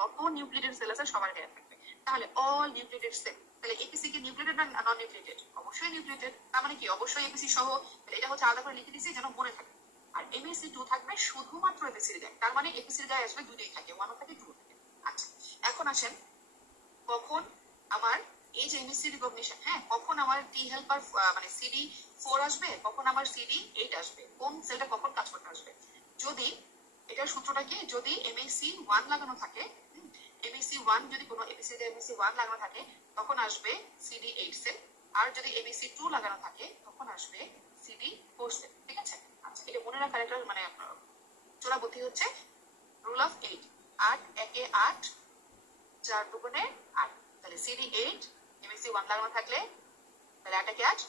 যত nucleated sell আছে সবার গায়ে থাকবে। তাহলে অল নিউক্লিয়েটেড সেল, তাহলে এপিসি কি নিউক্লিয়েটেড না নন নিউক্লিয়েটেড? অবশ্যই নিউক্লিয়েটেড, তার মানে কি অবশ্যই এপিসি সহ। এটা হচ্ছে আলাদা করে লিখে দিচ্ছি যেন মনে থাকে। আর MAC2 থাকবে শুধুমাত্র এপিসির গায়ে, তার মানে এপিসির গায়ে আসলে দুইটাই থাকে, 1 থাকে 2 থাকে। আচ্ছা, এখন আসেন কখন আমার এই যে MSc রিকগনিশন, হ্যাঁ, কখন আমার টি হেল্পার মানে CD4 আসবে, কখন আমার CD8 আসবে, কোন সেলটা কখন কাজ করতে আসবে। যদি এটার সূত্রটা কি, যদি MAC1 লাগানো থাকে, MAC1 যদি কোনো এপিসিতে MAC1 লাগানো থাকে তখন আসবে CD8 সেল, আর যদি MAC2 লাগানো থাকে তখন আসবে CD4 সেল। ঠিক আছে? আচ্ছা, এটা মনে রাখার একটা মানে চোরা বুদ্ধি হচ্ছে রুল অফ 8, 8 একে 8, 4 দুগুণে 8। তাহলে CD8 MAC1 লাগানো থাকলে তাহলে 8 একে 8,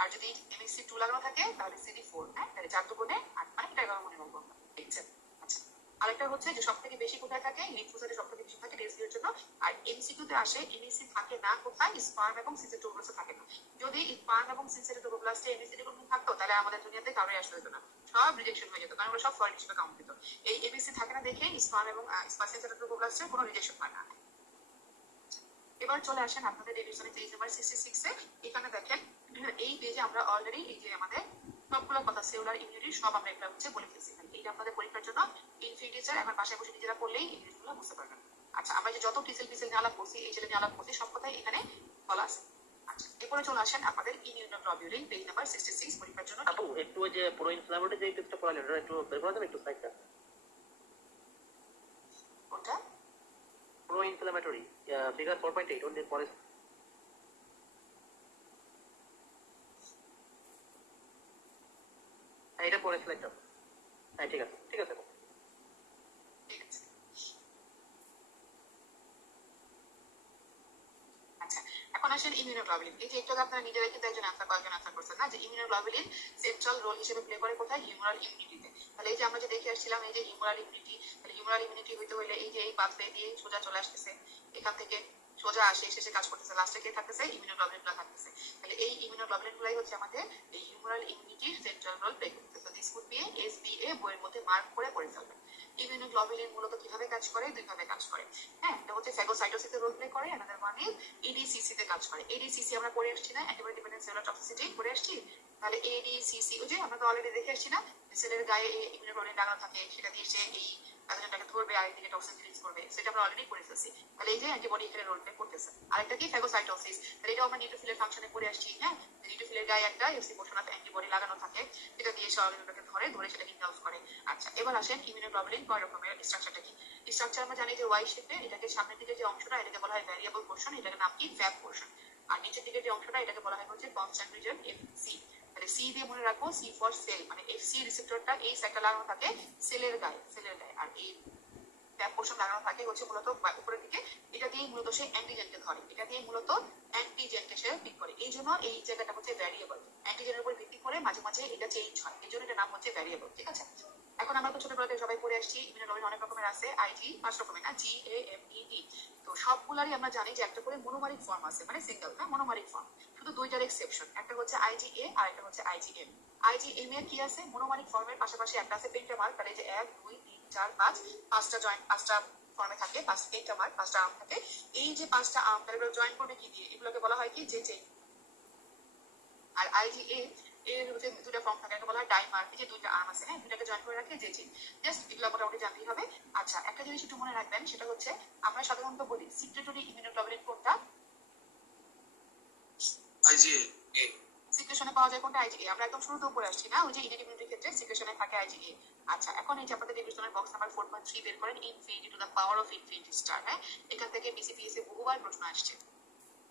আর যদি MAC2 লাগানো থাকে তাহলে CD4, হ্যাঁ, তাহলে 4 দুগুণে 8, মানে এটা মনে রাখবো। ঠিক আছে? আচ্ছা, আরেকটা হচ্ছে যে সবথেকে বেশি কোথায় থাকে, লিম্ফোসাইটে সবথেকে বেশি থাকে টেস্ট এর জন্য। আর MCQ তে আসে MAC থাকে না কোথায়, স্পার্ম এবং সিসের টোবোপ্লাস্টে থাকে না। যদি স্পার্ম এবং সিসের টোবোপ্লাস্টে MAC রিকগনিশন থাকতো তাহলে আমাদের দুনিয়াতে কারোই আসতে হতো না, সব রিজেকশন হয়ে যেত, কারণ ওরা সব ফরেন হিসেবে কাউন্ট দিত। এই MAC থাকে না দেখে স্পার্ম এবং সিসের টোবোপ্লাস্টে কোনো রিজেকশন হয় না। এবার চলে আসেন আপনাদের ডিভিশনে পেজ নাম্বার 66 এ। এখানে দেখেন এই পেজে আমরা অলরেডি এই যে আমাদের সবগুলো কথা সেলুলার ইমিউনিটি সব আমরা এটা হচ্ছে বলে ফেলছি। এইটা আপনাদের পরীক্ষার জন্য ইনফিনিটি চার, এখন বাসায় বসে নিজেরা পড়লেই এই জিনিসগুলো বুঝতে পারবেন। আচ্ছা, আমরা যে যত টিসেল নিয়ে আলাপ করছি, এই নিয়ে আলাপ করছি, সব কথাই এখানে বলা আছে। আচ্ছা, এরপরে চলে আসেন আপনাদের ইমিউনোগ্লোবুলিন পেজ নাম্বার 66 পরীক্ষার জন্য। আপু একটু ওই যে প্রো ইনফ্ল্যামেটরি যে টেস্টটা করালেন ওটা একটু বের করে দেন একটু সাইডটা। কোনটা? প্রো ইনফ্ল্যামেটরি ফিগার 4.8 ওর পরে এটা পরে স্লাইডটা। হ্যাঁ, ঠিক আছে ঠিক আছে। আচ্ছা, এখন আসেন ইমিউনোগ্লোবুলিন। এই যে একটু আপনারা নিজেরাই কিন্তু একজন কয়েকজন আনসার করছেন না, যে ইমিউনোগ্লোবুলিন সেন্ট্রাল রোল হিসেবে প্লে করে কোথায়, হিউমারাল ইমিউনিটিতে। তাহলে এই যে আমরা যে দেখে আসছিলাম এই যে হিউমারাল ইমিউনিটি, তাহলে হিউমারাল ইমিউনিটি হইতে হইলে এই যে এই পাথওয়ে দিয়ে সোজা চলে আসতেছে, এখান থেকে সোজা আসে, শেষে কাজ করতেছে, লাস্টে কে থাকতেছে, ইমিউনোগ্লোবুলিন গুলো থাকতেছে। তাহলে এই ইমিউনোগ্লোবুলিন গুলাই হচ্ছে আমাদের এই হিউমারাল ইমিউনিটির সেন্ট্রাল রোল প্লে করতেছে। দিস কুড বি SBA বইয়ের মধ্যে মার্ক করে পড়ে ফেলবেন। ইমিউনোগ্লোবুলিন মূলত কিভাবে কাজ করে, দুইভাবে কাজ করে। হ্যাঁ, এটা হচ্ছে ফ্যাগোসাইটোসিসে রোল প্লে করে, অ্যানাদার ওয়ান ইজ ADCC তে কাজ করে। ADCC আমরা পড়ে আসছি না, অ্যান্টিবডি ডিপেন্ডেন্ট সেলুলার টক্সিসিটি পড়ে আসছি। তাহলে ADCC ওই যে আমরা তো অলরেডি দেখে আসছি না, সেলের গায়ে ইমিউনোগ্লোবুলিন লাগানো থাকে, সেটা দিয়ে সে এই প্যাথোজেনটাকে ধরবে আর এদিকে টক্সিন রিলিজ করবে, সেটা আমরা অলরেডি করে ফেলছি। তাহলে এই যে অ্যান্টিবডি এখানে রোল প্লে করতেছে। আরেকটা কি ফ্যাগোসাইটোসিস, তাহলে এটাও আমরা নিউট্রোফিলের ফাংশনে পড়ে আসছি। হ্যাঁ, নিউট্রোফিলের গায়ে একটা এফসি পোর্শন অফ অ্যান্টিবডি লাগানো থাকে, যেটা দিয়ে সে অর্গানটাকে ধরে সেটা ইনহাউস করে। আচ্ছা, এবার আসেন ইমিউনোগ্লোবুলিন কয় রকমের, স্ট্রাকচারটা কি। স্ট্রাকচার আমরা জানি যে ওয়াই শেপে, এটাকে সামনের দিকে যে অংশটা এটাকে বলা হয় ভ্যারিয়েবল পোর্শন, এটাকে নাম কি ফ্যাব পোর্শন। আর নিচের দিকে যে অংশটা এটাকে বলা হয় হচ্ছে কনস্ট্যান্ট রিজন FC। তাহলে সি দিয়ে মনে রাখবো, সি ফর সেল, মানে FC রিসেপ্টরটা এই সাইডটা লাগানো থাকে সেলের গায়ে, আর এই ফ্যাব পোর্শন লাগানো থাকে হচ্ছে মূলত উপরের দিকে। এটা দিয়ে মূলত সে অ্যান্টিজেনকে ধরে, এটা দিয়ে মূলত অ্যান্টিজেনকে সে পিক করে। এই জন্য এই জায়গাটা হচ্ছে ভ্যারিয়েবল, অ্যান্টিজেনের উপর ভিত্তি করে মাঝে মাঝে এটা চেঞ্জ হয়, এই জন্য এটা নাম হচ্ছে ভ্যারিয়েবল। ঠিক আছে? এখন আমরা তো ছোটবেলাতে সবাই পড়ে আসছি ইমিউনোগ্লোবুলিন অনেক রকমের আছে, IG 5 রকমের না, GAMED। তো সবগুলারই আমরা জানি যে একটা করে মনোমারিক ফর্ম আছে, মানে সিঙ্গেল না মনোমারিক ফর্ম। শুধু দুইটার এক্সেপশন, একটা হচ্ছে IgA আর একটা হচ্ছে IgM। IgM এর কি আছে, মনোমারিক ফর্মের পাশাপাশি একটা আছে পেন্টামার, তাহলে যে 1 2 3 4 5 পাঁচটা জয়েন্ট, পাঁচটা ফর্মে থাকে, পেন্টামার, পাঁচটা আর্ম থাকে। এই যে পাঁচটা আর্ম তাহলে জয়েন করবে কি দিয়ে, এগুলোকে বলা হয় কি যে চেইন। আর IgA এর হচ্ছে দুটো ফর্ম থাকে, একটা বলা হয় ডাইমার, এই যে দুইটা আর্ম আছে, হ্যাঁ, দুটাকে জয়েন করে রাখে যে চেইন। জাস্ট এগুলো মোটামুটি জানতেই হবে। আচ্ছা, একটা জিনিস একটু মনে রাখবেন, সেটা হচ্ছে আমরা সাধারণত বলি সিক্রেটরি ইমিউনোগ্লোবুলিন কোনটা, IgA। সিক্রেশনে পাওয়া যায় কোনটা, IgA। আমরা একদম শুরুতে উপরে আসছি না, ওই যে ইনেট ইমিউনিটির ক্ষেত্রে সিক্রেশনে থাকে IgA। আচ্ছা, এখন এই যে আপনাদের ডিভিশনের বক্স নাম্বার 4.3 বের করেন, infinity to the power of infinity star. হ্যাঁ, এখান থেকে BCPS এ বহুবার প্রশ্ন আসছে।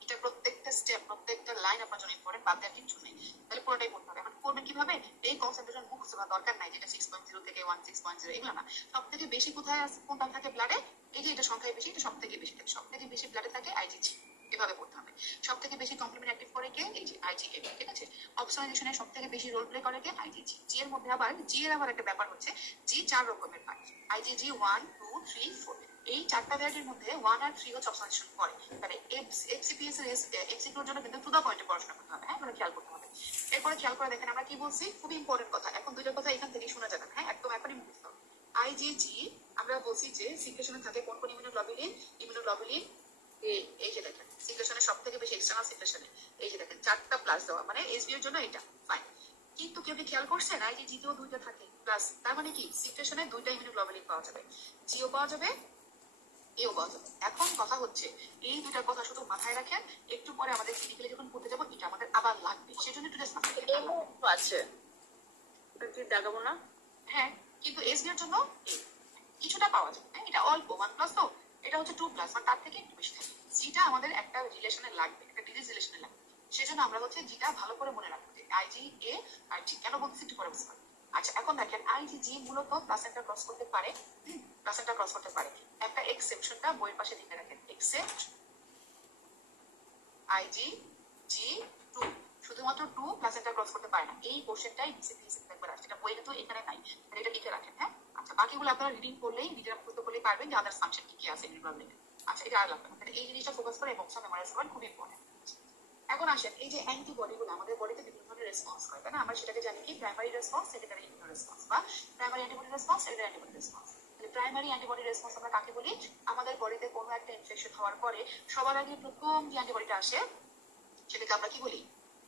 এটা প্রত্যেকটা স্টেপ, প্রত্যেকটা লাইন আপনার জন্য ইম্পর্টেন্ট, বাদ দেওয়ার কিছু নেই। তাহলে পুরোটাই পড়তে হবে। এখন করবেন কিভাবে, এই কনসেন্ট্রেশন মুখস্থ করার দরকার নাই, যেটা 6.0 থেকে 16.0 এগুলো না। সব থেকে বেশি কোথায় আছে, কোনটা থাকে ব্লাডে, এই যে এটা সংখ্যায় বেশি, এটা সব থেকে বেশি থাকে, সব থেকে বেশি ব্লাডে থাকে IgG, এভাবে পড়তে হবে। সব থেকে বেশি কমপ্লিমেন্ট অ্যাক্টিভ করে কে, এই যে IgM। ঠিক আছে? অপসোনাইজেশনে সব থেকে বেশি রোল প্লে করে কে, IgG। জি এর মধ্যে আবার জি এর আবার একটা ব্যাপার হচ্ছে, জি 4 রকমের হয়, IgG 1 2 3 4। এই চারটা ভ্যারাইটির মধ্যে 1 আর 3 হচ্ছে অপসোনাইজেশন করে। তাহলে FCPS এর MCQ এর জন্য কিন্তু টু দা পয়েন্টে পড়াশোনা করতে হবে। হ্যাঁ, মানে খেয়াল করতে হবে। এরপরে খেয়াল করে দেখেন আমরা কি বলছি, খুব ইম্পর্টেন্ট কথা। এখন দুইটা কথা এখান থেকে শোনা যাবে। হ্যাঁ, একদম এখনই মুখস্থ। IgG আমরা বলছি যে সিক্রেশনে থাকে কোন কোন ইমিউনো ইমিউনোগ্লোবুলিন এই যে দেখেন সিক্রেশনের সব থেকে বেশি এক্সটার্নাল সিক্রেশনে এই যে দেখেন 4টা প্লাস দেওয়া, মানে এসবি এর জন্য এটা ফাইন। কিন্তু কেউ কি খেয়াল করছেন এই যে জিতেও 2টা থাকে প্লাস, তার মানে কি সিক্রেশনে 2টা ইমিউনোগ্লোবুলিন পাওয়া যাবে, জিও পাওয়া যাবে, এও পাওয়া যাবে। এখন কথা হচ্ছে এই দুটার কথা শুধু মাথায় রাখেন, একটু পরে আমাদের ক্লিনিক্যালি যখন পড়তে যাবো এটা আমাদের আবার লাগবে, সেজন্য একটু জাস্ট মাথায় রাখেন। আছে দেখাবো না, হ্যাঁ, কিন্তু এসবি এর জন্য কিছুটা পাওয়া যায়, হ্যাঁ এটা অল্প 1+ তো, এটা হচ্ছে 2+, মানে তার থেকে একটু বেশি থাকে। জিটা আমাদের একটা রিলেশনে লাগবে, একটা ডিজিজ রিলেশনে লাগবে, সেজন্য আমরা হচ্ছে জিটা ভালো করে মনে রাখবো যে আইজি এ আর জি কেন বলতেছি একটু পরে বুঝতে পারবেন। আচ্ছা এখন দেখেন আইজি জি মূলত প্লাসেন্টা ক্রস করতে পারে, প্লাসেন্টা ক্রস করতে পারে। একটা এক্সেপশনটা বইয়ের পাশে লিখে রাখেন, এক্সেপ্ট আইজি জি 2, শুধুমাত্র 2 প্লাসেন্টা ক্রস করতে পারে না, এই কোশ্চেনটাই বিসিপি একবার আসে, এটা বইয়ে কিন্তু এখানে নাই, মানে এটা লিখে রাখেন। হ্যাঁ আচ্ছা বাকিগুলো আপনারা রিডিং করলেই নিজেরা মুখস্থ করলেই পারবেন যে আদার্স ফাংশন কি কি আছে ইমিউনোগ্লোবুলিনে। আচ্ছা এটা আর লাগবে না, এই জিনিসটা ফোকাস করে এবং সব মেমোরাইজ করেন, খুব ইম্পর্টেন্ট। এখন আসেন এই যে অ্যান্টিবডিগুলো আমাদের বডিতে বিভিন্ন ধরনের রেসপন্স করে, তাই না? আমরা সেটাকে জানি কি primary response, secondary immuno response, বা primary antibody response, secondary antibody response. তাহলে প্রাইমারি অ্যান্টিবডি রেসপন্স আমরা কাকে বলি? আমাদের বডিতে কোনো একটা ইনফেকশন হওয়ার পরে সবার আগে প্রথম যে অ্যান্টিবডিটা আসে সেটাকে আমরা কি বলি?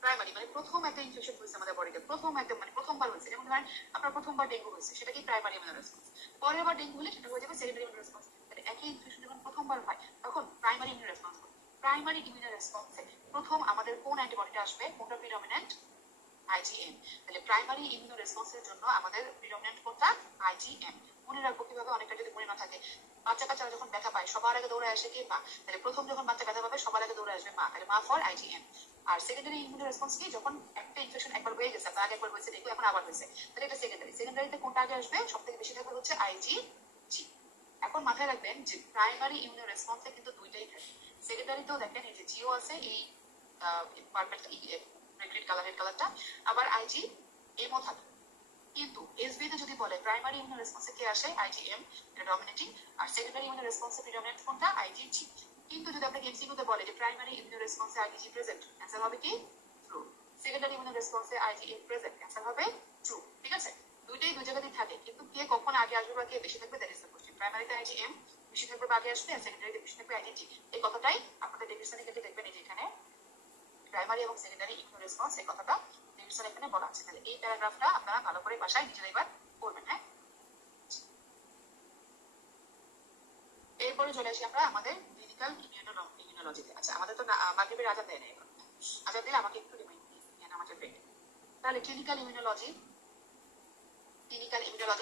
প্রাইমারি, মানে প্রথম একটা ইনফেকশন হয়েছে আমাদের বডিতে, প্রথম একদম মানে প্রথমবার হয়েছে, যেমন ধরেন আপনার প্রথমবার ডেঙ্গু হয়েছে, সেটা কি প্রাইমারি ইমিউনো রেসপন্স। পরে আবার ডেঙ্গু হলে সেটা হয়ে যাবে সেকেন্ডারি ইমিউনো রেসপন্স। তাহলে একই ইনফেকশন যখন প্রথমবার হয় তখন primary immuno response. Primary immuno রেসপন্সে প্রথম আমাদের কোন অ্যান্টিবডিটা আসবে? কোনটা প্রিডমিনেন্ট? আইজিএম। তাহলে প্রাইমারি ইমিউনো রেসপন্সের জন্য আমাদের প্রিডমিনেন্ট কোনটা? আইজিএম। মনে রাখবো কিভাবে? অনেকটা যদি মনে না থাকে, বাচ্চা কাচ্চারা যখন ব্যথা পায় সবার আগে দৌড়ে আসে কি? মা। তাহলে প্রথম যখন বাচ্চা ব্যথা পাবে সবার আগে দৌড়ে আসবে মা, তাহলে মা ফর আইজিএম। আর সেকেন্ডারি ইমিউনো রেসপন্স কি? যখন একটা ইনফেকশন একবার হয়ে গেছে, তার আগে একবার হয়েছে ডেঙ্গু, এখন আবার হয়েছে, তাহলে এটা সেকেন্ডারি। সেকেন্ডারিতে কোনটা আগে আসবে? সব থেকে বেশি থাকবে হচ্ছে আইজিজি। এখন মাথায় রাখবেন যে প্রাইমারি ইমিউনো রেসপন্সে কিন্তু দুইটাই থাকে। সেকেন্ডারিতেও দেখেন এই যে জিও আছে, এই পার্পল রেড কালারের কালারটা, আবার আইজি এমও থাকে। কিন্তু এসবি তে যদি বলে প্রাইমারি ইমিউনো রেসপন্সে কে আসে? আইজিএম, এটা ডমিনেটিং। আর সেকেন্ডারি ইমিউনো রেসপন্সে প্রিডমিনেন্ট কোনটা? আইজিজি। কিন্তু যদি আপনাকে এমসিকিউ তে বলে যে প্রাইমারি ইমিউনো রেসপন্সে আইজিজি প্রেজেন্ট, অ্যান্সার হবে কি? ট্রু। সেকেন্ডারি ইমিউনো রেসপন্সে আইজিএম প্রেজেন্ট, অ্যান্সার হবে ট্রু। ঠিক আছে, দুইটাই দুই জায়গাতেই থাকে, কিন্তু কে কখন আগে আসবে বা কে বেশি থাকবে দ্যাট ইজ দ্য কোশ্চেন। প্রাইমারিতে আইজিএম বেশি থাকবে বা আগে আসবে, আর সেকেন্ডারিতে বেশি থাকবে আইজিজি। এই কথাটাই আপনাদের ডেফিনিশনে কেটে দেখবেন, এই যে এখানে প্রাইমারি এবং সেকেন্ডারি ইমিউনো রেসপন্স, এই কথাটা ডেফিনিশন এখানে বলা আছে। তাহলে এই প্যারাগ্রাফটা আপনারা ভালো করে বাসায় নিজেরা এবার পড়বেন। হ্যাঁ, এরপরে চলে আসি আমরা আমাদের ক্লিনিক্যাল ইমিউনোলজিতে। আচ্ছা আমাদের তো মাগরিবের আজান দেয় না, এবার আজান দিলে আমাকে একটু রিমাইন্ড দিয়ে আমাদের ব্রেক। তাহলে ক্লিনিক্যাল ইমিউনোলজি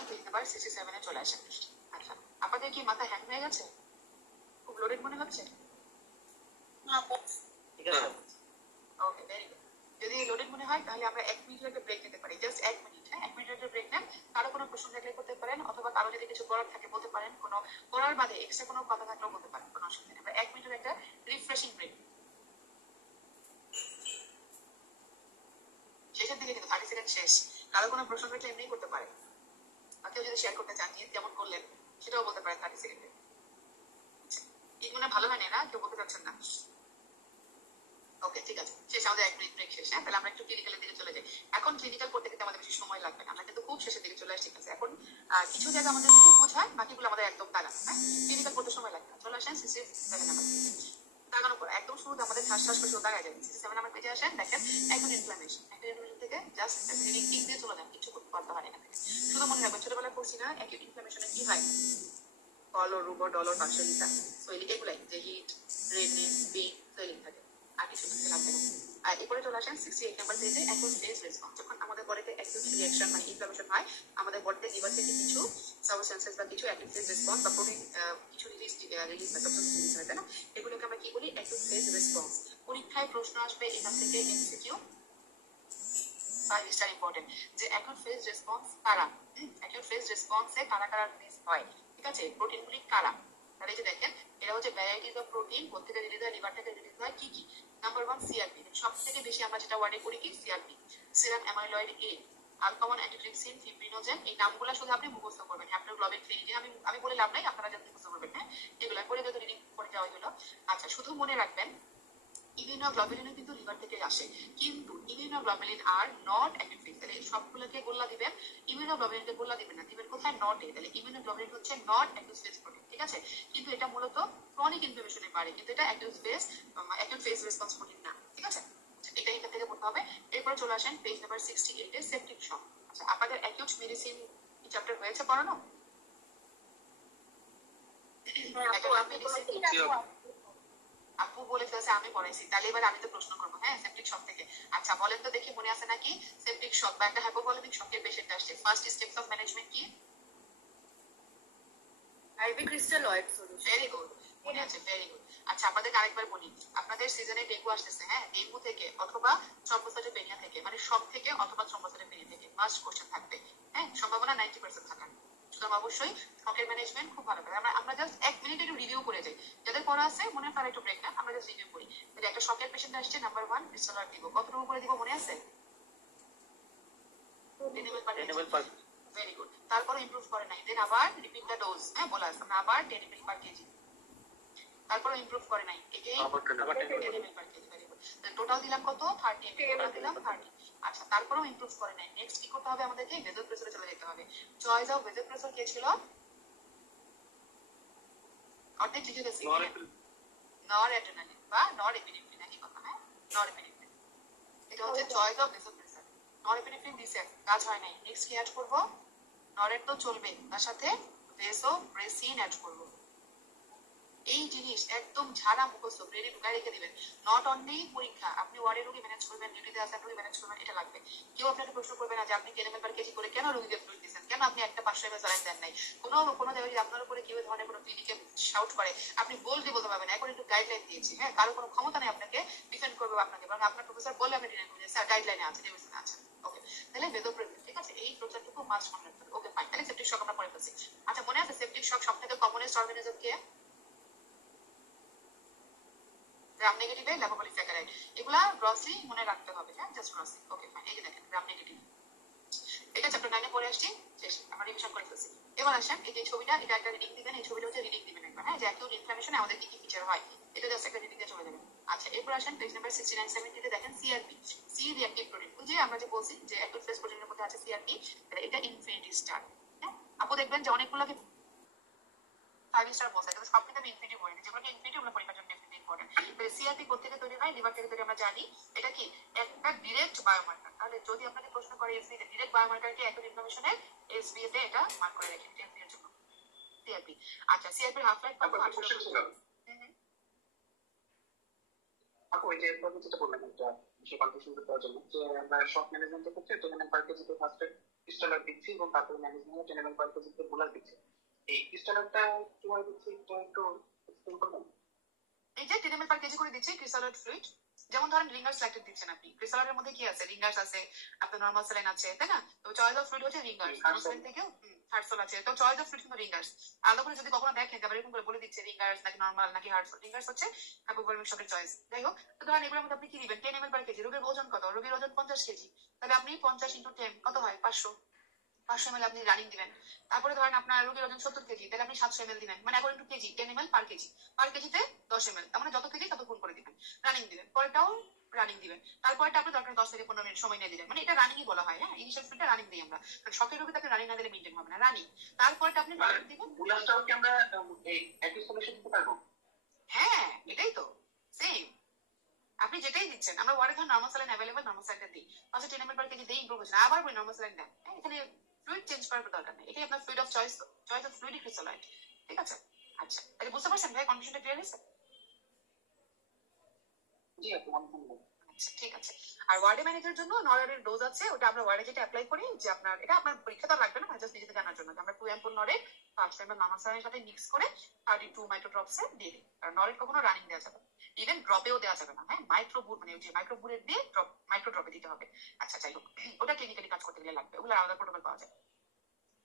পেজ নাম্বার 67 এ চলে আসেন। আচ্ছা আপনাদের কি মাথা হ্যাং হয়ে গেছে? খুব লোডেড মনে হচ্ছে? ঠিক আছে। ওকে, ভেরি গুড। যদি লোডেড মনে হয় তাহলে আমরা 1 মিনিটের একটা ব্রেক নিতে পারি, জাস্ট 1 মিনিট। হ্যাঁ, 1 মিনিটের একটা ব্রেক নেন। কারো কোনো প্রশ্ন থাকলে করতে পারেন, অথবা কারো যদি কিছু বলার থাকে বলতে পারেন, কোনো করার বাদে এক্সট্রা কোনো কথা থাকলেও বলতে পারেন, কোনো অসুবিধা নেই। আমরা 1 মিনিটের একটা রিফ্রেশিং ব্রেক, শেষের দিকে কিন্তু 30 সেকেন্ড শেষ। কারো কোনো প্রশ্ন থাকলে এমনি করতে পারেন, আর কেউ যদি শেয়ার করতে চান যে কেমন করলেন সেটাও বলতে পারেন 30 সেকেন্ডে। এই মনে ভালো হয় না, কেউ বলতে চাচ্ছেন না? ওকে ঠিক আছে, শেষ, আমাদের 1 মিনিট ব্রেক শেষ। হ্যাঁ, তাহলে আমরা একটু ক্লিনিক্যালের দিকে চলে যাই। এখন ক্লিনিক্যাল পড়তে কিন্তু আমাদের বেশি সময় লাগবে না, আমরা কিন্তু খুব শেষের দিকে চলে আসছি। ঠিক আছে, এখন কিছু জায়গা আমাদের খুব বোঝায়, বাকিগুলো আমাদের একদম দাগা। হ্যাঁ, ক্লিনিক্যাল পড়তে সময় লাগবে না। চলে আসেন 67 নাম্বার দাগানোর পর একদম শুরুতে আমাদের ঠাস ঠাস করে দাগায় যাবেন। 67 নাম্বার পেজে আসেন, দেখেন একটা ইনফ্লামেশন, একটা ইনফ্লামেশন থেকে জাস্ট রিডিং টিক দিয়ে চলে যান, কিছু করতে হয় না। শুধু মনে রাখবেন ছোটবেলায় পড়ছি না, অ্যাকিউট ইনফ্লামেশনে কি হয়? কলর, রুগর, ডলর, পাকশালিতা, সোয়েলিং, এগুলাই যে হিট, রেডনেস, পেইন, সোয়েলিং থাকে, আর কিছু কিছু লাগবে না। আর এরপরে চলে আসেন 68 নাম্বার পেজে, অ্যাকিউট ফেজ রেসপন্স। যখন আমাদের বডিতে অ্যাকিউট রিঅ্যাকশন মানে ইনফ্লামেশন হয়, আমাদের বডিতে লিভার থেকে কিছু সাবস্টেন্সেস বা কিছু অ্যাকিউট ফেজ রেসপন্স বা প্রোটিন কিছু রিলিজ বা সাবস্টেন্স রিলিজ হয়, তাই না? এগুলোকে আমরা কি বলি? Acute phase response. পরীক্ষায় প্রশ্ন আসবে এখান থেকে, এমসিকিউ 5 স্টার ইম্পর্টেন্ট, যে অ্যাকিউট ফেজ রেসপন্স কারা? অ্যাকিউট ফেজ রেসপন্সে কারা কারা রিলিজ হয়? ঠিক আছে, প্রোটিনগুলি কারা? তাহলে এই যে দেখেন, এরা হচ্ছে ভ্যারাইটিজ অফ প্রোটিন। কোথেকে রিলিজ হয়? লিভার থেকে রিলিজ হয়। কি কি? নাম্বার 1 সিআরপি, সব থেকে বেশি আমরা যেটা ওয়ার্ডে করি কি? সিআরপি, সিরাম অ্যামাইলয়েড এ, আলকামন অ্যান্টিট্রিপসিন, ফিব্রিনোজেন। এই নামগুলো শুধু আপনি মুখস্থ করবেন। হ্যাপ্টোগ্লোবিন 3, আমি বলে লাভ নাই, আপনারা যা মুখস্থ করবেন। হ্যাঁ, এগুলা করে যত রিডিং করে যাওয়া হলো। আচ্ছা শুধু মনে রাখবেন ইমিউনোগ্লোবুলিনও কিন্তু লিভার থেকে আসে, কিন্তু immunoglobulin are not active phase. তাহলে সবগুলোকে গোল্লা দিবেন, ইমিউনোগ্লোবুলিনকে গোল্লা দিবেন না, দিবেন কোথায়? নটে। তাহলে ইমিউনোগ্লোবুলিন হচ্ছে নট অ্যাক্টিভ ফেজ প্রোটিন, ঠিক আছে? কিন্তু এটা মূলত ক্রনিক ইনফ্লামেশনে পারে, কিন্তু এটা অ্যাক্টিভ ফেজ রেসপন্স প্রোটিন না, ঠিক আছে? এটা এখান থেকে পড়তে হবে। এরপরে চলে আসেন পেজ নাম্বার 68 এ সেপটিক শক। আচ্ছা, আপনাদের অ্যাকিউট মেডিসিন চ্যাপ্টার হয়েছে পড়ানো? আপু বলে ফেলছে আমি পড়াইছি, তাহলে এবার আমি তো প্রশ্ন করবো। হ্যাঁ, সেপটিক শক থেকে। আচ্ছা বলেন তো দেখি, মনে আছে নাকি? সেপটিক শক বা একটা হাইপোভলিমিক শকের পেশেন্ট আসছে, ফার্স্ট স্টেপস অফ ম্যানেজমেন্ট কি? IV crystalloid solution. Very good, মনে আছে, ভেরি গুড। আচ্ছা আপনাদের আরেকবার বলি, আপনাদের সিজনে ডেঙ্গু আসতেছে, হ্যাঁ, ডেঙ্গু থেকে অথবা থ্রম্বোসাইটোপেনিয়া থেকে, মানে সব থেকে অথবা থ্রম্বোসাইটোপেনিয়া থেকে মাস্ট কোশ্চেন থাকবে। হ্যাঁ, সম্ভাবনা 90% থাকার। সুতরাং অবশ্যই শকের ম্যানেজমেন্ট খুব ভালো করে। আমরা জাস্ট 1 মিনিট একটু রিভিউ করে যাই, যাদের পড়া আছে মনে হয় একটু ব্রেক না, আমরা জাস্ট রিভিউ করি। তাহলে একটা শকের পেশেন্ট আসছে, নাম্বার 1 ক্রিস্টালয়েড দিব, কতটুকু করে দিব মনে আছে? Very good. তারপরে ইমপ্রুভ করে নাই, দেন আবার রিপিট দ্য ডোজ। হ্যাঁ, বলা আছে আমরা আবার 10 ml per kg। তারপরে ইমপ্রুভ করে নাই, again 10 ml per kg। Very good. Total দিলাম কত? 30 ml, টোটাল দিলাম 30। আচ্ছা, তারপরেও ইমপ্রুভ করে নাই। নেক্সট কি করতে হবে আমাদেরকে? ভেজল প্রেসারে চলে যেতে হবে। চয়েস অফ ভেজল প্রেসার কে ছিল? অর্ধেক লিখে গেছি, নর অ্যাড্রেনালিন বা নর এপিনেফ্রিন, একই কথা। হ্যাঁ, নর এপিনেফ্রিন, এটা হচ্ছে চয়েস অফ ভেজল প্রেসার। নর এপিনেফ্রিন দিছে, কাজ হয় নাই। নেক্সট কি অ্যাড করবো? নরের তো চলবে, তার সাথে ভেসোপ্রেসিন অ্যাড করবো। এই জিনিস একদম ঝাড়া মুখস্থ, ব্রেনে ঢুকাই রেখে দিবেন। নট অনলি পরীক্ষা, আপনি ওয়ার্ডে রোগী ম্যানেজ করবেন, ডিউটিতে আসেন রোগী ম্যানেজ করবেন, এটা লাগবে। কেউ আপনাকে প্রশ্ন করবে না যে আপনি কেলেমের পার কেজি করে কেন রোগীকে ফ্লুইড দিচ্ছেন, কেন আপনি একটা 500 ml স্যালাইন দেন নাই। কোনো জায়গায় যদি আপনার উপরে কেউ ধরনের কোনো ক্লিনিকে শাউট করে, আপনি বলতে পারবেন এখন একটু গাইডলাইন দিয়েছি। হ্যাঁ, কারো কোনো ক্ষমতা নেই আপনাকে ডিফেন্ড করবে আপনাকে, বরং আপনার প্রফেসর বললে আপনি ডিনাই করবেন, স্যার গাইডলাইনে আছে, রেভিশনে আছে। ওকে, তাহলে ভেদোপ্রেসিন, ঠিক আছে? এই প্রচারটুকু মাস্ট মনে রাখতে হবে। ওকে ফাইন, তাহলে সেপটিক শক আমরা পড়ে ফেলছি। আচ্ছা, মনে আছে সেপটিক শক সবথেকে কমনেস্ট অর্গানিজম কে? গ্রাম নেগেটিভে ল্যাবোপলিস্যাকারাইড। এগুলা গ্রসলি মনে রাখতে হবে। হ্যাঁ, জাস্ট গ্রসলি। ওকে ফাইন, এই যে দেখেন গ্রাম নেগেটিভ, এটা চ্যাপ্টার 9 এ পড়ে আসছি, শেষ, আমরা রিভিশন করে ফেলছি। এবার আসেন এই যে ছবিটা, এটা একটা রিডিং দিবেন, এই ছবিটা হচ্ছে রিডিং দিবেন একবার। হ্যাঁ, যে অ্যাকিউট ইনফ্লামেশনে আমাদের কি কি ফিচার হয়, এটা জাস্ট একটা রিডিং দিয়ে চলে যাবেন। আচ্ছা, এরপর আসেন পেজ নাম্বার 69 70 তে দেখেন সিআরপি, সি রিঅ্যাক্টিভ প্রোটিন। ওই যে আমরা যে বলছি যে অ্যাকিউট ফেজ প্রোটিনের মধ্যে আছে সিআরপি, এটা ইনফিনিটি স্টার। হ্যাঁ, আপু দেখবেন যে অনেকগুলোকে 5 স্টার বলছে, কিন্তু সব কিন্তু আমি ইনফিনিটি বলি, যেগুলোকে ইনফিনিটি ওগুলো পরীক্ষার জন্য ইম্পর্টেন্ট। সিআরপি কোথেকে তৈরি হয়? লিভার থেকে তৈরি, আমরা জানি। এটা কি একটা ডিরেক্ট বায়োমার্কার। তাহলে যদি আপনাকে প্রশ্ন করে এসবি তে ডিরেক্ট বায়োমার্কার কি অ্যাকিউট ইনফ্লামেশনের, এসবি তে এটা মার্ক করে রাখেন টেনসি এর জন্য। সিআরপি। আচ্ছা, সিআরপির হাফ লাইফ কত? 8 ছিল। আপু ওই যে এরপর যেটা বললাম একটা বিষয় কনফিউশন করার জন্য, যে আমরা শক ম্যানেজমেন্টের ক্ষেত্রে টেনেমেন্ট পার কেজিতে ফার্স্টে ক্রিস্টালয়েড দিচ্ছি এবং তারপরে ম্যানেজমেন্টে টেনেমেন্ট পার কেজিতে বোলার দিচ্ছি। এই ক্রিস্টালয়েডটা কিভাবে দিচ্ছি এটা একটু এক্সপ্লেন করবেন? এই যে 10 ml per কেজি করে দিচ্ছি ক্রিস্টালয়েড ফ্লুইড। যেমন ধরেন রিঙ্গার্স ল্যাকটেট দিচ্ছেন আপনি, ক্রিস্টালয়েডের মধ্যে কি আছে? রিঙ্গার্স আছে, আপনার নরমাল স্যালাইন আছে, তাই না? তো চয়েস অফ ফ্লুইড হচ্ছে রিঙ্গার্স, স্যালাইন থেকেও হার্টসোল আছে। তো চয়েস অফ ফ্লুইড কিন্তু রিঙ্গার্স। আলাদা করে যদি কখনো দেখেন তারপরে এরকম করে বলে দিচ্ছে রিঙ্গার্স নাকি নরমাল নাকি হার্টসোল, রিঙ্গার্স হচ্ছে হাইপোভলিমিক শকের চয়েস। যাই হোক, তো ধরেন এগুলোর মধ্যে আপনি কি দিবেন? 10 ml per কেজি। রোগীর ওজন কত? রোগীর ওজন 50 কেজি, তাহলে আপনি 50 × 10 কত হয়? 500 ml আপনি রানিং দিবেন। তারপরে ধরেন আপনার রোগীর ওজন 70 কেজি, তাহলে আপনি 700 ml দিবেন, মানে according to KG 10 ml per KG. Per কেজিতে 10 ml, তার মানে যত কেজি তত গুণ করে দিবেন, রানিং দিবেন। পরেরটাও রানিং দিবেন, তারপরটা আপনি দরকার 10 থেকে 15 মিনিট সময় নিয়ে দিবেন, মানে এটা রানিংই বলা হয়। হ্যাঁ, ইনিশিয়াল ফিডটা রানিং দিই আমরা, কারণ শকের রোগী তাকে রানিং না দিলে মেইনটেইন হবে না, রানিং। তারপরটা আপনি রানিং দিবেন। বুলাসটাও কি আমরা এই একই সলিউশন দিতে পারবো? হ্যাঁ, এটাই তো সেম, আপনি যেটাই দিচ্ছেন। আমরা ওয়ার্ডে ধর নরমাল স্যালাইন অ্যাভেলেবল, নরমাল স্যালাইনটা দিই, পাশে 10 ml per কেজি দেই, ইমপ্রুভ হচ্ছে না, আবার বলি নরমাল স্যালাইন দেন। এখানে ফ্লুইড চেঞ্জ করার দরকার নেই, এটাই আপনার fluid of choice, choice of fluid crystalloid, ঠিক আছে? আচ্ছা, তাহলে বুঝতে পারছেন ভাই, কনফিউশনটা ক্লিয়ার হয়েছে? জি আপু, আচ্ছা, ঠিক আছে। আর ওয়ার্ডে ম্যানেজের জন্য নরের ডোজ আছে, ওটা আমরা ওয়ার্ডে যেটা অ্যাপ্লাই করি, যে আপনার এটা আপনার পরীক্ষা তো লাগবে না, জাস্ট নিজেদের জানার জন্য, আমরা 2 ampoule নরে 5 ml নরমাল স্যালাইনের সাথে মিক্স করে 32 মাইক্রোড্রপসে দিয়ে দিই। আর নরের কখনো রানিং দেওয়া যাবে, ইভেন ড্রপেও দেওয়া যাবে না। হ্যাঁ, মাইক্রোবুট মানে যে মাইক্রোবুলেট দিয়ে মাইক্রো ড্রপে দিতে হবে। আচ্ছা, যাই হোক, ওটা ক্লিনিক্যালি কাজ করতে গেলে লাগবে, ওগুলো আলাদা প্রোটোকল পাওয়া যায়।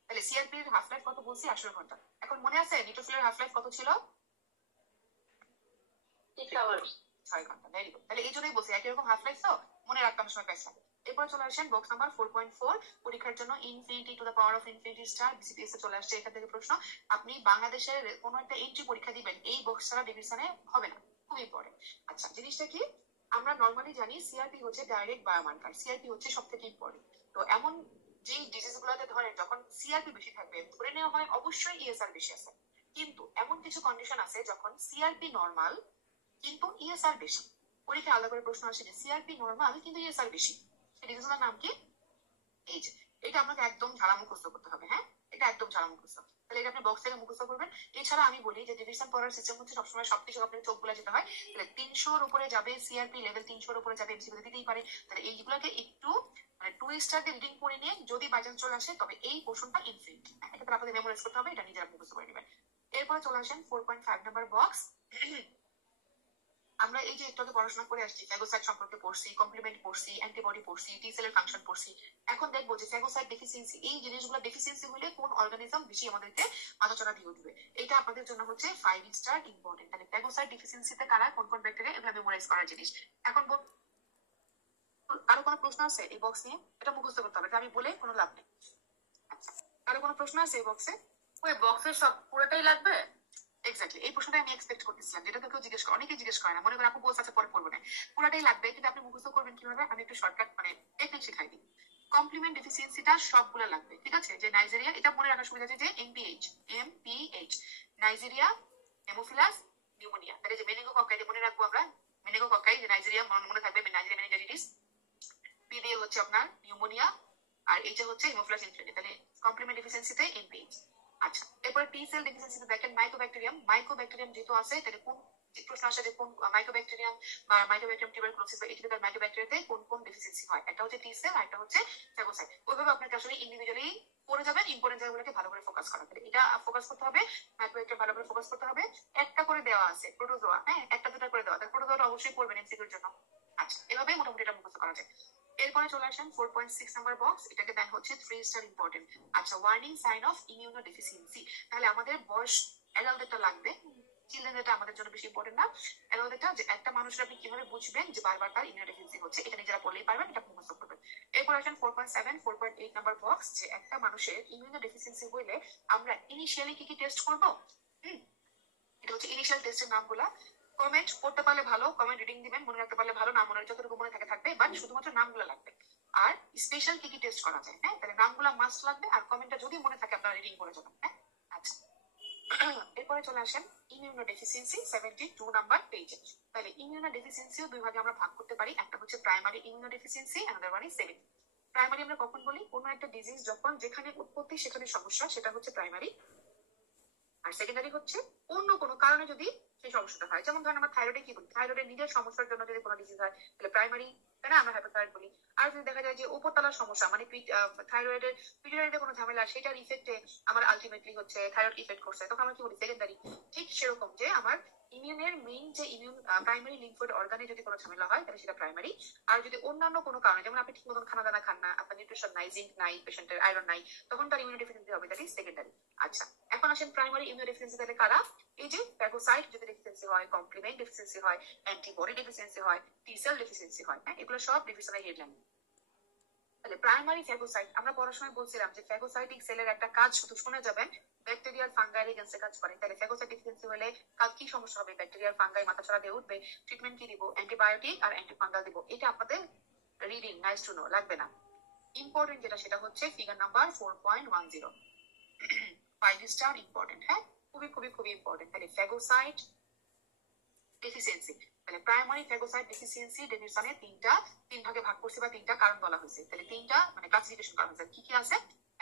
তাহলে সিআরপির হাফ লাইফ কত বলছি? 18 ঘন্টা। এখন মনে আছে নিউট্রোফিলের হাফ লাইফ কত ছিল? 6 hours। 6 ঘন্টা। Very good. তাহলে এই জন্যই বলছি একই রকম হাফ লাইফ, তো মনে রাখতাম সময় পাইছি। এরপর চলে আসেন বক্স নাম্বার 4.4, পরীক্ষার জন্য infinity to the power of infinity star, BCPS এ চলে আসছে। এখান থেকে প্রশ্ন, আপনি বাংলাদেশের কোন একটা এন্ট্রি পরীক্ষা দিবেন, এই বক্স ছাড়া ডিভিশনে হবে না, খুব ইম্পর্টেন্ট। আচ্ছা, জিনিসটা কি, আমরা নর্মালি জানি সিআরপি হচ্ছে ডাইরেক্ট বায়োমার্কার, সিআরপি হচ্ছে সব থেকে ইম্পর্টেন্ট। তো এমন যে ডিজিজ গুলোতে ধরেন যখন সিআরপি বেশি থাকবে ধরে নেওয়া হয় অবশ্যই ইএসআর বেশি আছে, কিন্তু এমন কিছু কন্ডিশন আছে যখন সিআরপি নর্মাল কিন্তু ইএসআর বেশি। পরীক্ষা আলাদা করে প্রশ্ন আসে যে সিআরপি নর্মাল কিন্তু ইএসআর বেশি, সেই ডিজিজটার নাম কি? এই যে এটা আপনাকে একদম ঝাড়া মুখস্থ করতে হবে। হ্যাঁ, এটা একদম ঝাড়া মুখস্থ, তাহলে এটা আপনি বক্স থেকে মুখস্থ করবেন। এছাড়া আমি বলি যে ডিভিশন পড়ার সিস্টেম হচ্ছে সবসময় সবকিছু আপনার চোখ গুলা যেতে হয়, তাহলে 300-র উপরে যাবে সিআরপি লেভেল, 300-র উপরে যাবে এমসিকিউ দিতেই পারে। তাহলে এইগুলোকে একটু মানে 2 স্টার দিয়ে রিডিং করে নিয়ে যদি বাই চান্স চলে আসে তবে এই পোর্শনটা ইনফিনিট, এটা তাহলে আপনাদের মেমোরাইজ করতে হবে, এটা নিজেরা মুখস্থ করে নেবেন। এরপরে চলে আসেন 4.5 নাম্বার বক্স। আমরা এই যে একটু আগে পড়াশোনা করে আসছি, ফ্যাগোসাইট সম্পর্কে পড়ছি, কমপ্লিমেন্ট পড়ছি, অ্যান্টিবডি পড়ছি, টি সেলের ফাংশন পড়ছি। এখন দেখবো যে ফ্যাগোসাইট ডেফিসিয়েন্সি, এই জিনিসগুলো ডেফিসিয়েন্সি হলে কোন অর্গানিজম বেশি আমাদেরকে মাথাচড়া দিয়ে উঠবে, এটা আপনাদের জন্য হচ্ছে 5 স্টার ইম্পর্টেন্ট। তাহলে ফ্যাগোসাইট ডেফিসিয়েন্সিতে কারা কোন কোন ব্যাকটেরিয়া, এগুলো মেমোরাইজ করার জিনিস। এখন কারো কোনো প্রশ্ন আছে এই বক্স নিয়ে? এটা মুখস্থ করতে হবে, এটা আমি বলে কোনো লাভ নেই। কারো কোনো প্রশ্ন আছে এই বক্সে? ওই বক্সের সব পুরোটাই লাগবে? এক্স্যাক্টলি, এই প্রশ্নটা আমি এক্সপেক্ট করতেছিলাম, যেটা তো কেউ জিজ্ঞেস করে, অনেকেই জিজ্ঞেস করে না, মনে করেন আপু বলছে আছে পরে পড়বো না, পুরাটাই লাগবে। কিন্তু আপনি মুখস্থ করবেন কিভাবে, আমি একটু শর্টকাট মানে টেকনিক শেখাই দিই। কমপ্লিমেন্ট ডেফিসিয়েন্সিটা সবগুলো লাগবে, ঠিক আছে? যে নাইজেরিয়া, এটা মনে রাখার সুবিধা আছে যে এমপিএইচ, নাইজেরিয়া, হেমোফিলাস, নিউমোনিয়া। তাহলে যে মেনিগোকক্কাই মনে রাখবো আমরা, মেনিগোকক্কাই যে নাইজেরিয়া মনে থাকবে, নাইজেরিয়া মেনিনজাইটিস, পি দিয়ে হচ্ছে আপনার নিউমোনিয়া, আর এইটা হচ্ছে হেমোফিলাস ইনফ্লুয়েঞ্জা। তাহলে কমপ্লিমেন্ট ডেফিসিয়েন্সিতে এমপিএইচ। আচ্ছা, এরপরে টি সেল ডেফিসিয়েন্সিতে দেখেন মাইকোব্যাকটেরিয়াম যেহেতু আছে, তাহলে কোন প্রশ্ন আসে যে কোন মাইকোব্যাকটেরিয়াম বা মাইকোব্যাকটেরিয়াম টিউবারকুলোসিস বা এটিপিক্যাল মাইকোব্যাকটেরিয়াতে কোন কোন ডেফিসিয়েন্সি হয়, একটা হচ্ছে টি সেল আর একটা হচ্ছে ফ্যাগোসাইট। ওইভাবে আপনাকে আসলে ইন্ডিভিজুয়ালি পড়ে যাবেন, ইম্পর্টেন্ট জায়গাগুলোকে ভালো করে ফোকাস করা। তাহলে এটা ফোকাস করতে হবে, মাইক্রোব্যাকটেরিয়াম ভালো করে ফোকাস করতে হবে। একটা করে দেওয়া আছে প্রোটোজোয়া, হ্যাঁ, একটা দুটা করে দেওয়া, তাহলে প্রোটোজোয়াটা অবশ্যই পড়বেন এমসিকিউর জন্য। আচ্ছা, এভাবেই মোটামুটি এটা মুখস্থ করা যায়। এরপরে চলে আসেন 4.6 নাম্বার বক্স, এটাকে দেন হচ্ছে 3 স্টার ইম্পর্টেন্ট। আচ্ছা, ওয়ার্নিং সাইন অফ ইমিউনোডেফিসিয়েন্সি, তাহলে আমাদের বয়স অ্যাডাল্টদেরটা লাগবে, চিলড্রেনদেরটা আমাদের জন্য বেশি ইম্পর্টেন্ট না। অ্যাডাল্টদেরটা যে একটা মানুষের আপনি কিভাবে বুঝবেন যে বারবার তার ইমিউনোডেফিসিয়েন্সি হচ্ছে, এটা নিজেরা পড়লেই পারবেন, এটা মুখস্থ করবেন। এরপর আসেন 4.7 4.8 নাম্বার বক্স, যে একটা মানুষের ইমিউনোডেফিসিয়েন্সি হইলে আমরা ইনিশিয়ালি কি কি টেস্ট করবো। এটা হচ্ছে ইনিশিয়াল টেস্টের নামগুলা। কমেন্ট করতে পারলে ভালো, কমেন্ট রিডিং দিবেন, মনে রাখতে পারলে ভালো, না মনে যতটুকু মনে থাকে থাকবে, বাট শুধুমাত্র নামগুলো লাগবে। আর স্পেশাল কি কি টেস্ট করা যায়, হ্যাঁ, তাহলে নামগুলো মাস্ট লাগবে, আর কমেন্টটা যদি মনে থাকে আপনারা রিডিং করে যাবেন। হ্যাঁ, আচ্ছা। এরপরে চলে আসেন ইমিউনোডেফিসিয়েন্সি 72 নাম্বার পেজে। তাহলে ইমিউনোডেফিসিয়েন্সিও দুই ভাগে আমরা ভাগ করতে পারি, একটা হচ্ছে primary immunodeficiency, another one is secondary. Primary আমরা কখন বলি, কোনো একটা ডিজিজ যখন যেখানে উৎপত্তি সেখানে সমস্যা, সেটা হচ্ছে প্রাইমারি। আর সেকেন্ডারি হচ্ছে অন্য কোনো কারণে যদি সেই সমস্যাটা হয়, যেমন ধরেন আমরা থাইরয়েডে কি বলি, থাইরয়েডের নিজের সমস্যার জন্য যদি কোনো ডিজিজ হয় তাহলে প্রাইমারি, তাই না, আমরা হাইপোথাইরয়েড বলি। আর যদি দেখা যায় যে উপরতলার সমস্যা মানে থাইরয়েডের পিটুইটারিতে কোনো ঝামেলা, সেটার ইফেক্টে আমার আলটিমেটলি হচ্ছে থাইরয়েড ইফেক্ট করছে, তখন আমরা কি বলি সেকেন্ডারি। ঠিক সেরকম যে আমার ইমিউনের মেইন যে ইমিউন প্রাইমারি লিম্ফোয়েড অর্গানে যদি কোনো ঝামেলা হয় তাহলে সেটা প্রাইমারি। আর যদি অন্যান্য কোনো কারণে, যেমন আপনি ঠিক মতন খানা দানা খান না, আপনার নিউট্রিশন নাই, জিঙ্ক নাই, পেশেন্টের আয়রন নাই, তখন তার ইমিউনোডেফিসিয়েন্সি হবে, দ্যাট ইজ সেকেন্ডারি। আচ্ছা, এখন আসেন প্রাইমারি ইমিউনোডেফিসিয়েন্সি তাহলে কারা, এই যে ফ্যাগোসাইট যদি ডেফিসিয়েন্সি হয়, কমপ্লিমেন্ট ডেফিসিয়েন্সি হয়, অ্যান্টিবডি ডেফিসিয়েন্সি হয়, টি সেল ডেফিসিয়েন্সি হয়, হ্যাঁ, এগুলো সব ডিভিশনাল হেডলাইন। তাহলে প্রাইমারি ফ্যাগোসাইট, আমরা পড়াশোনায় বলছিলাম যে ফ্যাগোসাইটিক সেলের একটা কাজ শুধু শুনে যাবেন, ব্যাকটেরিয়াল ফাঙ্গাই এগেন্সে কাজ করে। তাহলে ফ্যাগোসাইট ডেফিসিয়েন্সি হলে কাল কি সমস্যা হবে, ব্যাকটেরিয়াল ফাঙ্গাই মাথাছড়া দিয়ে উঠবে, ট্রিটমেন্ট কি দিব, অ্যান্টিবায়োটিক আর অ্যান্টিফাঙ্গাল দিব। এটা আপনাদের রিডিং নাইস টু নো, লাগবে না। ইম্পর্টেন্ট যেটা সেটা হচ্ছে ফিগার নাম্বার 4.10, 5 স্টার ইম্পর্টেন্ট, হ্যাঁ, খুবই খুবই খুবই ইম্পর্টেন্ট। তাহলে ফ্যাগোসাইট ডেফিসিয়েন্সি, তাহলে প্রাইমারি ফ্যাগোসাইট ডেফিসিয়েন্সি ডেফিনিশনে তিন ভাগে ভাগ করছে বা তিনটা কারণ বলা হয়েছে। তাহলে তিনটা মানে ক্লাসিফিকেশন করা হয়েছে, কি কি আছে।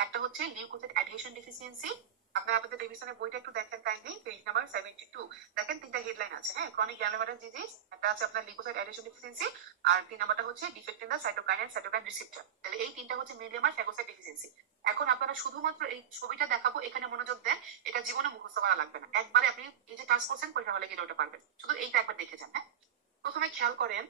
একটা হচ্ছে লিউকোসাইট অ্যাডিশন ডেফিসিয়েন্সি, আপনারা আপনাদের ডেভিশনের বইটা একটু দেখেন কাইন্ডলি, পেজ নাম্বার 72, দেখেন তিনটা হেডলাইন আছে, হ্যাঁ, ক্রনিক গ্রানুলোমাটাস ডিজিজ, একটা আছে আপনার লিউকোসাইট অ্যাডিশন ডেফিসিয়েন্সি, আর 3 নাম্বারটা হচ্ছে defect in the cytokine and cytokine receptor. তাহলে এই তিনটা হচ্ছে মেইনলি আমার ফ্যাগোসাইট ডেফিসিয়েন্সি। এখন আপনারা শুধুমাত্র এই ছবিটা দেখাবো, এখানে মনোযোগ দেন, এটা জীবনে মুখস্থ করা লাগবে না, একবারে আপনি এই যে টাচ করছেন পরীক্ষা হলে গেলে ওটা পারবেন, শুধু এইটা একবার দেখে যান। হ্যাঁ, প্রথমে খেয়াল করেন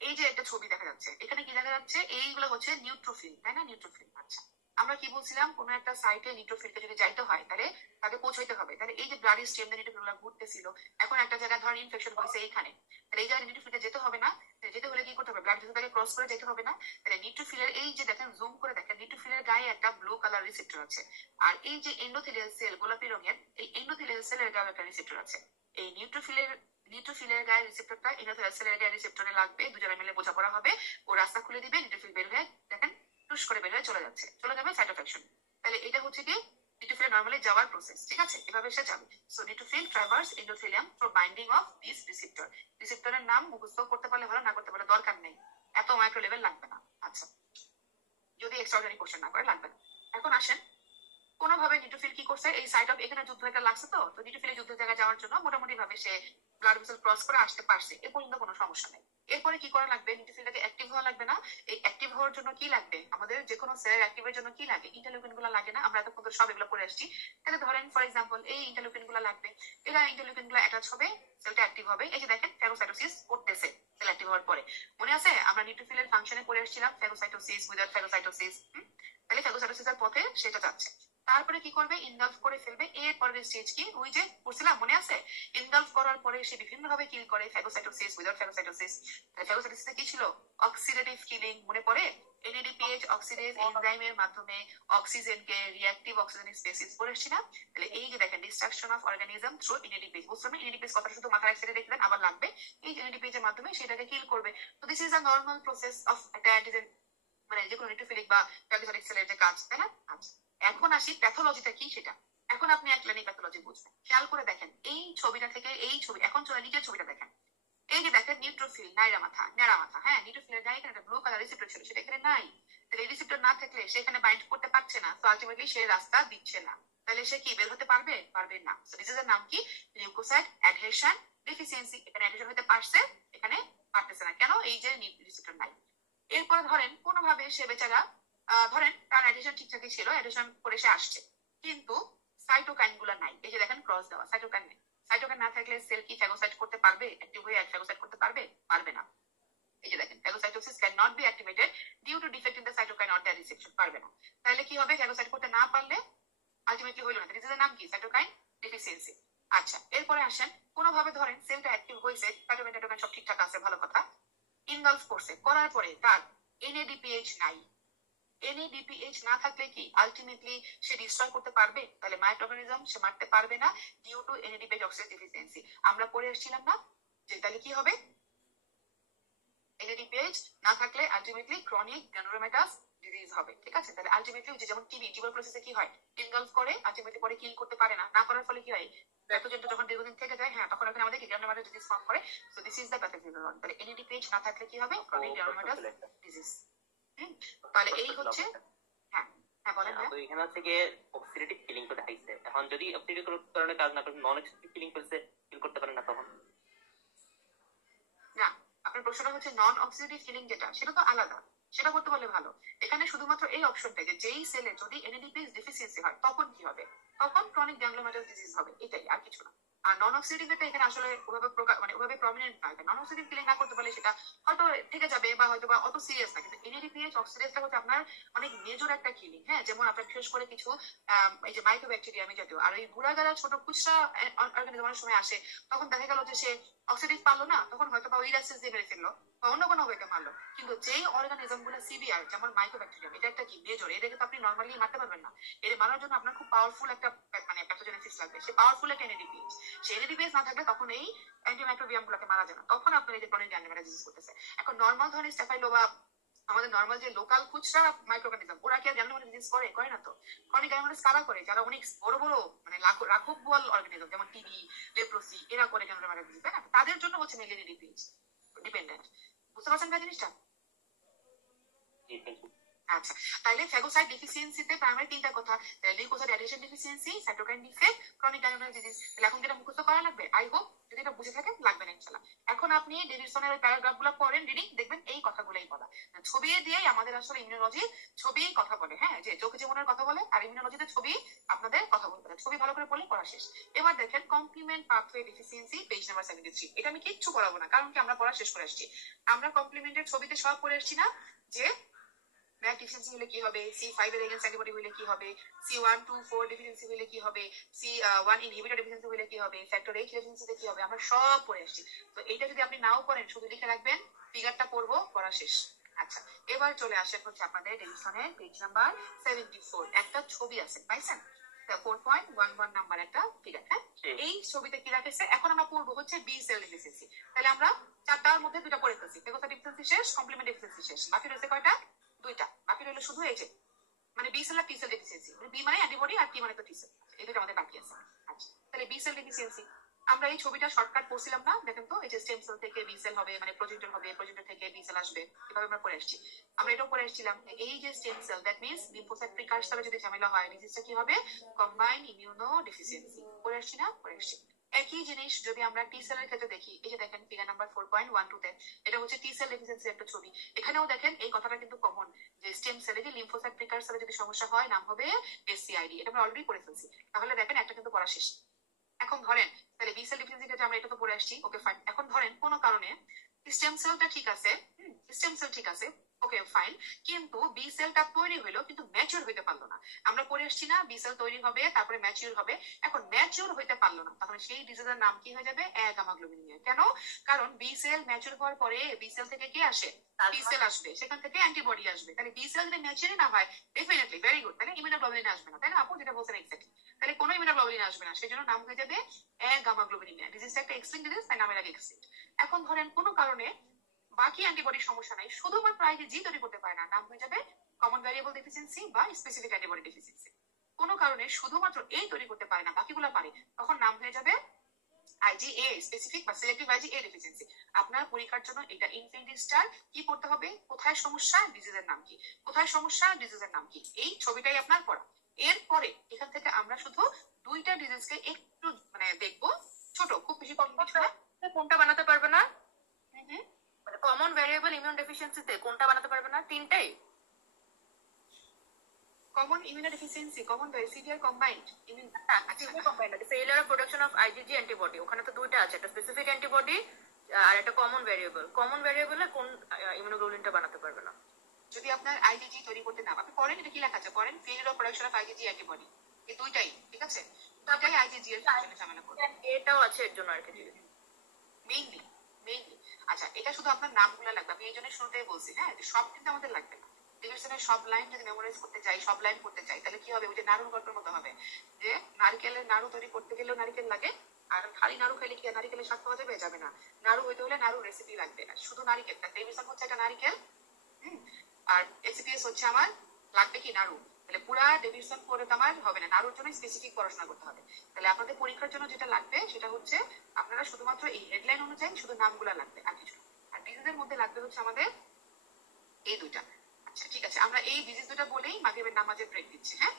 এই যে একটা ছবি দেখা যাচ্ছে, এখানে কি দেখা যাচ্ছে, এইগুলো হচ্ছে নিউট্রোফিল, তাই না, নিউট্রোফিল। আচ্ছা, আমরা কি বলছিলাম, কোনো একটা সাইটে নিউট্রোফিলকে যদি যাইতে হয় তাহলে তাকে পৌঁছাইতে হবে। তাহলে এই যে ব্লাডি স্টেম নিউট্রোফিলগুলো ঘুরতেছিল, এখন একটা জায়গায় ধরেন ইনফেকশন হয়েছে এইখানে, তাহলে এই জায়গায় নিউট্রোফিলকে যেতে হবে না, যেতে হলে কি করতে হবে, ব্লাড ভেসেলটাকে ক্রস করে যেতে হবে না। তাহলে নিউট্রোফিলের এই যে দেখেন, জুম করে দেখেন, নিউট্রোফিলের গায়ে একটা ব্লু কালার রিসেপ্টর আছে, আর এই যে এন্ডোথেলিয়াল সেল গোলাপি রঙের, এই এন্ডোথেলিয়াল সেলের গায়ে একটা রিসেপ্টর আছে। এই নিউট্রোফিলের নিউট্রোফিলের গায়ে রিসেপ্টরটা এন্ডোথেলিয়াল গায়ে রিসেপ্টরে লাগবে, দুজনে মিলে বোঝাপড়া হবে, ও রাস্তা খুলে দিবে, নিউট্রোফিল বের হয়ে দেখেন টুস করে বের হয়ে চলে যাচ্ছে, চলে যাবে সাইটোফ্যাকশন। তাহলে এটা হচ্ছে কি নিউট্রোফিলে নরমালি যাওয়ার প্রসেস, ঠিক আছে, এভাবে সে যাবে। So neutrophil traverse endothelium for binding of this receptor. রিসেপ্টরের নাম মুখস্থ করতে পারলে ভালো, না করতে পারলে দরকার নেই, এত মাইক্রো লেভেল লাগবে না। আচ্ছা, যদি এক্সট্রাঅর্ডিনারি কোশ্চেন না করে লাগবে না। এখন আসেন কোনোভাবে নিউট্রোফিল কি করছে, এই সাইড অফ এখানে যুদ্ধ একটা লাগছে, তো নিউট্রোফিলের যুদ্ধের জায়গায় যাওয়ার জন্য মোটামুটি ভাবে সে ব্লাড ভেসেল ক্রস করে আসতে পারছে, এ পর্যন্ত কোনো সমস্যা নেই। এরপরে কি করা লাগবে, নিউট্রোফিলটাকে অ্যাক্টিভ হওয়া লাগবে না। এই অ্যাক্টিভ হওয়ার জন্য কি লাগবে, আমাদের যে কোনো সেলের অ্যাক্টিভের জন্য কি লাগে, ইন্টারলিউকিন গুলো লাগে না, আমরা এতক্ষণ সব এগুলো করে আসছি। তাহলে ধরেন ফর এক্সাম্পল এই ইন্টারলিউকিন গুলো লাগবে, এরা ইন্টারলিউকিন গুলো অ্যাটাচ হবে, সেলটা অ্যাক্টিভ হবে। এই যে দেখেন ফ্যাগোসাইটোসিস করতেছে সেল অ্যাক্টিভ হওয়ার পরে, মনে আছে আমরা নিউট্রোফিলের ফাংশনে পড়ে আসছিলাম ফ্যাগোসাইটোসিস উইদাউট ফ্যাগোসাইটোসিস। তাহলে ফ্যাগোসাইটোসিসের পথে সেটা যাচ্ছে, তারপরে কি করবে, ইনগালফ করে ফেলবে। এর পরের স্টেজ কি, ওই যে পড়ছিলাম মনে আছে, ইনগালফ করার পরে সে বিভিন্ন ভাবে কিল করে ফ্যাগোসাইটোসিস উইদাউট ফ্যাগোসাইটোসিস। ফ্যাগোসাইটোসিসে কি ছিল, অক্সিডেটিভ কিলিং, মনে পড়ে, এনএডিপিএইচ অক্সিডেজ এনজাইমের মাধ্যমে অক্সিজেনকে রিঅ্যাক্টিভ অক্সিজেনিক স্পেসিস পড়েছি না। তাহলে এই যে দেখেন destruction of organism through NADPH, বুঝছেন এনএডিপিএইচ কথা শুধু মাথায় এক সাইডে রেখে আবার লাগবে, এই এনএডিপিএইচ এর মাধ্যমে সেটাকে কিল করবে। তো this is a normal process of একটা অ্যান্টিজেন, মানে যে কোনো নিউট্রোফিলিক বা ফ্যাগোসাইটিক সেলের যে কাজ, তাই না। আচ্ছা, এখন আসি প্যাথোলজিটা কি সেটা। এখন আপনি এক লাইনে প্যাথোলজি বুঝবেন, খেয়াল করে দেখেন এই ছবিটা থেকে, এই ছবি এখন চলে নিচের ছবিটা দেখেন। এই যে দেখেন নিউট্রোফিল ন্যাড়া মাথা, হ্যাঁ নিউট্রোফিলের গায়ে এখানে একটা ব্লু কালার রিসেপ্টর ছিল, সেটা এখানে নাই। তাহলে এই রিসেপ্টর না থাকলে সেখানে বাইন্ড করতে পারছে না, তো আলটিমেটলি সে রাস্তা দিচ্ছে না। তাহলে সে কি বের হতে পারবে, পারবে না। সো দিস ইজ এর নাম কি, লিউকোসাইট অ্যাডহেশন ডেফিসিয়েন্সি। এখানে অ্যাডহেশন হতে পারছে, এখানে পারতেছে না, কেন, এই যে রিসেপ্টর নাই। এরপর ধরেন কোনোভাবে সে বেচারা ধরেন তার অ্যাডিশন ঠিকঠাকই ছিল, অ্যাডিশন করে সে আসছে, কিন্তু সাইটোকাইন গুলো নাই। এই যে দেখেন ক্রস দেওয়া, সাইটোকাইন নেই। সাইটোকাইন না থাকলে সেল কি ফ্যাগোসাইট করতে পারবে, অ্যাক্টিভ হয়ে ফ্যাগোসাইট করতে পারবে, পারবে না। এই যে দেখেন phagocytosis can not be activated due to defect in the cytokine or the reception, পারবে না। তাহলে কি হবে, ফ্যাগোসাইট করতে না পারলে আলটিমেটলি হইল না, এর নাম কি, সাইটোকাইন ডেফিসিয়েন্সি। আচ্ছা, এরপরে আসেন কোনোভাবে ধরেন সেলটা অ্যাক্টিভ হয়েছে, সাইটোকাইন টাইটোকাইন সব ঠিকঠাক আছে, ভালো কথা, ইনগালফ করছে, করার পরে তার এনএডিপিএইচ নাই। এনএডিপিএইচ না থাকলে কি আলটিমেটলি সে ডিস্ট্রয় করতে পারবে, তাহলে মাইক্রোঅর্গানিজম সে মারতে পারবে না due to NADPH oxidase deficiency. আমরা পড়ে আসছিলাম না যে তাহলে কি হবে, এনএডিপিএইচ না থাকলে আলটিমেটলি ক্রনিক গ্রানুলোমাটাস ডিজিজ হবে, ঠিক আছে। তাহলে আলটিমেটলি যেমন টিবি টিউবারকুলোসিসে কি হয়, ইনগালফ করে আলটিমেটলি পরে কিল করতে পারে না, না করার ফলে কি হয়, প্যাথোজেনটা যখন দীর্ঘদিন থেকে যায়, হ্যাঁ তখন এখানে আমাদের গ্রানুলোমাটাস ডিজিজ ফর্ম করে। So this is the pathophysiology. তাহলে এনএডিপিএইচ না থাকলে কি হবে, ক্রনিক গ্রানুলোমাটাস ডিজিজ। তাহলে এই হচ্ছে, হ্যাঁ হ্যাঁ বলেন। তো এখানে হচ্ছে গিয়ে অক্সিডেটিভ কিলিং করে দেখাইছে, এখন যদি অক্সিডেটিভ কারণে কাজ না করে নন অক্সিডেটিভ কিলিং করছে, কিল করতে পারে না তখন না, আপনার প্রশ্নটা হচ্ছে নন অক্সিডেটিভ কিলিং যেটা, সেটা তো আলাদা, সেটা করতে পারলে ভালো। এখানে শুধুমাত্র এই অপশনটা যে যেই সেলে যদি এনএডিপিএস ডেফিসিয়েন্সি হয় তখন কি হবে, তখন ক্রনিক গ্যাংগ্লোমাটাস ডিজিজ হবে, এটাই, আর কিছু না। আর নন অক্সিডেটিভ এটা এখানে আসলে ওভাবে মানে ওভাবে প্রমিনেন্ট না, নন অক্সিডেটিভ কিলিং না করতে পারলে সেটা হয়তো থেকে যাবে বা হয়তো বা অত সিরিয়াস না, কিন্তু এনএডিপিএস অক্সিডেজটা হচ্ছে আপনার অনেক মেজর একটা কিলিং, হ্যাঁ। যেমন আপনার বিশেষ করে কিছু এই যে মাইক্রোব্যাকটেরিয়ামি জাতীয় আর ওই গুড়াগাড়া ছোট খুচরা অর্গানিজম অনেক সময় আসে, তখন দেখা গেল যে সে অক্সিডেটিভ পারলো না, তখন হয়তো বা ইরাসিস দিয়ে মেরে ফেললো বা অন্য কোনো ওয়েতে মারলো। কিন্তু যেই অর্গানিজম গুলো সিভিআর, যেমন মাইক্রোব্যাকটেরিয়াম, এটা একটা কি মেজর, এটাকে তো আপনি নর্মালি মারতে পারবেন না। এর মারার জন্য আপনার খুব পাওয়ারফুল একটা মানে প্যাথোজেনেসিস লাগবে, সে পাওয়ারফুল একটা এনএডিপিএইচ। সেই এনএডিপিএইচ না থাকলে তখন এই অ্যান্টিমাইক্রোবিয়াম গুলোকে মারা যায় না, তখন আপনার এই যে ক্রনিক গ্যাংগ্লোমাটাস ডিজিজ করতেছে। এখন নর্মাল ধরনের স্টাফাইলো বা আমাদের নর্মাল যে লোকাল খুচরা মাইক্রোঅর্গানিজম, ওরা কি আর গ্যাংগ্লোমাটাস ডিজিজ করে, করে না তো। ক্রনিক গ্যাংগ্লোমাটাস কারা করে, যারা অনেক বড় বড় মানে রাঘব বোয়াল অর্গানিজম, যেমন টিবি লেপ্রোসি, এরা করে গ্যাংগ্লোমাটাস ডিজিজ, তাই না। তাদের জন্য হচ্ছে মেইনলি এনএডিপিএইচ ডিপেন্ডেন্ট, বুঝতে পারছেন ভাই জিনিসটা। আচ্ছা, তাহলে ফ্যাগোসাইট ডেফিসিয়েন্সিতে প্রাইমারি তিনটা কথা, leukocyte adhesion deficiency, cytokine defect, chronic granulomatous disease. তাহলে এখন যেটা মুখস্থ করা লাগবে, আই হোপ যদি এটা বুঝে থাকেন, লাগবে না ইনশাআল্লাহ। এখন আপনি ডেভিডসনের ওই প্যারাগ্রাফগুলো পড়েন রিডিং, দেখবেন এই কথাগুলোই বলা, ছবি দিয়েই আমাদের আসলে ইমিউনোলজি ছবি কথা বলে, হ্যাঁ, যে চোখে যেমনের কথা বলে আর ইমিউনোলজিতে ছবি আপনাদের কথা বলতে, ছবি ভালো করে পড়লে পড়া শেষ। এবার দেখেন complement pathway deficiency, page number 73। এটা আমি কিচ্ছু পড়াবো না, কারণ কি আমরা পড়া শেষ করে আসছি। আমরা কমপ্লিমেন্টের ছবিতে সব পড়ে আসছি না, যে ব্যাক ডিফিসিয়েন্সি হলে কি হবে, C5 এর এগেইনস্ট অ্যান্টিবডি হলে কি হবে, C124 ডেফিসিয়েন্সি হলে কি হবে, C1 ইনহিবিটর ডেফিসিয়েন্সি হলে কি হবে, ফ্যাক্টর H ডেফিসিয়েন্সিতে কি হবে, আমরা সব পড়ে আসছি। তো এইটা যদি আপনি নাও পড়েন, শুধু লিখে রাখবেন, ফিগারটা পড়বো, পড়া শেষ। আচ্ছা, এবার চলে আসেন হচ্ছে আপনাদের ডেভিডসনের পেজ নাম্বার 74, একটা ছবি আছে, পাইছেন। 4.11 নাম্বার একটা ফিগার। হ্যাঁ, এই ছবিতে কি রাখেছে, এখন আমরা পড়বো হচ্ছে বি সেল ডেফিসিয়েন্সি। তাহলে আমরা চারটার মধ্যে দুটা পড়ে ফেলছি, কোথায় ডেফিসিয়েন্সি শেষ, কমপ্লিমেন্ট ডেফিসিয়েন্সি শেষ, বাকি রয়েছে কয়টা, দুইটা। বাকি রইলো শুধু এই যে মানে বি সেল আর টি সেল ডেফিসিয়েন্সি, বি মানে অ্যান্টিবডি আর টি মানে তো টি সেল, এই দুটো আমাদের বাকি আছে। আচ্ছা, তাহলে বি সেল ডেফিসিয়েন্সি আমরা এই ছবিটা শর্টকাট পড়ছিলাম না, দেখেন তো, এই যে স্টেম সেল থেকে বি সেল হবে, মানে প্রজেক্টর হবে, প্রজেক্টর থেকে বি সেল আসবে, এভাবে আমরা পড়ে আসছি। আমরা এটাও পড়ে আসছিলাম এই যে stem cell, that means lymphocyte প্রিকারসরে যদি ঝামেলা হয়, ডিজিজটা কি হবে, কম্বাইন্ড ইমিউনো ডেফিসিয়েন্সি। পড়ে আসছি না, পড়ে আসছি। একই জিনিস যদি আমরা টি সেলের ক্ষেত্রে দেখি, এই যে দেখেন ফিগার নাম্বার 4.12 তে, এটা হচ্ছে টি সেল ডেফিসিয়েন্সির একটা ছবি। এখানেও দেখেন এই কথাটা কিন্তু কমন, যে স্টেম সেলে যে লিম্ফোসাইট প্রিকারসরে যদি সমস্যা হয়, নাম হবে এসসিআইডি। এটা আমরা অলরেডি পড়ে ফেলছি। তাহলে দেখেন একটা কিন্তু পড়া শেষ। এখন ধরেন তাহলে বি সেল ডেফিসিয়েন্সির ক্ষেত্রে আমরা এটা তো পড়ে আসছি, ওকে ফাইন। এখন ধরেন কোনো কারণে স্টেম সেলটা ঠিক আছে, স্টেম সেল ঠিক আছে, ওকে ফাইন, কিন্তু বি সেলটা তৈরি হইলো কিন্তু ম্যাচিউর হইতে পারলো না। আমরা পড়ে আসছি না, বি সেল তৈরি হবে তারপরে ম্যাচিউর হবে। এখন ম্যাচিউর হইতে পারলো না, তখন সেই ডিজিজের নাম কি হয়ে যাবে, অ্যাগামাগ্লোবিনিমিয়া। কেন? কারণ বি সেল ম্যাচিউর হওয়ার পরে বি সেল থেকে কি আসে, বি সেল আসবে, সেখান থেকে অ্যান্টিবডি আসবে। তাহলে বি সেল যদি ম্যাচিউরই না হয়, ডেফিনেটলি ভেরি গুড, তাহলে ইমিউনোগ্লোবুলিন আসবে না, তাই না আপু, যেটা বলছেন এক্স্যাক্টলি। তাহলে কোনো ইমিউনোগ্লোবুলিন আসবে না, সেই জন্য নাম হয়ে যাবে অ্যাগামাগ্লোবিনিমিয়া। ডিজিজটা একটা এক্সলিঙ্ক ডিজিজ, তাই নামের আগে এক্সলিঙ্ক। এখন ধরেন কোনো কারণে বাকি অ্যান্টিবডির সমস্যা নাই, শুধুমাত্র আইজিজি তৈরি করতে পারে না, নাম হয়ে যাবে কমন ভ্যারিয়েবল ডেফিসিয়েন্সি বা স্পেসিফিক অ্যান্টিবডি ডেফিসিয়েন্সি। কোনো কারণে শুধুমাত্র এই তৈরি করতে পারে না, বাকিগুলো পারে, তখন নাম হয়ে যাবে আইজিএ স্পেসিফিক বা সিলেক্টিভ আইজিএ ডেফিসিয়েন্সি। আপনার পরীক্ষার জন্য এটা ইনফিনিটি স্টার কি পড়তে হবে, কোথায় সমস্যা, ডিজিজের নাম কি, কোথায় সমস্যা, ডিজিজের নাম কি, এই ছবিটাই আপনার পড়া। এরপরে এখান থেকে আমরা শুধু দুইটা ডিজিজকে একটু মানে দেখবো, ছোট, খুব বেশি কম কিছু না। কোনটা বানাতে পারবে না, হুম, মানে কমন ভ্যারিয়েবল ইমিউন ডেফিসিয়েন্সিতে কোনটা বানাতে পারবে না, তিনটাই। Common immunodeficiency, common severe combined immune, failure of production of IgG antibody, ওখানে তো দুইটা আছে, একটা স্পেসিফিক অ্যান্টিবডি আর একটা কমন ভ্যারিয়েবল। কমন ভ্যারিয়েবলে কোন ইমিউনোগ্লোবুলিনটা বানাতে পারবে না? যদি আপনার আইজিজি তৈরি করতে না, আপনি পড়েন, এটা কি লেখা আছে পড়েন, failure of production of IgG antibody, এই দুইটাই ঠিক আছে, দুইটাই আইজিজি এর জন্য ঝামেলা করবে, এটাও আছে এর জন্য আর কি, মেইনলি মেইনলি। আচ্ছা, এটা শুধু আপনার নামগুলো লাগবে, আমি এই জন্য শুরুতেই বলছি, হ্যাঁ, যে সব কিন্তু আমাদের লাগবে না। ডিভিশনের সব লাইন যদি মেমোরাইজ করতে চাই, সব লাইন করতে চাই, তাহলে কি হবে, ওই যে নাড়ুর গল্পের মতো হবে, যে নারকেলের নাড়ু তৈরি করতে গেলেও নারকেল লাগে, আর খালি নাড়ু খেলে কি নারকেলের স্বাদ পাওয়া যাবে, যাবে না। নাড়ু হইতে হলে নাড়ু রেসিপি লাগবে না, শুধু নারকেল, তার ডেভিশন হচ্ছে একটা নারকেল, আর এসিপিএস হচ্ছে আমার লাগবে কি নাড়ু। তাহলে পুরা ডেভিশন করে তো আমার হবে না, নাড়ুর জন্য স্পেসিফিক পড়াশোনা করতে হবে। তাহলে আপনাদের পরীক্ষার জন্য যেটা লাগবে সেটা হচ্ছে আপনারা শুধুমাত্র এই হেডলাইন অনুযায়ী শুধু নামগুলো লাগবে, আর কিছু। আর ডিজিজের মধ্যে লাগবে হচ্ছে আমাদের এই দুইটা। আচ্ছা ঠিক আছে, আমরা এই ডিজিজ দুটা বলেই মাগরিবের নামাজের ব্রেক দিচ্ছি। হ্যাঁ,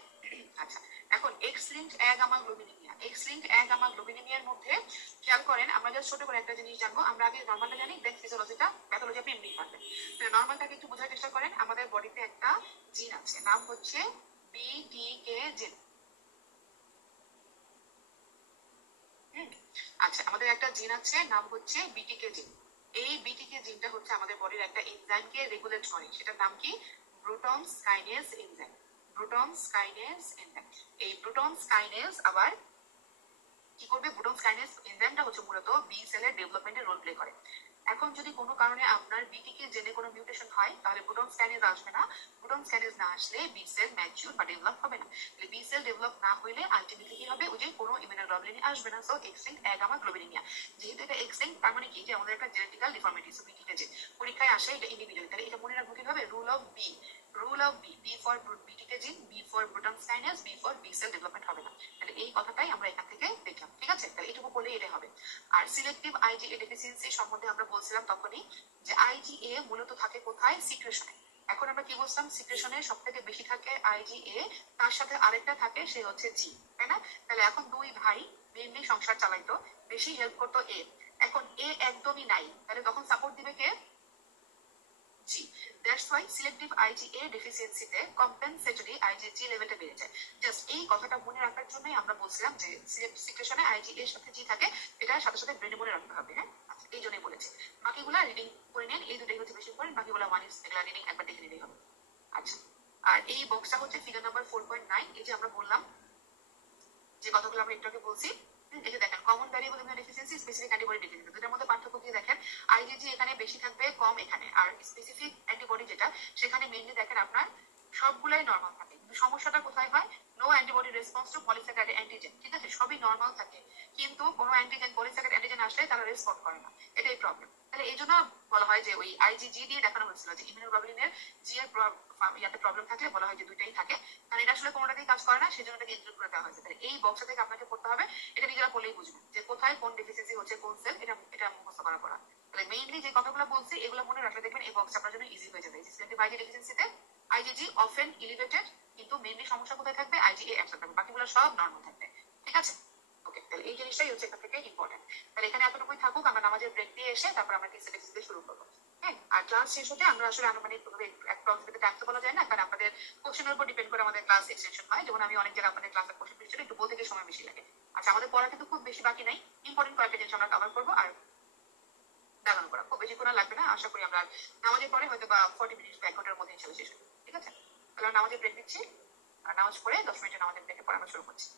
আচ্ছা, এখন এক্স লিঙ্কড অ্যাগামাগ্লোবিনিমিয়া, এক্স লিঙ্কড অ্যাগামাগ্লোবিনিমিয়ার মধ্যে খেয়াল করেন, আমরা জাস্ট ছোট করে একটা জিনিস জানবো। আমরা আগে নর্মালটা জানি, দেন ফিজিওলজিটা, প্যাথোলজি আপনি এমনি পারবেন। নর্মালটাকে একটু বোঝার চেষ্টা করেন। আমাদের বডিতে একটা জিন আছে, নাম হচ্ছে বিটিকে জিন। আচ্ছা, আমাদের একটা জিন আছে, নাম হচ্ছে বিটিকে জিন। এই বিটিকে জিনটা হচ্ছে আমাদের বডির একটা এনজাইমকে রেগুলেট করে, সেটার নাম কি, ব্রুটনস কাইনেজ এনজাইম। ব্রুটনস কাইনেজ এনজাইম, এই ব্রুটনস কাইনেজ আবার কি করবে, ব্রুটনস কাইনেজ এনজাইমটা হচ্ছে মূলত বি সেলের ডেভেলপমেন্টে রোল প্লে করে। এখন যদি কোনো কারণে আপনার বিটিকে জেনে কোনো মিউটেশন হয়, তাহলে ব্রুটনস কাইনেজ আসবে না। ব্রুটনস কাইনেজ না আসলে বি সেল ম্যাচিউর বা ডেভেলপ হবে না। তাহলে বি সেল ডেভেলপ না হইলে আলটিমেটলি কি হবে, ওই যে কোনো ইমিউনোগ্লোবুলিন আসবে না। সো এক্সলিঙ্কড অ্যাগামাগ্লোবিনিমিয়া, যেহেতু এটা এক্সলিঙ্কড, তার মানে কি, যে আমাদের একটা জেনেটিক্যাল ডিফর্মিটি। সো বিটিকে যে পরীক্ষায় আসে এটা ইন্ডিভিজুয়াল, তাহলে এটা মনে রাখবো কি হবে, rule of B, rule of B, B for BTK gene, B for Bruton's kinase, B for B cell development হবে না। তাহলে এই কথাটাই আমরা এখান থেকে দেখলাম, ঠিক আছে। তাহলে এটুকু বলেই এটা হবে। আর সিলেক্টিভ আইজিএ ডেফিসিয়েন্সি সম্বন্ধে আমরা বলছিলাম তখনই, যে আইজিএ মূলত থাকে কোথায়, সিক্রেশনে। এখন আমরা কি বলছিলাম, সিক্রেশনে সব থেকে বেশি থাকে আইজিএ, তার সাথে আরেকটা থাকে, সে হচ্ছে জি, তাই না। তাহলে এখন দুই ভাই মেইনলি সংসার চালাইতো, বেশি হেল্প করতো এ। এখন এ একদমই নাই, তাহলে তখন সাপোর্ট দিবে কে, G. That's why selective IgA ডেফিসিয়েন্সিতে কম্পেনসেটরি আইজিজি লেভেলটা বেড়ে যায়। জাস্ট এই কথাটা মনে রাখার জন্যই আমরা বলছিলাম যে সিক্রেশনে আইজিএ এর সাথে জি থাকে, এটা সাথে সাথে ব্রেনে মনে রাখতে হবে। হ্যাঁ, আচ্ছা, এই জন্যই বলেছি। বাকিগুলা রিডিং করে নেন, এই দুটাই হচ্ছে বেশি পড়েন, বাকিগুলা ওয়ান ইস এগুলা রিডিং একবার দেখে নিলেই হবে। আচ্ছা, আর এই বক্সটা হচ্ছে ফিগার নাম্বার 4.9। এই যে আমরা বললাম যে কথাগুলো আমরা একটু আগে বলছি, এই যে দেখেন, common variable immuno deficiency, specific antibody deficiency, দুটার মধ্যে পার্থক্য কি দেখেন, আইজিজি এখানে বেশি থাকবে, কম এখানে। আর স্পেসিফিক অ্যান্টিবডি যেটা, সেখানে মেইনলি দেখেন আপনার সবগুলাই নর্মাল থাকে, কিন্তু সমস্যাটা কোথায় হয়? No antibody response to polysaccharide antigen. ঠিক আছে, সবই নর্মাল থাকে, কিন্তু কোনো অ্যান্টিজেন পলিস্যাকারাইড অ্যান্টিজেন আসলে তারা রেসপন্ড করে না, এটাই প্রবলেম। তাহলে এই জন্য বলা হয় যে ওই আইজিজি দিয়ে দেখানো হয়েছিল যে ইমিউনোগ্লোবুলিনের জি এর ইয়াতে প্রবলেম থাকলে বলা হয় যে দুইটাই থাকে, কারণ এটা আসলে কোনোটাতেই কাজ করে না, সেজন্য এটাকে ইনক্লুড করে দেওয়া হয়েছে। তাহলে এই বক্সটা থেকে আপনাকে পড়তে হবে, এটা নিজেরা পড়লেই বুঝবেন যে কোথায় কোন ডেফিসিয়েন্সি হচ্ছে, কোন সেল, এটা মুখস্থ করা পড়া। তাহলে মেইনলি যে কথাগুলো বলছি এগুলো মনে রাখলে দেখবেন এই বক্সটা আপনার জন্য ইজি হয়ে যাবে। বাইজি ডেফিসিয়েন্সিতে আইজিজি অফেন এলিভেটেড, কিন্তু মেইনলি সমস্যা কোথায় থাকবে? আইজিএ অ্যাবসেন্ট থাকবে, বাকিগুলো সব নর্মাল থাকবে। ঠিক আছে, ওকে, তাহলে এই জিনিসটাই হচ্ছে এখান থেকে ইম্পর্টেন্ট। তাহলে এখানে এতটুকুই থাকুক, আমরা নামাজের ব্রেক দিয়ে এসে তারপর আমরা টিসেল দিয়ে শুরু করবো। হ্যাঁ, আর ক্লাস শেষ হতে আমরা আসলে আনুমানিক অ্যাপ্রক্সিমেটলি টাইম তো বলা যায় না, কারণ আপনাদের কোশ্চেনের উপর ডিপেন্ড করে আমাদের ক্লাস এক্সটেনশন হয়। যেমন আমি অনেক জায়গায় আপনাদের ক্লাসের কোশ্চেন পিছনে একটু বলতে গিয়ে সময় বেশি লাগে। আচ্ছা, আমাদের পড়া কিন্তু খুব বেশি বাকি নাই, ইম্পর্টেন্ট কয়েকটা জিনিস আমরা কভার করবো আর দাগানো করা খুব বেশি করা লাগবে না। আশা করি আমরা নামাজের পরে হয়তো বা 40 মিনিট বা 1 ঘন্টার মধ্যে ইনশাল্লাহ শেষ হবে। ঠিক আছে, তাহলে নামাজের ব্রেক দিচ্ছি, আর নামাজ পড়ে 10 মিনিটের নামাজের ব্রেকের পর আমরা শুরু করছি।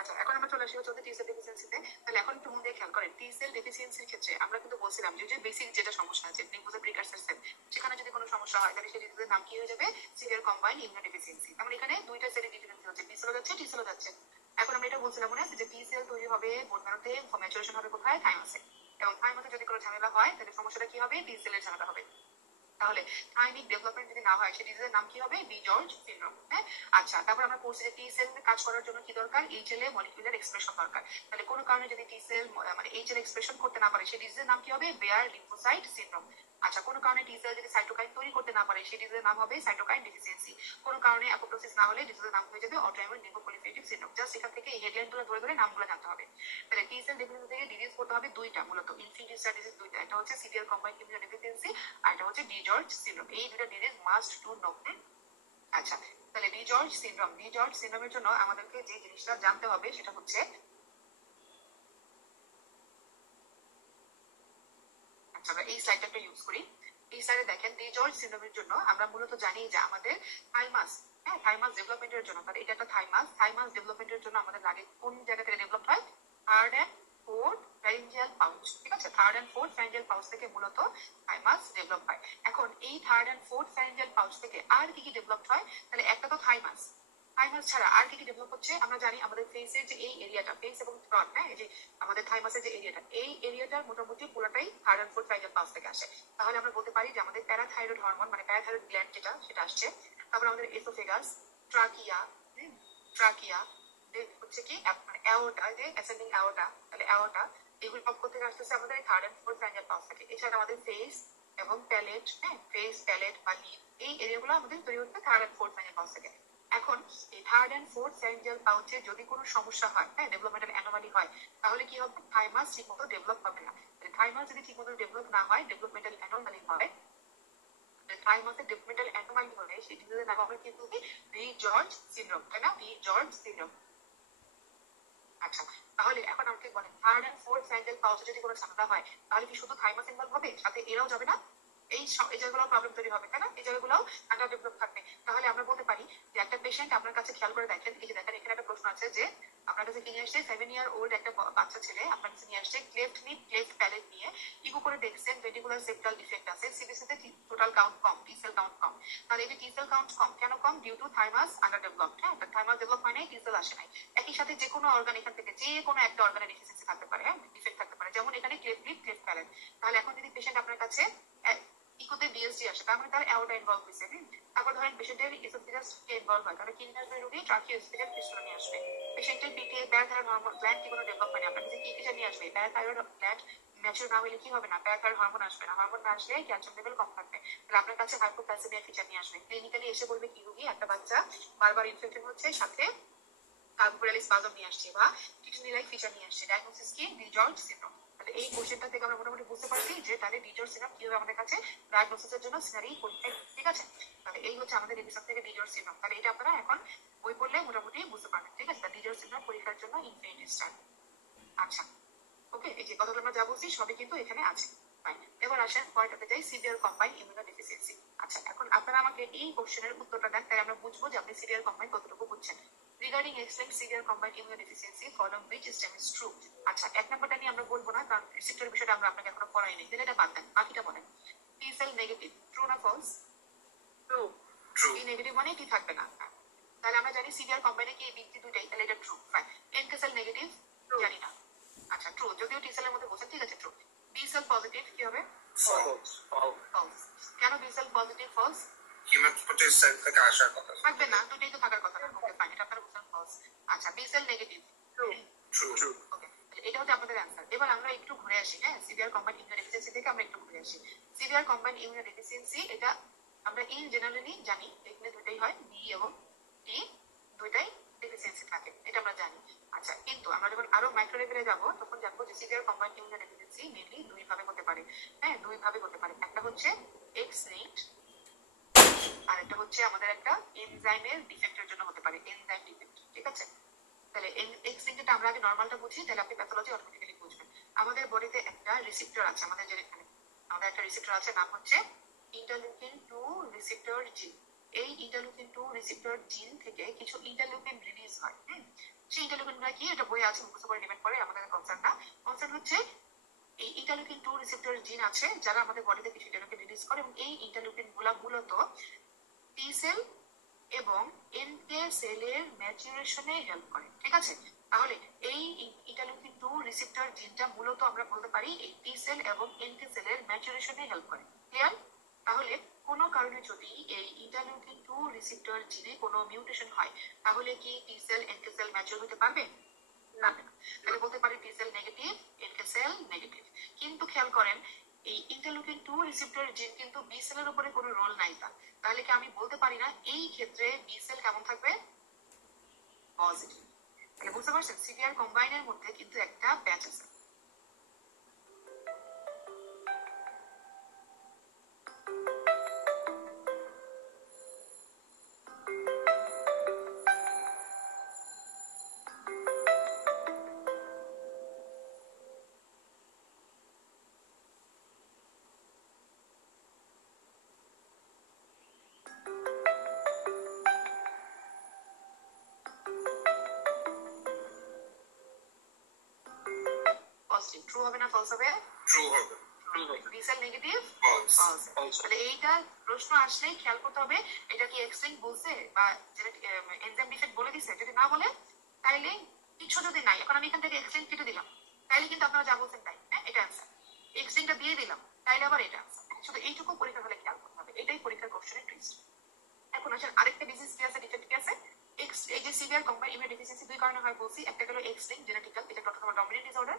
আচ্ছা, এখন আমরা চলে আসি হচ্ছে টি সেল ডেফিসিয়েন্সিতে। তাহলে এখন একটু মন দিয়ে খেয়াল করেন, টি সেল ডেফিসিয়েন্সির ক্ষেত্রে আমরা কিন্তু বলছিলাম যে বেসিক যেটা সমস্যা আছে নিউক্লিয়ার প্রিকারসর সেল, সেখানে যদি কোনো সমস্যা হয় তাহলে সেই ডিজিজের নাম কি হয়ে যাবে? Severe combined immuno deficiency. আমরা এখানে দুইটা সেলের ডেফিসিয়েন্সি হচ্ছে, বি সেলও যাচ্ছে, টি সেলও যাচ্ছে। এখন আমরা এটা বলছিলাম মনে আছে যে টি সেল তৈরি হবে বোনমারোতে, ম্যাচুরেশন হবে কোথায়? থাইমাসে। এবং থাইমাসে যদি কোনো ঝামেলা হয় তাহলে সমস্যাটা কি হবে? বি সেলের ঝামেলা হবে। তাহলে থাইমিক ডেভেলপমেন্ট যদি না হয় সেই ডিজিজের নাম কি হবে? D George syndrome. হ্যাঁ, আচ্ছা, তারপর আমরা পড়ছি যে টি সেল কাজ করার জন্য কি দরকার? এইচএলএ মলিকুলার এক্সপ্রেশন দরকার। তাহলে কোনো কারণে যদি টি সেল মানে এইচএল এক্সপ্রেশন করতে না পারে সেই ডিজিজের নাম কি হবে? Bare lymphocyte syndrome. আচ্ছা, কোনো কারণে টি সেল যদি সাইটোকাইন তৈরি করতে না পারে সেই ডিজিজের নাম হবে সাইটোকাইন ডেফিসিয়েন্সি। কোনো কারণে অ্যাপোপ্টোসিস না হলে ডিজিজের নাম হয়ে যাবে অটোইমিউন লিম্ফোপ্রলিফারেটিভ সিনড্রোম। জাস্ট এখান থেকে এই হেডলাইনগুলো ধরে ধরে নামগুলো জানতে হবে। তাহলে টি সেল ডেফিসিয়েন্সি থেকে ডিজিজ করতে হবে দুইটা, মূলত ইনফিনিটি স্টার ডিজিজ দুইটা, একটা হচ্ছে সিভিয়ার কম্বাইন্ড ইমিউনো ডেফিসিয়েন্সি আর একটা হচ্ছে ডি জর্জ সিনড্রোম। এই দুটো ডিজিজ মাস্ট টু নো। আচ্ছা, তাহলে ডি জর্জ সিনড্রোমের জন্য আমাদেরকে যে জিনিসটা জানতে হবে সেটা হচ্ছে আচ্ছা আমরা এই স্লাইডটা একটা ইউজ করি। এই স্লাইডে দেখেন ডিজর্জ সিন্ড্রোমের জন্য আমরা মূলত জানি যে আমাদের থাইমাস, হ্যাঁ থাইমাস ডেভেলপমেন্টের জন্য, তাহলে এটা একটা থাইমাস ডেভেলপমেন্টের জন্য আমাদের লাগে কোন জায়গা থেকে ডেভেলপ হয়, third and fourth pharyngeal pouch, ঠিক আছে, third and fourth pharyngeal pouch থেকে মূলত থাইমাস ডেভেলপ হয়। এখন এই third and fourth pharyngeal pouch থেকে আর কি কি ডেভেলপ হয়, তাহলে একটা তো থাইমাস, থাইমাস ছাড়া আর কি কি ডেভেলপ হচ্ছে আমরা জানি, আমাদের ফেসের যে এই এরিয়াটা, ফেস এবং থ্রট, হ্যাঁ এই যে আমাদের থাইমাসের যে এরিয়াটা, এই এরিয়াটার মোটামুটি পুরোটাই third and fourth pharyngeal pouch থেকে আসে। তাহলে আমরা বলতে পারি যে আমাদের প্যারাথাইরয়েড হরমোন মানে প্যারাথাইরয়েড গ্ল্যান্ড যেটা সেটা আসছে। তারপর আমাদের এসোফেগাস, ট্রাকিয়া, ট্রাকিয়া হচ্ছে কি মানে অ্যাওর্টা, যে অ্যাসেন্ডিং অ্যাওর্টা, তাহলে অ্যাওর্টা এগুলো সব থেকে আসতেছে আমাদের third and fourth pharyngeal pouch থেকে। এছাড়া আমাদের ফেস এবং প্যালেট, হ্যাঁ ফেস প্যালেট বা লিপ, এই এরিয়াগুলো আমাদের তৈরি হচ্ছে third and fourth pharyngeal pouch থেকে। এখন এই থার্ড এন্ড ফোর্থ ফ্যারিঞ্জিয়াল পাউচে যদি কোনো সমস্যা হয়, হ্যাঁ ডেভেলপমেন্টাল অ্যানোমালি হয়, তাহলে কি হবে, থাইমাস ঠিকমতো ডেভেলপ হবে না। থাইমাস যদি ঠিকমতো ডেভেলপ না হয়, ডেভেলপমেন্টাল অ্যানোমালি হয়, থাইমাসের ডেভেলপমেন্টাল অ্যানোমালি হলে সেই ডিজিজের নাম আমরা কি বলি, রি-জর্জ সিনড্রোম, তাই না, রি-জর্জ সিনড্রোম। আচ্ছা তাহলে এখন আমাকে বলেন থার্ড এন্ড ফোর্থ ফ্যারিঞ্জিয়াল পাউচে যদি কোনো ঝামেলা হয় তাহলে কি শুধু থাইমাস ইনভলভ হবে, সাথে এরাও যাবে না, এই জায়গাগুলো প্রবলেম তৈরি হবে, তাই না, এই জায়গাগুলো আন্ডার ডেভেলপ থাকবে। তাহলে আমরা বলতে পারি যে একটা পেশেন্ট আপনার কাছে খেয়াল করে দেখেন, এই যে দেখেন এখানে একটা প্রশ্ন আছে যে আপনার কাছে কি নিয়ে আসছে, 7-year-old একটা বাচ্চা ছেলে আপনার কাছে নিয়ে আসছে ক্লেফট লিপ ক্লেফট প্যালেট নিয়ে, ইকো করে দেখছেন ভেন্টিকুলার সেপ্টাল ডিফেক্ট আছে, সিবিসিতে টোটাল কাউন্ট কম, টি সেল কাউন্ট কম। তাহলে এই যে টি সেল কাউন্ট কম কেন কম, due to thymus under develop, হ্যাঁ থাইমাস ডেভেলপ হয় নাই, টি সেল আসে নাই। একই সাথে যে কোনো অর্গান এখান থেকে যে কোনো একটা অর্গানের ডিফিসিয়েন্সি থাকতে পারে, হ্যাঁ ডিফেক্ট থাকতে পারে, যেমন এখানে ক্লেফট লিপ ক্লেফট প্যালেট। তাহলে এখন যদি পেশেন্ট আপনার কাছে ইকোতে বিএসডি আসে তার মানে তার অ্যাওর্টা ইনভলভ হয়েছে, তারপর ধরেন পেশেন্টের এসোফেগাস কে ইনভলভ হয়, তাহলে কি নিয়ে আসবে রোগী, ট্রাকিও এসোফেগাস ফিস্টুলা নিয়ে আসবে। পেশেন্টের পিঠে প্যারাথাইরয়েড হরমোন গ্ল্যান্ড কি কোনো ডেভেলপ হয়নি, আপনার কাছে কি কিসে নিয়ে আসবে, প্যারাথাইরয়েড গ্ল্যান্ড ম্যাচিউর না হলে কি হবে না, প্যারাথাইরয়েড হরমোন আসবে না, হরমোন না আসলে ক্যালসিয়াম লেভেল কম থাকবে, তাহলে আপনার কাছে হাইপোক্যালসিমিয়া ফিচার নিয়ে আসবে। ক্লিনিক্যালি এসে বলবে কি রোগী, একটা বাচ্চা বারবার ইনফেক্টেড হচ্ছে, সাথে কার্বোরালি স্পাজম নিয়ে আসছে বা কিডনি লাইক ফিচার নিয়ে আসছে, ডায়াগনোসিস কি, ডিজর্জ সিনড্রোম। তাহলে এই কোশ্চেনটা থেকে আমরা মোটামুটি বুঝতে পারছি যে তাহলে ডিজর্জ সিনড্রোম কি হবে আমাদের কাছে ডায়াগনোসিসের জন্য সিনারি পরীক্ষা, ঠিক আছে। তাহলে এই হচ্ছে আমাদের এপিসোড থেকে ডিজর্জ সিনড্রোম, তাহলে এটা আপনারা এখন বই পড়লে মোটামুটি বুঝতে পারবেন, ঠিক আছে। ডিজর্জ সিনড্রোম পরীক্ষার জন্য ইনফিনিটি স্টার। আচ্ছা ওকে, এই যে কথাগুলো আমরা যা বলছি সবই কিন্তু এখানে আছে। এবার আসেন পয়েন্টটাতে যাই, সিভিয়ার কম্বাইন্ড ইমিউনোডেফিসিয়েন্সি। আচ্ছা এখন আপনারা আমাকে এই কোশ্চেনের উত্তরটা দেন, তাই আমরা বুঝবো যে আপনি সিভিয়ার কম্বাইন্ড কতটুকু বুঝছেন। Regarding explain severe combined immunodeficiency following which stem is true. আচ্ছা এক নম্বরটা নিয়ে আমরা বলবো না, কারণ রিসেপ্টরের বিষয়টা আমরা আপনাকে এখনো পড়াইনি, তাহলে এটা বাদ দেন, বাকিটা বলেন। টি সেল নেগেটিভ, ট্রু না ফলস? ট্রু। টি নেগেটিভ মানে টি থাকবে না, তাহলে আমরা জানি সিভিয়ার কম্বাইন্ডে কি বিক্রি দুইটাই, তাহলে এটা true. Fine. NK cell negative, জানি না, আচ্ছা ট্রু, যদিও টি সেলের মধ্যে বলছেন, ঠিক আছে ট্রু। বি সেল পজিটিভ কি হবে, ফলস। ফলস। কেন B cell positive false, hematopoietic cell থেকে আসার কথা, থাকবে না, দুটোই তো থাকার কথা না, ওকে ফাইন, এটা আপনারা বলছেন ফলস। আচ্ছা B cell negative, true. True. Okay এটা হচ্ছে আপনাদের অ্যান্সার। এবার আমরা একটু ঘুরে আসি, হ্যাঁ সিভিয়ার কম্বাইন্ড ইমিউনোডেফিসিয়েন্সি থেকে আমরা একটু ঘুরে আসি। সিভিয়ার কম্বাইন্ড ইমিউনোডেফিসিয়েন্সি এটা আমরা ইন জেনারেলি জানি এখানে দুটোই হয়, বি এবং টি দুইটাই ডেফিসিয়েন্সি থাকে, এটা আমরা জানি। আচ্ছা কিন্তু আমরা যখন আরো মাইক্রো লেভেলে যাবো তখন জানবো যে সিভিয়ার কম্বাইন্ড ইমিউনোডেফিসিয়েন্সি মেইনলি দুই ভাবে হতে পারে, হ্যাঁ দুই ভাবে হতে পারে। একটা হচ্ছে এক্স লিঙ্কড, আর একটা হচ্ছে আমাদের একটা এনজাইমের ডিফেক্টের জন্য হতে পারে, এনজাইম ডিফেক্ট, ঠিক আছে। তাহলে এক্স লিঙ্কটা আমরা আগে নরমালটা বুঝি, তাহলে আপনি প্যাথোলজি অটোমেটিক্যালি বুঝবেন। আমাদের বডিতে একটা রিসেপ্টর আছে, আমাদের যে এখানে আমাদের একটা রিসেপ্টর আছে, নাম হচ্ছে ইন্টারলিউকিন 2 রিসেপ্টর জিন। এই ইন্টারলিউকিন 2 রিসেপ্টর জিন থেকে কিছু ইন্টারলিউকিন রিলিজ হয়, সেই ইন্টারলিউকিনটা কি এটা বই আছে, মুখস্থ করে নেবেন পরে, আমাদের কনসার্ন না। কনসার্ন হচ্ছে এই ইন্টারলিউকিন 2 রিসেপ্টর জিন আছে যারা আমাদের বডিতে কিছু ইন্টারলিউকিন রিলিজ করে, এবং এই ইন্টারলিউকিন গুলা মূলত টি সেল এবং এনকে সেলের ম্যাচুরেশনে হেল্প করে, ঠিক আছে। তাহলে এই ইন্টারলিউকিন 2 রিসেপ্টর জিনটা মূলত আমরা বলতে পারি এই টি সেল এবং এনকে সেলের ম্যাচুরেশনে হেল্প করে, ক্লিয়ার। তাহলে কোনো কারণে যদি এই ইন্টারলিউকিন 2 রিসেপ্টর জিনে কোনো মিউটেশন হয় তাহলে কি T cell NK cell mature হতে পারবে না, তাহলে বলতে পারি T cell negative, NK cell negative. কিন্তু খেয়াল করেন এই ইন্টারলিউকিন 2 রিসেপ্টর জিন কিন্তু বি সেলের উপরে কোনো রোল নাই তার, তাহলে কি আমি বলতে পারি না এই ক্ষেত্রে বি সেল কেমন থাকবে, পজিটিভ। তাহলে বুঝতে পারছেন সিভিয়ার কম্বাইনের মধ্যে কিন্তু একটা প্যাচ আছে। পজিটিভ, ট্রু হবে না ফলস হবে? ট্রু হবে। B cell negative, False. False. False. তাহলে এইটা প্রশ্ন আসলেই খেয়াল করতে হবে এটা কি এক্স লিঙ্ক বলছে বা যেটা এনজাইম ডিফেক্ট বলে দিছে। যদি না বলে তাইলে কিছু যদি নাই, এখন আমি এখান থেকে এক্স লিঙ্ক কেটে দিলাম, তাইলে কিন্তু আপনারা যা বলছেন তাই, হ্যাঁ এটা অ্যান্সার। এক্স লিঙ্কটা দিয়ে দিলাম, তাইলে আবার এটা অ্যান্সার। শুধু এইটুকু পরীক্ষা হলে খেয়াল করতে হবে, এটাই পরীক্ষার কোশ্চেনের টুইস্ট। এখন আসেন আরেকটা ডিজিজ কি আছে, ডিফেক্ট কি আছে। এক্স এই যে সিভিয়ার কম্বাইন্ড ইমিউনোডেফিসিয়েন্সি দুই কারণে হয় বলছি, একটা হলো এক্স লিঙ্ক জেনেটিক্যাল, এটা অটোসোমাল ডমিনেন্ট ডিসঅর্ডার।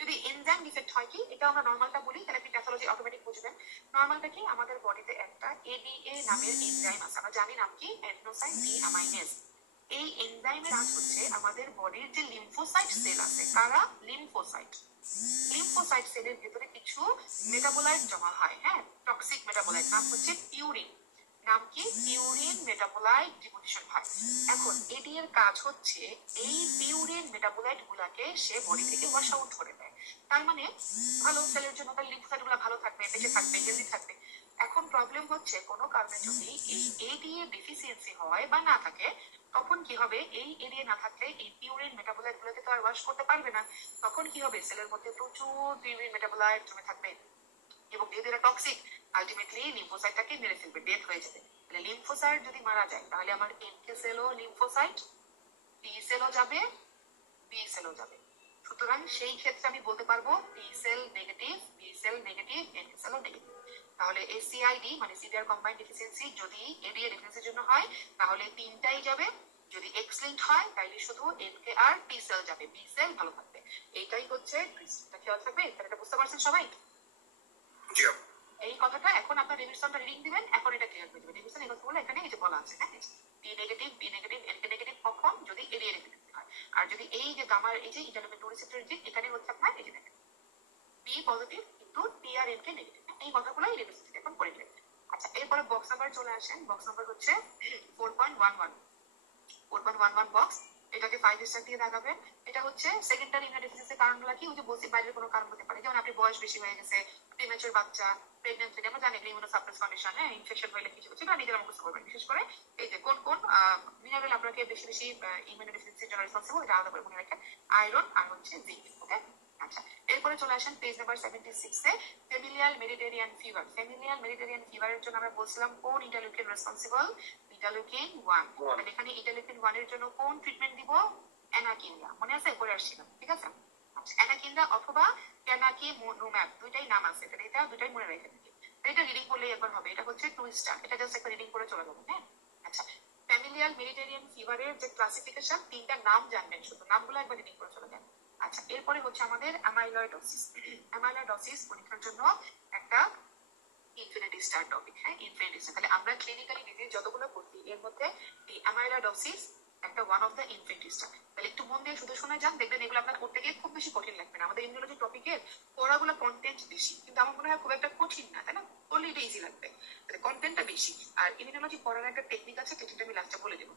যদি এনজাইম ডিফেক্ট হয় কি, এটা আমরা নরমালটা বলি, তাহলে আপনি প্যাথোলজি অটোমেটিক বুঝবেন। নরমালটা কি, আমাদের বডিতে একটা এডিএ নামের এনজাইম আছে, আমরা জানি নাম কি, অ্যাডিনোসাইন ডিঅ্যামাইনেজ। এই এনজাইমের কাজ হচ্ছে আমাদের বডির যে লিম্ফোসাইট সেল আছে, কারা, লিম্ফোসাইট। লিম্ফোসাইট সেলের ভিতরে কিছু মেটাবোলাইট জমা হয়, হ্যাঁ টক্সিক মেটাবোলাইট, নাম হচ্ছে পিউরিন। নাম কি, পিউরিন মেটাবোলাইট ডিপোজিশন হয়। এখন এডি এর কাজ হচ্ছে এই পিউরিন মেটাবোলাইট গুলাকে সে বডি থেকে ওয়াশ আউট করে দেয়। তার মানে ভালো সেলের জন্য তার লিম্ফোসাইট গুলো ভালো থাকবে, বেঁচে থাকবে, হেলদি থাকবে। এখন প্রবলেম হচ্ছে কোনো কারণে যদি এই এডি এর ডেফিসিয়েন্সি হয় বা না থাকে, তখন কি হবে, এই এরিয়া না থাকলে এই পিউরিন মেটাবোলাইট গুলোকে তো আর ওয়াশ করতে পারবে না। তখন কি হবে, সেলের মধ্যে প্রচুর পিউরিন মেটাবোলাইট জমে থাকবে এবং যেহেতু এটা টক্সিক, আলটিমেটলি লিম্ফোসাইটটাকে মেরে ফেলবে, ডেথ হয়ে যাবে। তাহলে লিম্ফোসাইট যদি মারা যায় তাহলে আমার এনকে সেলও লিম্ফোসাইট, টি সেলও যাবে, বি সেলও যাবে। সুতরাং সেই ক্ষেত্রে আমি বলতে পারবো T cell negative, B cell negative, NK সেলও নেগেটিভ। তাহলে এসিআইডি মানে সিভিয়ার কম্বাইন্ড ডিফিসিয়েন্সি যদি এডিএ ডিফিসিয়েন্সির জন্য হয় তাহলে তিনটাই যাবে। যদি এক্স লিঙ্কড হয় তাহলে শুধু এনকে আর টি সেল যাবে, বি সেল ভালো থাকবে। এইটাই হচ্ছে টুইস্টটা, খেয়াল থাকবে। এটা বুঝতে পারছেন সবাই? জি আপু। এই কথাটা এখন আপনার রিভিশনটা রিডিং দিবেন, এখন এটা ক্লিয়ার করে দিবেন। রিভিশন এই কথাগুলো এখানে এই যে বলা আছে, হ্যাঁ T negative, B negative, NK negative কখন, যদি এডিএ নেগেটিভ হয়। আর যদি এই যে গামার এই যে ইন্টারলিউকিন 2 রিসেপ্টর জিন, এখানে হচ্ছে আপনার এই যে দেখেন বি পজিটিভ কিন্তু টি আর এনকে নেগেটিভ। এই কথাগুলোই রিভিশন এখন করে দিবেন। আচ্ছা এরপরে বক্স নাম্বার চলে আসেন। বক্স নাম্বার হচ্ছে 4.11, 4.11 বক্স। এটাকে 5 স্টার দিয়ে দাগাবেন। এটা হচ্ছে সেকেন্ডারি ইমিউনোডেফিসিয়েন্সির কারণগুলো কি, ওই যে বলছি বাইরের কোনো কারণ হতে পারে, যেমন আপনি বয়স বেশি হয়ে গেছে, প্রিম্যাচুর বাচ্চা, প্রেগন্যান্সি, আমরা জানি ইমিউনোসাপ্রেস কন্ডিশন, হ্যাঁ ইনফেকশন হলে কিছু কিছু নিজেরা মুখস্থ করবেন। বিশেষ করে এই যে কোন কোন মিনারেল আপনাকে বেশি বেশি ইমিউনোডেফিসিয়েন্সির জন্য রেসপন্সিবল, এটা আলাদা করে মনে রাখেন, আয়রন আর হচ্ছে জিঙ্ক। ওকে আচ্ছা এরপরে চলে আসেন পেজ নাম্বার 76 এ, familial Mediterranean fever. Familial Mediterranean ফিভারের জন্য আমরা বলছিলাম কোন ইন্টারলিউকিন রেসপন্সিবল, ইন্টারলিউকিন 1। তাহলে এখানে ইন্টারলিউকিন 1 এর জন্য কোন ট্রিটমেন্ট দিব, অ্যানাকিনরা, মনে আছে পড়ে আসছিলাম, ঠিক আছে। আচ্ছা অ্যানাকিনরা অথবা ক্যানাকিমোনুম্যাব, দুইটাই নাম আছে, তাহলে এটা দুইটাই মনে রেখে দিই। এটা রিডিং করলেই একবার হবে। এটা হচ্ছে 2 স্টার, এটা জাস্ট একটা রিডিং করে চলে যাবো, হ্যাঁ। আচ্ছা ফ্যামিলিয়াল মেডিটেরিয়ান ফিভারের যে ক্লাসিফিকেশন, তিনটা নাম জানবেন, শুধু নামগুলো একবার রিডিং করে চলে যান। আচ্ছা এরপরে হচ্ছে আমাদের অ্যামাইলয়েডোসিস। অ্যামাইলয়েডোসিস পরীক্ষার জন্য একটা ইনফিনিটি স্টার টপিক, হ্যাঁ ইনফিনিটি স্টার। তাহলে আমরা ক্লিনিক্যালি ডিজিজ যতগুলো পড়ছি এর মধ্যে এই অ্যামাইলয়েডোসিস একটা one of the infinity star. তাহলে একটু মন দিয়ে শুধু শুনে যান, দেখবেন এগুলো আপনার করতে গিয়ে খুব বেশি কঠিন লাগবে না। আমাদের ইমিউনোলজি টপিকের পড়াগুলো কন্টেন্ট বেশি, কিন্তু আমার মনে হয় খুব একটা কঠিন না, তাই না, করলে এটা ইজি লাগবে। তাহলে কন্টেন্টটা বেশি। আর ইমিউনোলজি পড়ার একটা টেকনিক আছে, টেকনিকটা আমি লাস্টে বলে দেবো।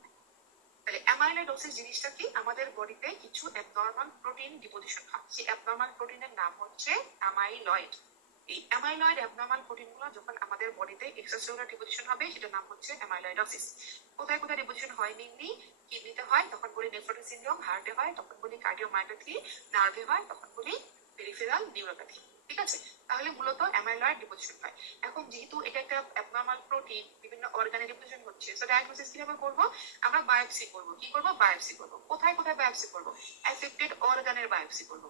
তাহলে অ্যামাইলয়েডোসিস জিনিসটা কি, আমাদের বডিতে কিছু অ্যাবনর্মাল প্রোটিন ডিপোজিশন হয়, সেই অ্যাবনর্মাল প্রোটিনের নাম হচ্ছে অ্যামাইলয়েড। এই অ্যামাইলয়েড অ্যাবনর্মাল প্রোটিনগুলো যখন আমাদের বডিতে এক্সট্রাসেলুলার ডিপোজিশন হবে, সেটার নাম হচ্ছে অ্যামাইলয়েডোসিস। কোথায় কোথায় ডিপোজিশন হয়, মেইনলি কিডনিতে হয়, তখন বলি নেফ্রোটিক সিনড্রোম, হার্টে হয় তখন বলি কার্ডিওমায়োপ্যাথি, নার্ভে হয় তখন বলি পেরিফেরাল নিউরোপ্যাথি, ঠিক আছে। তাহলে মূলত অ্যামাইলয়েড ডিপোজিশন হয়। এখন যেহেতু এটা একটা অ্যাবনর্মাল প্রোটিন, বিভিন্ন অর্গানে ডিপোজিশন হচ্ছে, সো ডায়াগনোসিস কিভাবে করবো, আমরা বায়োপসি করবো। কি করবো, বায়োপসি করবো। কোথায় কোথায় বায়োপসি করবো, এফেক্টেড অর্গানের বায়োপসি করবো।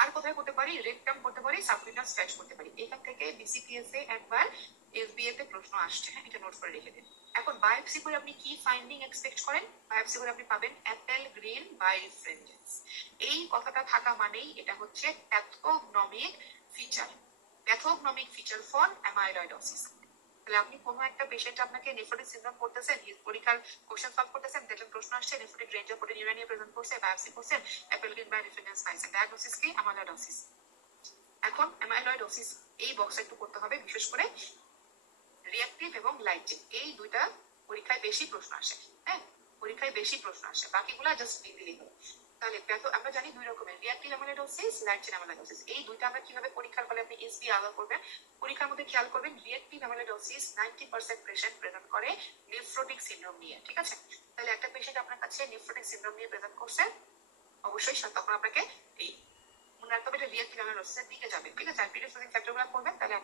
আর কোথায় করতে পারি, রেকটাম করতে পারি, সাবকুটাস স্ট্রেচ করতে পারি। এখান থেকে বিসিপিএস এ একবার এসবিএ তে প্রশ্ন আসছে, হ্যাঁ এটা নোট করে রেখে দিন। এখন বায়োপসি করে আপনি কি ফাইন্ডিং এক্সপেক্ট করেন, বায়োপসি করে আপনি পাবেন অ্যাপেল গ্রিন বাইরেফ্রেঞ্জেন্স। এই কথাটা থাকা মানেই এটা হচ্ছে pathognomonic feature, pathognomonic feature for amyloidosis. তাহলে আপনি কোনো একটা পেশেন্ট আপনাকে নেফ্রোটিক সিনড্রোম করতেছেন, পরীক্ষার কোশ্চেন সলভ করতেছেন, দেখলেন প্রশ্ন আসছে নেফ্রোটিক রেঞ্জ অফ প্রোটিন নিয়ে প্রেজেন্ট করছে, বায়োপসি করছেন, অ্যাপেল গ্রিন বাইরেফ্রেঞ্জেন্স পাইছেন, ডায়াগনোসিস কি, অ্যামাইলয়েডোসিস। এখন অ্যামাইলয়েডোসিস এই বক্সটা একটু করতে হবে, বিশেষ করে রিঅ্যাক্টিভ এবং লাইট চেইন, এই দুইটা পরীক্ষায় বেশি প্রশ্ন আসে, হ্যাঁ পরীক্ষায় বেশি প্রশ্ন আসে, বাকিগুলা জাস্ট দিলেই হবে। তাহলে আমরা জানি দুই রকমের, reactive amyloidosis, light chain amyloidosis. এই দুইটা আমরা কিভাবে পরীক্ষার ফলে আপনি এসবি আলাদা করবেন। পরীক্ষার মধ্যে খেয়াল করবেন, রিঅ্যাক্টিভ অ্যামাইলয়েডোসিস 90% পেশেন্ট প্রেজেন্ট করে নেফ্রোটিক সিনড্রোম নিয়ে, ঠিক আছে। তাহলে একটা পেশেন্ট আপনার কাছে নেফ্রোটিক সিনড্রোম নিয়ে প্রেজেন্ট করছে, অবশ্যই তখন আপনাকে এই মনে রাখতে হবে এটা রিঅ্যাক্টিভ অ্যামিলোসিসের দিকে যাবে, ঠিক আছে। আর প্রিডিসপোজিং ফ্যাক্টরগুলো করবেন, তাহলে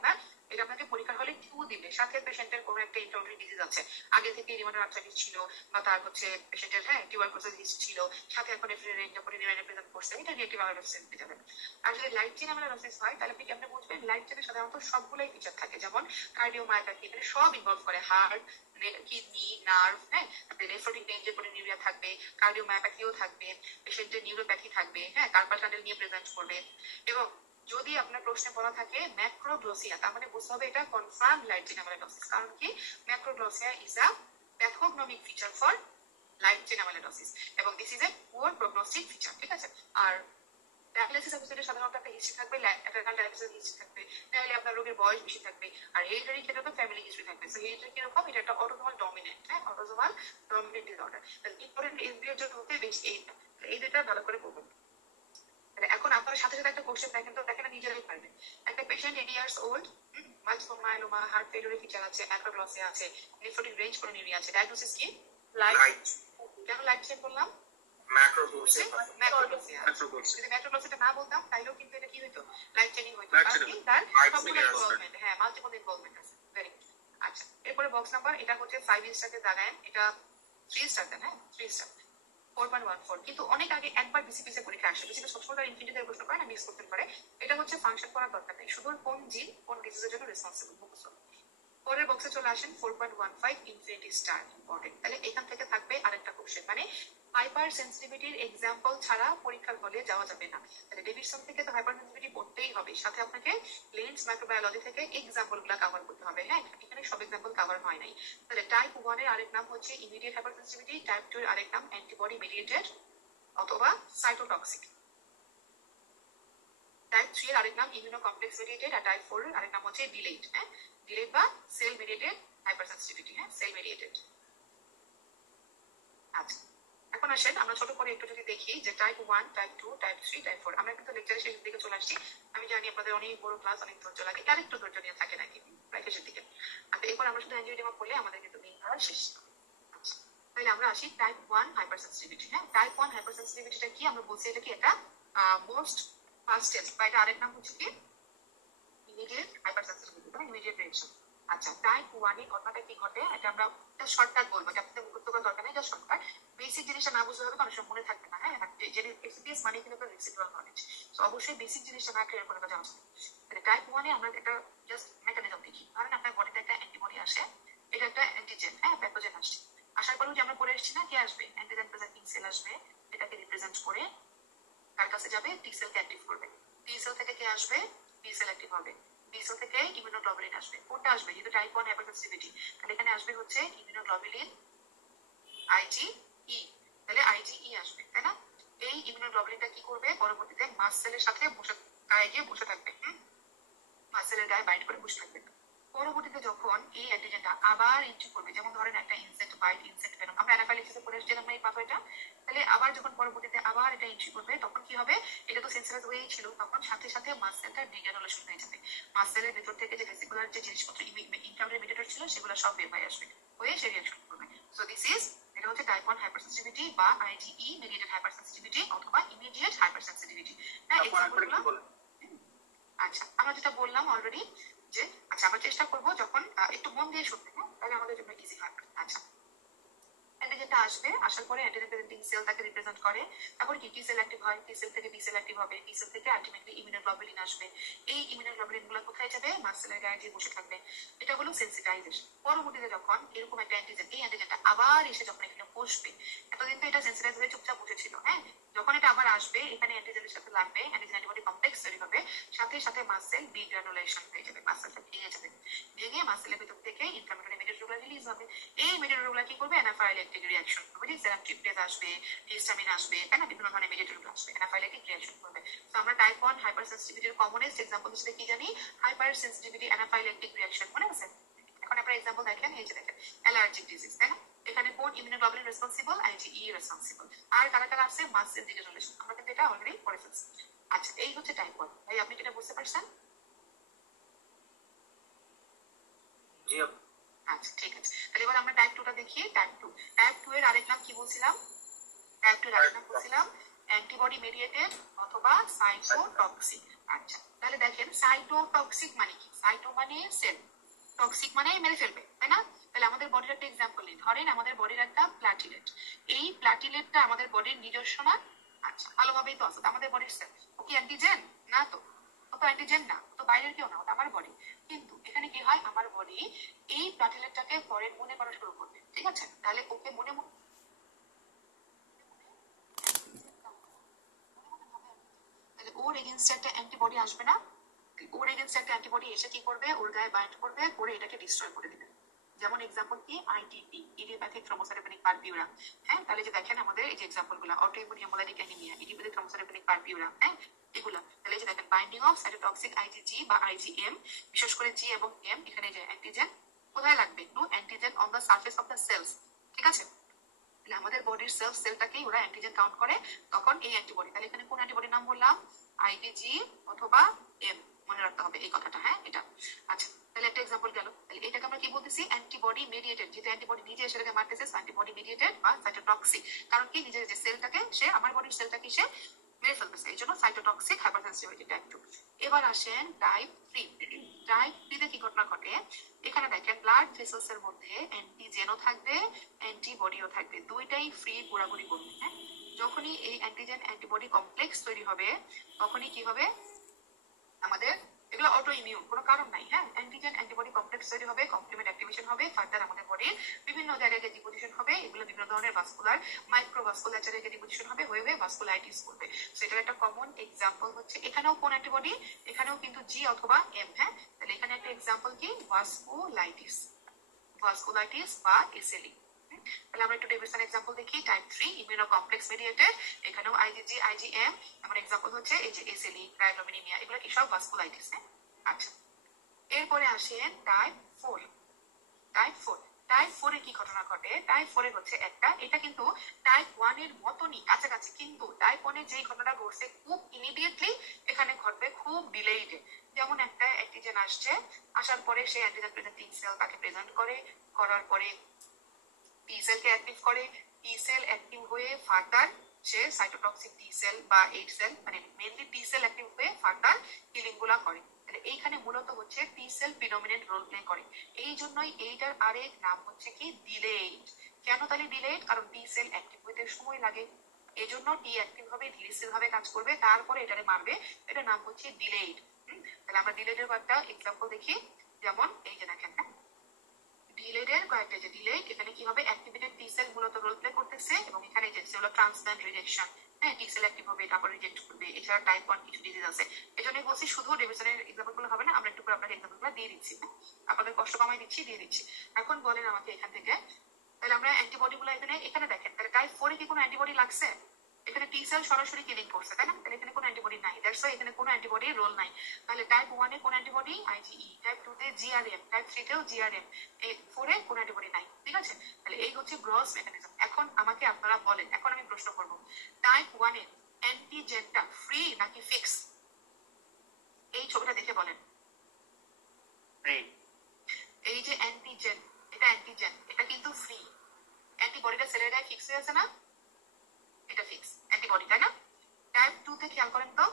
এটা আপনাকে পরীক্ষার হলে কিউ দিবে, সাথে পেশেন্টের কোনো একটা ইনফ্লামেটরি ডিজিজ আছে, আগে থেকে রিউমাটয়েড আর্থ্রাইটিস ছিল, বা তার পেশেন্টের টিউবারকুলোসিস হিস্ট্রি ছিল, সাথে এখন প্রেজেন্ট করছে, এটা রিঅ্যাক্টিভ অ্যামিলোসিসের দিকে যাবে। আর যদি লাইট চেইন অ্যামিলোসিস হয়, তাহলে আপনি কেমনে বুঝবেন? লাইট চেইনে সাধারণত সবগুলোই ফিচার থাকে, যেমন কার্ডিওমায়োপ্যাথি, মানে সব ইনভলভ করে, হার্ট, কিডনি, নার্ভ, নেফ্রোটিক রেঞ্জের পলিনিউরিয়া থাকবে, কার্ডিওমায়োপ্যাথিও থাকবে, পেশেন্টের নিউরোপ্যাথি থাকবে, কার্পাল টানেল নিয়ে প্রেজেন্ট করবে। এবং যদি আপনার প্রশ্নে বলা থাকে ম্যাক্রোগ্লোসিয়া, তার মানে বুঝতে হবে এটা কনফার্ম লাইট চেইন অ্যামিলোসিস। কারণ কি? Macroglossia is a pathognomonic feature for light chain amyloidosis, এবং this is a poor prognostic feature, ঠিক আছে। আর ডায়ালিসিস এপিসোডে সাধারণত একটা হিস্ট্রি থাকবে, ল্যাটেরাল ডায়ালিসিস হিস্ট্রি থাকবে, নাহলে আপনার রোগের বয়স বেশি থাকবে। আর হেরিডিটারি ক্ষেত্রে তো ফ্যামিলি হিস্ট্রি থাকবে। সো হেরিডিটারি কিরকম? এটা একটা autosomal dominant, autosomal dominant disorder. তাহলে ইম্পর্টেন্ট এর জন্য হতে বেশি এই দুইটা ভালো করে করবেন। এখন আপনার সাথে সাথে একটা কোশ্চেন দেখেন তো, দেখেন নিজেরাই পারবেন। একটা patient 80 years old, multiple myeloma, heart ফেলিউরের ফিচার আছে, ম্যাক্রোগ্লোসিয়া আছে, নেফ্রোটিক রেঞ্জ পলিনিউরিয়া আছে, ডায়াগনোসিস কি? লাইট কেন লাইট চেক করলাম? ম্যাক্রোগ্লোসিয়া যদি ম্যাক্রোগ্লোসিয়াটা না বলতাম, তাইলেও কিন্তু এটা কি হইতো? লাইট চেইনিং হইতো। Light কারণ chaining। কি? তার Light সবগুলো chaining ইনভলভমেন্ট, মাল্টিপল ইনভলভমেন্ট আছে। Very good. আচ্ছা, এরপরে বক্স নাম্বার, এটা হচ্ছে 5 স্টারকে দাগায়, এটা 3 স্টার দেন, 3 স্টার 4.14। কিন্তু অনেক আগে একবার বিসিপিসি পরীক্ষা আসে, বিসিপি সবসময় ইনফিনিটিভ প্রশ্ন করে না, মিস করতে পারে। এটা হচ্ছে ফাংশন করার দরকার নেই, শুধু কোন জিন কোন ডিজিজের জন্য রেসপন্সিবল, মুখস্থ। পরের বক্সে চলে আসেন 4.15 ইনফিনিটি স্টার, ইম্পর্টেন্ট। তাহলে এখান থেকে থাকবে আরেকটা কোশ্চেন, মানে হাইপার সেন্সিটিভিটির এক্সাম্পল ছাড়া পরীক্ষার হলে যাওয়া যাবে না। তাহলে ডেভিডসন থেকে তো হাইপার সেন্সিটিভিটি পড়তেই হবে, সাথে আপনাকে লেন্স মাইক্রোবায়োলজি থেকে এক্সাম্পল গুলা কভার করতে হবে। এখানে সব এক্সাম্পল কভার হয় নাই। তাহলে টাইপ 1 এর আরেক নাম হচ্ছে ইমিডিয়েট হাইপার সেন্সিটিভিটি, টাইপ 2 এর আরেক নাম অ্যান্টিবডি মেডিয়েটেড অথবা সাইটোটক্সিক, টাইপ 3 এর আরেক নাম ইমিউনো কমপ্লেক্স মেডিয়েটেড, আর টাইপ 4 এর আরেক নাম হচ্ছে ডিলেড, ডিলেড বা cell mediated hyper sensitivity, cell mediated. আচ্ছা, এখন আসেন আমরা ছোট করে একটু যদি দেখি যে টাইপ 1, টাইপ 2, টাইপ 3, টাইপ 4। আমরা কিন্তু লেকচারের শেষের দিকে চলে আসছি। আমি জানি আপনাদের অনেক বড় ক্লাস, অনেক ধৈর্য লাগে, আর একটু ধৈর্য নিয়ে থাকে নাকি প্রায় শেষের দিকে। আচ্ছা, এরপর আমরা শুধু অ্যাঞ্জিওডিমা করলে আমাদের কিন্তু মেইন ধারা শেষ। আচ্ছা, তাহলে আমরা আসি type 1 hyper sensitivity. Type 1 hyper সেন্সিটিভিটিটা কি? আমরা বলছি এটা কি একটা মোস্ট ফাস্টেস্ট, বা এটা আরেক নাম হচ্ছে কি ইমিডিয়েট হাইপার সেন্সিটিভিটি বা ইমিডিয়েট রিঅ্যাকশন। আচ্ছা, টাইপ 1 এ ঘটনাটা কি ঘটে, এটা আমরা শর্টকাট বলবো, এটা আপনাদের মুখস্থ করার দরকার নেই, জাস্ট শর্টকাট। বেসিক জিনিসটা না বুঝতে হবে, কারণ সব মনে থাকবে না। এক্সপিএস মানে কিন্তু একটা রেসিডুয়াল নলেজ, তো অবশ্যই বেসিক জিনিসটা না ক্লিয়ার করে জানা যাবে। তাহলে টাইপ 1 এ আমরা একটা জাস্ট মেকানিজম দেখি। ধরেন আপনার বডিতে একটা অ্যান্টিবডি আসে, এটা একটা অ্যান্টিজেন, প্যাথোজেন আসছে। আসার পরেও যে আমরা পড়ে এসেছি না, কি আসবে? অ্যান্টিজেন প্রেজেন্টিং সেল আসবে, এটাকে রিপ্রেজেন্ট করে কার কাছে যাবে? টি সেলকে অ্যাক্টিভ করবে। টি সেল থেকে কে আসবে? বি সেল অ্যাক্টিভ হবে। বি সেল থেকে ইমিউনোগ্লোবুলিন আসবে। কোনটা আসবে? যেহেতু টাইপ 1 হাইপারসেন্সিটিভিটি, তাহলে এখানে আসবে হচ্ছে ইমিউনোগ্লোবুলিন আইজিই, তাহলে আইজিই আসবে, তাই না? এই ইমিউনোগ্লোবুলিনটা কি করবে? পরবর্তীতে মাস্ট সেলের সাথে গায়ে গিয়ে বসে থাকবে, মাস্ট সেলের গায়ে বাইন্ড করে বসে থাকবে। পরবর্তীতে যখন এই অ্যান্টিজেনটা আবার এন্ট্রি করবে, যেমন ধরেন একটা ইনসেক্ট বাইট, ইনসেক্ট ভেনম, আমরা অ্যানাফাইলাক্সিসে পড়ে এসেছিলাম না এই পাথওয়েটা, তাহলে আবার যখন পরবর্তীতে আবার এটা এন্ট্রি করবে, তখন কি হবে? এটা তো সেন্সিটাইজ হয়েই ছিল, তখন সাথে সাথে মাস্ট সেলটা ডিগ্রানুলেশন হয়ে যাবে। মাস্ট সেলের ভেতর থেকে যে ভেসিকুলার যে জিনিসপত্র ইনফ্লামেটরি মিডিয়েটর ছিল, সেগুলো সব বের হয়ে আসবে, হয়ে সে রিঅ্যাকশন করবে। সো দিস ইজ, এটা হচ্ছে টাইপ 1 হাইপারসেন্সিটিভিটি বা আইজিই মেডিয়েটেড হাইপারসেন্সিটিভিটি অথবা ইমিডিয়েট হাইপারসেন্সিটিভিটি। এক্সাম্পলগুলো আচ্ছা আমরা যেটা বললাম অলরেডি, যে আচ্ছা আমরা চেষ্টা করবো যখন একটু মন দিয়ে শুনতে, তাহলে আমাদের জন্য ইজি হয়। আচ্ছা, অ্যান্টিজেনটা আসবে, আসার পরে অ্যান্টিজেন প্রেজেন্টিং সেল তাকে রিপ্রেজেন্ট করে, তারপর কি টি সেল অ্যাক্টিভ হয়, টি সেল থেকে বি সেল অ্যাক্টিভ হবে, বি সেল থেকে আলটিমেটলি ইমিউনোগ্লোবুলিন আসবে। এই ইমিউনোগ্লোবুলিন গুলো কোথায় যাবে? মাস্ট সেলের গায়ে গিয়ে বসে থাকবে। এটা হলো সেন্সিটাইজেশন। পরবর্তীতে যখন এরকম একটা অ্যান্টিজেন, এই অ্যান্টিজেনটা আবার এসে যখন এখানে বসবে, এতদিন তো এটা সেন্সিটাইজ হয়ে চুপচাপ বসেছিল, যখন এটা আবার আসবে, এখানে অ্যান্টিজেনের সাথে লাগবে, অ্যান্টিজেন অ্যান্টিবডি কমপ্লেক্স তৈরি হবে, সাথে সাথে মাস্ট সেল ডিগ্রানুলেশন হয়ে যাবে, মাস্ট সেলটা ভেঙে যাবে, ভেঙে মাস্ট সেলের ভিতর থেকে ইনফ্লামেটরি মেডিয়েটরগুলো রিলিজ হবে। এই মেডিয়েটরগুলো কি করবে? অ্যানাফাইল্যাকটিক রিঅ্যাকশন করবে, সেরাম ট্রিপ্টেজ আসবে, হিস্টামিন আসবে, তাই না? বিভিন্ন ধরনের মেডিয়েটরগুলো আসবে, অ্যানাফাইল্যাকটিক রিঅ্যাকশন করবে। তো আমরা টাইপ 1 হাইপারসেন্সিটিভিটির কমনেস্ট এক্সাম্পল হিসেবে কি জানি? হাইপারসেন্সিটিভিটি অ্যানাফাইল্যাকটিক রিঅ্যাকশন, মনে আছে? এখন আপনারা এক্সাম্পল দেখেন, এই যে দেখেন অ্যালার্জিক ডিজিজ, তাই না? এখানে কোন ইমিউনোগ্লোবুলিন রেসপন্সিবল? IgE responsible. আর কারা কারা আছে? মাস্ট সেল ডিগ্রানুলেশন, আমরা কিন্তু এটা অলরেডি পড়ে ফেলছি। আচ্ছা, এই হচ্ছে টাইপ 1। ভাই আপনি কি এটা বুঝতে পারছেন? জি আপু। আচ্ছা ঠিক আছে, তাহলে এবার আমরা টাইপ 2টা দেখি। টাইপ 2 এর আরেক নাম কি বলছিলাম? টাইপ 2 এর আরেক নাম বলছিলাম অ্যান্টিবডি মেডিয়েটেড অথবা সাইটোটক্সিক। আচ্ছা, তাহলে দেখেন সাইটোটক্সিক মানে কি? সাইটো মানে সেল, টক্সিক মানে মেরে ফেলবে, তাই না? তাহলে আমাদের বডির একটা এক্সাম্পল নিই। ধরেন আমাদের বডির একটা প্ল্যাটিলেট, এই প্ল্যাটিলেটটা আমাদের বডির নিজস্ব না? আচ্ছা, ভালোভাবেই তো আছে, তো আমাদের বডির সেল। ও কি অ্যান্টিজেন? না তো, ও তো অ্যান্টিজেন না, ও তো বাইরের কেউ না, ওটা আমার বডি। কিন্তু এখানে কি হয়, আমার বডি এই প্ল্যাটিলেটটাকে পরে মনে করা শুরু করবে, ঠিক আছে? তাহলে ওকে মনে মনে তাহলে ওর এগেনস্টে একটা অ্যান্টিবডি আসবে না? ওর এগেনস্টে একটা অ্যান্টিবডি এসে কি করবে, ওর গায়ে বাইন্ড করবে, করে এটাকে ডিস্ট্রয় করে দিবে। যেমন এক্সাম্পল কি, আইটিপি, ইডিওপ্যাথিক থ্রোম্বোসাইটোপেনিক পারপিউরা। হ্যাঁ, তাহলে যে দেখেন আমাদের এই যে এক্সাম্পল গুলো, autoimmune hemolytic anemia, idiopathic thrombocytopenic purpura, হ্যাঁ, এগুলা। তাহলে এই যে দেখেন বাইন্ডিং অফ সাইটোটক্সিক আইজিজি বা আইজিএম, বিশেষ করে জি এবং এম, এখানে যে অ্যান্টিজেন কোথায় লাগবে? To antigen on the surface of the cells, ঠিক আছে? তাহলে আমাদের বডির সেলটাকেই ওরা অ্যান্টিজেন কাউন্ট করে, তখন এই অ্যান্টিবডি। তাহলে এখানে কোন অ্যান্টিবডির নাম বললাম? আইজিজি অথবা এম, মনে রাখতে হবে এই কথাটা, হ্যাঁ এটা। আচ্ছা, তাহলে একটা এক্সাম্পল গেল। তাহলে এটাকে আমরা কি বলতেছি? Antibody mediated. যেহেতু অ্যান্টিবডি নিজে সেটাকে মারতেছে, অ্যান্টিবডি মেডিয়েটেড বা সাইটোটক্সিক। কারণ কি, নিজের যে সেলটাকে সে, আমার বডির সেলটাকে সে মেরে ফেলতেছে, এই জন্য সাইটোটক্সিক হাইপারসেনসিটিভিটি টাইপ 2। এবার আসেন টাইপ 3। টাইপ 3 তে কি ঘটনা ঘটে? এখানে দেখেন ব্লাড ভেসেলস এর মধ্যে অ্যান্টিজেনও থাকবে, অ্যান্টিবডিও থাকবে, দুইটাই ফ্রি ঘোরাঘুরি করবে। হ্যাঁ, যখনই এই অ্যান্টিজেন অ্যান্টিবডি কমপ্লেক্স তৈরি হবে, তখনই কি হবে, আমাদের এগুলো অটো ইমিউন, কোনো কারণ নাই। হ্যাঁ, অ্যান্টিজেন অ্যান্টিবডি কমপ্লেক্স তৈরি হবে, কমপ্লিমেন্ট অ্যাক্টিভেশন হবে, ফার্দার আমাদের বডির বিভিন্ন জায়গায় ডিপোজিশন হবে, এগুলো বিভিন্ন ধরনের ভাস্কুলার মাইক্রোভাস্কুলাচারে ডিপোজিশন হবে, হয়ে হয়ে ভাস্কুলাইটিস করবে। সেটার একটা কমন এক্সাম্পল হচ্ছে, এখানেও কোন অ্যান্টিবডি? এখানেও কিন্তু জি অথবা এম। হ্যাঁ, তাহলে এখানে একটা এক্সাম্পল কি, ভাস্কুলাইটিস, ভাস্কুলাইটিস বা এসএলই। তাহলে আমরা একটু ডেভিডসন এক্সাম্পল দেখি। টাইপ 3 ইমিউনো কমপ্লেক্স মেডিয়েটেড, এখানেও আইজিজি আইজিএম, আমার এক্সাম্পল হচ্ছে এই যে এসএলই, ক্রায়োগ্লোবিনিমিয়া, এগুলো কি সব ভাস্কুলাইটিস। হ্যাঁ, আচ্ছা, এরপরে আসেন টাইপ 4। টাইপ 4, টাইপ 4 এ কি ঘটনা ঘটে? টাইপ 4 এ হচ্ছে একটা, এটা কিন্তু টাইপ 1 এর মতনই কাছাকাছি, কিন্তু টাইপ 1 এ যেই ঘটনাটা ঘটছে খুব ইমিডিয়েটলি এখানে ঘটবে, খুব ডিলেইডে। যেমন একটা অ্যান্টিজেন আসছে, আসার পরে সেই অ্যান্টিজেন প্রেজেন্টিং সেল তাকে প্রেজেন্ট করে, করার পরে টি সেলকে অ্যাক্টিভ করে, টি সেল অ্যাক্টিভ হয়ে ফার্দার সে সাইটোটক্সিক টি সেল বা এইট সেল, মানে মেইনলি টি সেল অ্যাক্টিভ হয়ে ফার্দার কিলিং গুলা করে। তাহলে এইখানে মূলত হচ্ছে T cell predominant role play করে, এই জন্যই এইটার আরেক নাম হচ্ছে কি, ডিলেড। কেন তাহলে ডিলেড? কারণ টি সেল অ্যাক্টিভ হইতে সময় লাগে, এই জন্য টি অ্যাক্টিভ হবে, ধীরে ভাবে কাজ করবে, তারপরে এটারে মারবে, এটার নাম হচ্ছে ডিলেড। তাহলে আমরা ডিলেডের কয়েকটা এক্সাম্পল দেখি। যেমন এই যে দেখেন, ডিলেডের কয়েকটা, যে ডিলেড, এখানে কি হবে, অ্যাক্টিভেটেড টি সেল মূলত রোল প্লে করতেছে, এবং এখানে যে সেগুলো ট্রান্সপ্ল্যান্ট রিজেকশন, হ্যাঁ, টি সেল অ্যাক্টিভ হবে, তারপর রিজেক্ট করবে। এছাড়া টাইপ 1 কিছু ডিজিজ আছে, এজন্যই বলছি শুধু ডেভিডসনের এক্সাম্পল গুলো হবে না, আমরা একটু করে আপনাকে এক্সাম্পল গুলো দিয়ে দিচ্ছি। আপনাদের কষ্ট কমাই দিচ্ছি, দিয়ে দিচ্ছি। এখন বলেন আমাকে এখান থেকে, তাহলে আমরা অ্যান্টিবডি গুলো এখানে দেখেন, তাহলে টাইপ 4 এ কি কোনো অ্যান্টিবডি লাগছে? এখানে টি সেল সরাসরি কিলিং করছে, তাই না? তাহলে এখানে কোনো অ্যান্টিবডি নাই, দ্যাটস ওয়াই এখানে কোনো অ্যান্টিবডি রোল নাই। তাহলে টাইপ 1 এ কোন অ্যান্টিবডি? আইজিই। টাইপ 2 তে জিআরএম, টাইপ 3 তেও জিআরএম, এই 4 এ কোনো অ্যান্টিবডি নাই, ঠিক আছে? তাহলে এই হচ্ছে গ্রস মেকানিজম। এখন আমাকে আপনারা বলেন, এখন আমি প্রশ্ন করব, টাইপ 1 এ অ্যান্টিজেনটা ফ্রি নাকি ফিক্স? এই ছবিটা দেখে বলেন। ফ্রি। এই যে অ্যান্টিজেন, এটা অ্যান্টিজেন, এটা কিন্তু ফ্রি। অ্যান্টিবডিটা সেলের গায়ে ফিক্স হয়ে আছে না? এটা ফিক্স অ্যান্টিবডি, তাই না? টাইপ 2 তে খেয়াল করেন তো,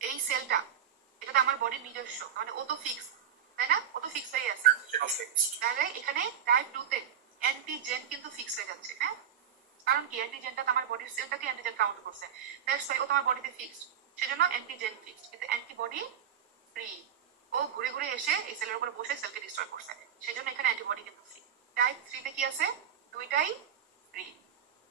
এই সেলটা, এটা তো আমার বডির নিজস্ব, মানে ও তো ফিক্স, তাই না? ও তো ফিক্স হয়ে আছে। তাহলে এখানে টাইপ 2 তে অ্যান্টিজেন কিন্তু ফিক্স হয়ে যাচ্ছে। হ্যাঁ, কারণ কি, অ্যান্টিজেনটা তো আমার বডির সেলটাকে অ্যান্টিজেন কাউন্ট করছে, দ্যাটস ওয়াই ও তো আমার বডিতে ফিক্সড, সেজন্য অ্যান্টিজেন ফিক্সড। কিন্তু অ্যান্টিবডি ফ্রি, ও ঘুরে ঘুরে এসে এই সেলের উপরে বসে সেলকে ডিস্ট্রয় করছে, সেজন্য এখানে অ্যান্টিবডি কিন্তু ফ্রি। টাইপ 3 তে কি আছে? দুইটাই ফ্রি,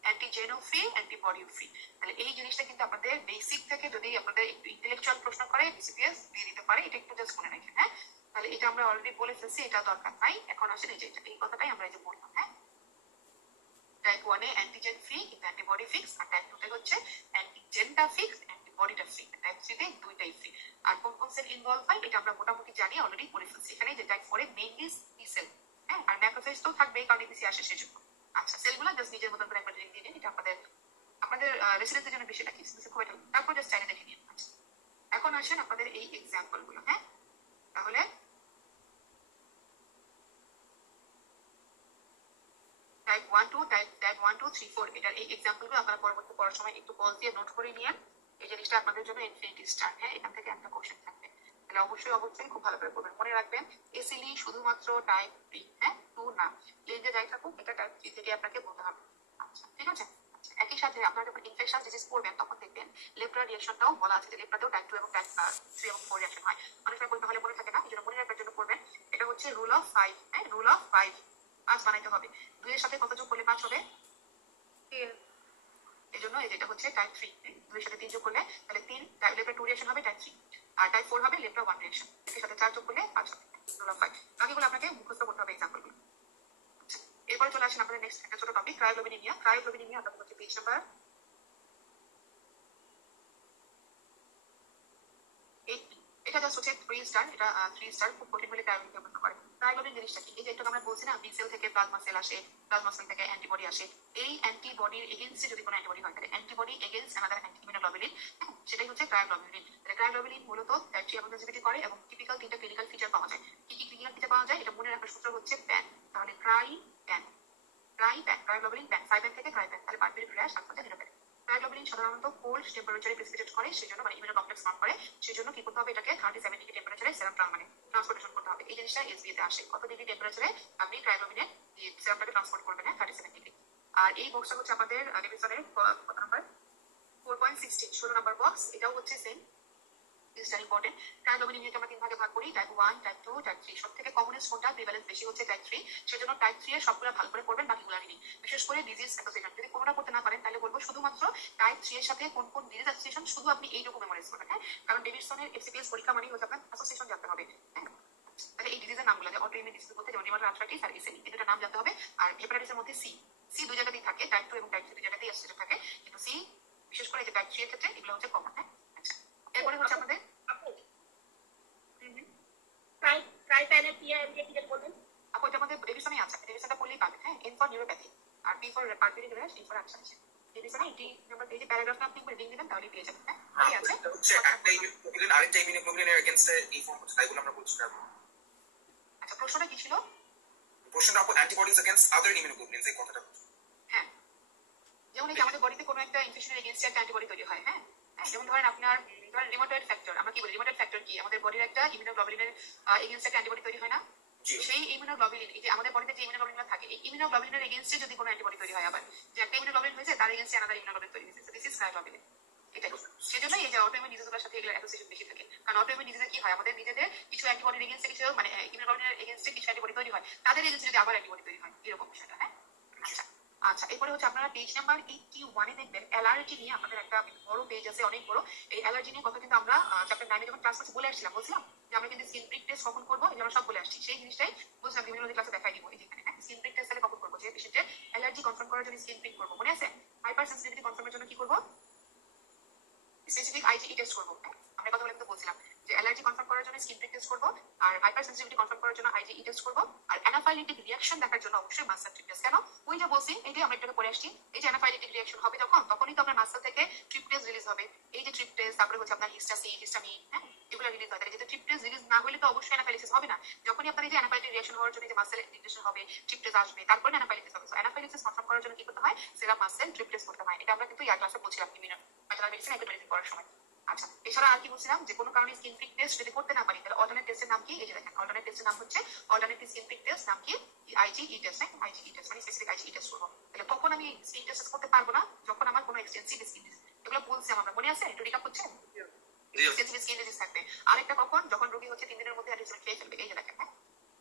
অ্যান্টিজেনও ফ্রি, অ্যান্টিবডিও ফ্রি। তাহলে এই জিনিসটা কিন্তু আপনাদের বেসিক থেকে, যদি আপনাদের একটু ইন্টেলেকচুয়াল প্রশ্ন করে, বিসিপিএস দিয়ে দিতে পারে, এটা একটু জাস্ট মনে রাখেন। হ্যাঁ, তাহলে এটা আমরা অলরেডি বলে ফেলছি, এটা দরকার নাই। এখন আসেন এই যে এই কথাটাই আমরা এই যে বললাম। হ্যাঁ, টাইপ 1 এ অ্যান্টিজেন ফ্রি কিন্তু অ্যান্টিবডি ফিক্স, আর টাইপ 2 তে হচ্ছে অ্যান্টিজেনটা ফিক্স, অ্যান্টিবডিটা ফ্রি। টাইপ 3 তে দুইটাই ফ্রি। আর কোন কোন সেল ইনভলভ হয় এটা আমরা মোটামুটি জানি, অলরেডি পড়ে ফেলছি। এখানে যে টাইপ 4 এ মেইনলি টি সেল, হ্যাঁ, আর ম্যাক্রোফেজ তো থাকবেই, কারণ এপিসি আসে সেজন্য। আচ্ছা, সেলগুলো জাস্ট নিজের মতন করে একবার লিখে দিয়ে নিন, এটা আপনাদের রেসিডেন্সের জন্য বেশি রাখি, খুব একটা, তারপর জাস্ট চাইলে দেখে নিন। আচ্ছা, এখন আসেন আপনাদের এই এক্সাম্পল গুলো। হ্যাঁ, তাহলে টাইপ টাইপ 1 2 টাইপ 1 2 3 4 এটার এই এক্সাম্পলগুলো আপনারা পরবর্তী পড়ার সময় একটু পজ দিয়ে নোট করে নিয়ে এই জিনিসটা আপনাদের জন্য ইনফিনিটি স্টার। হ্যাঁ, এখান থেকে একটা কোশ্চেন থাকবে, তাহলে অবশ্যই খুব ভালো করে করবেন। মনে রাখবেন এসিলি শুধুমাত্র টাইপ 3, হ্যাঁ 2 না, লেন্সে যাই থাকুক এটা টাইপ 3 থেকে আপনাকে বলতে হবে। আচ্ছা ঠিক আছে। আচ্ছা, একই সাথে আপনারা যখন ইনফেকশন ডিজিজ পড়বেন তখন দেখবেন লেপ্রা রিঅ্যাকশনটাও বলা আছে যে লেপ্রাতেও টাইপ 2 এবং টাইপ 3 এবং 4 রিঅ্যাকশন হয়। অনেক সময় বলতে হলে মনে থাকে না, এই জন্য মনে রাখার জন্য পড়বেন। এটা হচ্ছে রুল অফ 5, হ্যাঁ রুল অফ 5, 5 বানাইতে হবে। 2 এর সাথে কত যোগ করলে 5 হবে? 3। এই জন্য এটা হচ্ছে টাইপ 3, 2 এর সাথে 3 যোগ করলে তাহলে 3 লেপ্রা 2 রিঅ্যাকশন হবে টাইপ 3, আর টাইপ 4 হবে লেপ্রা 1 রিঅ্যাকশন। এর সাথে 4 যোগ করলে 5 হবে, রুল অফ 5। বাকিগুলো আপনাকে মুখস্থ করতে হবে এক্সাম্পলগুলো। এরপরে চলে আসেন আপনাদের নেক্সট একটা ছোট টপিক, ক্রায়োগ্লোবিনিমিয়া। ক্রায়োগ্লোবিনিমিয়া আপনাদের হচ্ছে পেজ নাম্বার 8। এটা জাস্ট হচ্ছে 3 স্টার, এটা 3 স্টার, খুব কঠিন হলে ক্রায়োগ্লোবিনিমিয়া প্রশ্ন করে। ক্রায়োগ্লোবিন জিনিসটা কি? এই যে একটু আমরা বলছি না, বি সেল থেকে প্লাজমা সেল আসে, প্লাজমা সেল থেকে অ্যান্টিবডি আসে। এই অ্যান্টিবডির এগেইনস্টে যদি কোনো অ্যান্টিবডি হয় তাহলে অ্যান্টিবডি এগেইনস্ট আমাদের ইমিউনোগ্লোবুলিন, সেটাই হচ্ছে ক্রায়োগ্লোবিনিন। তাহলে ক্রায়োগ্লোবিনিন মূলত টাইপ 3 ইমিউনোজেনিটি করে এবং টিপিক্যাল 3টা ক্লিনিক্যাল ফিচার পাওয়া যায়। কি কি ক্লিনিক্যাল ফিচার পাওয়া যায় এটা মনে রাখার সূত্র হচ্ছে প্যান। তাহলে প্যান ক্রায়োগ্লোবুলিন প্যান, 5 থেকে ক্রায়োপ্যান, তাহলে পারপিরিক র্যাশ আর সাথে নিউরোপ্যান। ক্রায়োগ্লোবুলিন সাধারণত কোল্ড টেম্পারেচারে প্রেসিপিটেট করে, সেজন্য মানে ইমিউনো কমপ্লেক্স ফর্ম করে, সেজন্য কি করতে হবে এটাকে 37 ডিগ্রি টেম্পারেচারে সেরাম মানে ট্রান্সপোর্টেশন করতে হবে। এই জিনিসটা এসবি তে আসে, কত ডিগ্রি টেম্পারেচারে আপনি ক্রায়োগ্লোবিনের সেরামটাকে ট্রান্সপোর্ট করবেন? 37 ডিগ্রি। আর এই বক্সটা হচ্ছে আমাদের ডেভিসনের কত নাম্বার? 4.16, 16 number box. এটাও হচ্ছে সেম, জিনিসটা ইম্পর্টেন্ট। ক্রায়োগ্লোবিনিমিয়াকে আমরা 3 ভাগে ভাগ করি, টাইপ 1, টাইপ 2, টাইপ 3। সব থেকে কমনেস্ট কোনটা? প্রিভ্যালেন্স বেশি হচ্ছে টাইপ 3, সেজন্য টাইপ 3 এর সবগুলো ভালো করে পড়বেন, বাকিগুলো নেই। বিশেষ করে ডিজিজ অ্যাসোসিয়েশন যদি কোনোটা করতে না পারেন তাহলে বলবো শুধুমাত্র টাইপ 3 এর সাথে কোন কোন ডিজিজ অ্যাসোসিয়েশন শুধু আপনি এইটুকু মেমোরাইজ করবেন। হ্যাঁ, কারণ ডেভিডসনের এফসিপিএস পরীক্ষা মানে হচ্ছে আপনার অ্যাসোসিয়েশন জানতে হবে। হ্যাঁ, তাহলে এই ডিজিজের নামগুলো যে অটোইমিউন ডিজিজ বলতে যেমন রিউমাটয়েড আর্থ্রাইটিস আর এসএলই, এই দুটো নাম জানতে হবে। আর হেপাটাইটিসের মধ্যে সি দুই জায়গাতেই থাকে, টাইপ 2 এবং টাইপ 3 দুই জায়গাতেই অ্যাসোসিয়েটেড থাকে, কিন্তু সি বিশেষ করে যে টাইপ 3 এর ক্ষেত্রে এগুলো হচ্ছে কমন। হ্যাঁ, আচ্ছা এরপরে হচ্ছে আমাদের ট্রাইপ্যানের পিআইএমজে কি যেন বলবেন? আপু এটা আমাদের ডেভিশনে আছে, ডেভিশনটা পড়লেই পাবেন। হ্যাঁ, এন ফর নিউরোপ্যাথি আর P for purpuric rash, E for arthritis. ডেভিশনে এটি নাম্বার পেজে প্যারাগ্রাফটা আপনি একবার রিডিং দিবেন তাহলেই পেয়ে যাবেন। হ্যাঁ, এই আছে হচ্ছে একটা ইমিউনোগ্লোবুলিন আরেকটা ইমিউনোগ্লোবুলিনের এগেইনস্টে এই ফর্ম হচ্ছে, তাই বলে আমরা বলছি না। আচ্ছা, প্রশ্নটা কি ছিল? কোশ্চেনটা আপু অ্যান্টিবডিজ এগেইনস্ট আদার ইমিউনোগ্লোবুলিনস, এই কথাটা। হ্যাঁ, যেমন এই যে আমাদের বডিতে কোনো একটা ইনফেকশনের এগেইনস্টে একটা অ্যান্টিবডি তৈরি হয়। হ্যাঁ, যেমন ধরেন আপনার রিউমাটয়েড ফ্যাক্টর, আমরা কি বলি রিউমাটয়েড ফ্যাক্টর কি? আমাদের বডির একটা ইমিউনোগ্লোবুলিনের এগেইনস্টে একটা অ্যান্টিবডি তৈরি হয় না? সেই ইমিউনোগ্লোবুলিন, এই যে আমাদের বডিতে যে ইমিউনোগ্লোবুলিন থাকে, এই ইমিউনোগ্লোবুলিনের এগেইনস্টে যদি কোনো অ্যান্টিবডি তৈরি হয়, আবার যে একটা ইমিউনোগ্লোবুলিন হয়েছে তার এগেইনস্টে আলাদা ইমিউনোগ্লোবুলিন তৈরি হয়েছে, দিস ইজ ক্রায়োগ্লোবুলিন। এটাই, সেজন্য এই যে অটোইমিউন ডিজিজগুলোর সাথে এগুলোর অ্যাসোসিয়েশন বেশি থাকে। কারণ অটোইমিউন ডিজিজে কি হয়, আমাদের নিজেদের কিছু অ্যান্টিবডির এগেইনস্টে কিছু মানে ইমিউনোগ্লোবুলিনের এগেইনস্টে কিছু অ্যান্টিবডি তৈরি হয়, তাদের এগেইনস্টে যদি আবার অ্যান্টিবডি তৈরি হয়, এরকম বিষয়টা। হ্যাঁ, আচ্ছা আচ্ছা এরপরে হচ্ছে আপনারা পেজ নাম্বার 81 এ দেখবেন অ্যালার্জি নিয়ে আমাদের একটা বড় পেজ আছে, অনেক বড়। এই অ্যালার্জি নিয়ে কথা কিন্তু আমরা চ্যাপ্টার 9 এ যখন ক্লাস করতে বলে আসছিলাম, বলছিলাম যে আমরা কিন্তু স্কিন প্রিক টেস্ট কখন করবো, এগুলো আমরা সব বলে আসছি। সেই জিনিসটাই বলছিলাম ইমিউনোলজি ক্লাসে দেখাই দিব। এই যে এখানে স্কিন প্রিক টেস্ট তাহলে কখন করবো, যে পেশেন্টের অ্যালার্জি কনফার্ম করার জন্য স্কিন প্রিক করবো, মনে আছে? হাইপার সেনসিটিভিটি কনফার্মের জন্য কি করবো? স্পেসিফিক আইজিই টেস্ট করবো। আমরা কথা বলে কিন্তু বলছিলাম যে অ্যালার্জি কনফার্ম করার জন্য স্কিন প্রিক টেস্ট করবো, আর হাইপার সেনসিটিভিটি কনফার্ম করার জন্য আইজিই টেস্ট করবো, আর অ্যানাফাইলিটিক রিঅ্যাকশন দেখার জন্য অবশ্যই মাসেল ট্রিপ টেস্ট। কেন? ওই যে বলছি, এই যে আমরা একটু পরে আসছি, এই যে অ্যানাফাইলিটিক রিঅ্যাকশন হবে যখন, তখনই তো আপনার মাসেল থেকে ট্রিপ টেস্ট রিলিজ হবে। এই যে ট্রিপ টেস্ট, তারপরে হচ্ছে আপনার হিস্টামিন, হ্যাঁ এগুলো রিলিজ হয়। তাহলে যেহেতু ট্রিপ টেস্ট রিলিজ না হলে তো অবশ্যই অ্যানাফাইলিসিস হবে না। যখনই আপনার এই যে অ্যানাফাইলিটিক রিঅ্যাকশন হওয়ার জন্য যে মাসেল ইনডিকেশন হবে, ট্রিপ টেস্ট আসবে, তারপরে অ্যানাফাইলিসিস হবে। সো অ্যানাফাইলিসিস কনফার্ম করার জন্য কি করতে হয়? সেরাম মাসেল ট্রিপ টেস্ট করতে হয়। এটা আমরা কিন্তু ইয়ার ক্লাসে বলছিলাম ইমিউনো মেডিসিন এপিডেমিক করার সময়। আচ্ছা, এছাড়া আর কি বলছিলাম, যে কোনো কারণে স্কিন প্রিক টেস্ট যদি করতে না পারি তাহলে অল্টারনেট টেস্টের নাম কি? এই যে দেখেন অল্টারনেট টেস্টের নাম হচ্ছে অল্টারনেটিভ স্কিন প্রিক টেস্ট, নাম কি? IgE test. হ্যাঁ, আইজিই টেস্ট মানে স্পেসিফিক আইজিই টেস্ট করবো। তাহলে কখন আমি স্কিন টেস্ট করতে পারবো না? যখন আমার কোনো এক্সটেন্সিভ স্কিন ডিজিজ, এগুলো বলছি আমরা, মনে আছে? একটু রিকাপ হচ্ছে, এক্সটেন্সিভ স্কিন ডিজিজ থাকবে। আরেকটা কখন? যখন রোগী হচ্ছে 3 দিনের মধ্যে অ্যান্টিহিস্টামিন খেয়ে ফেলবে। এই যে দেখেন, হ্যাঁ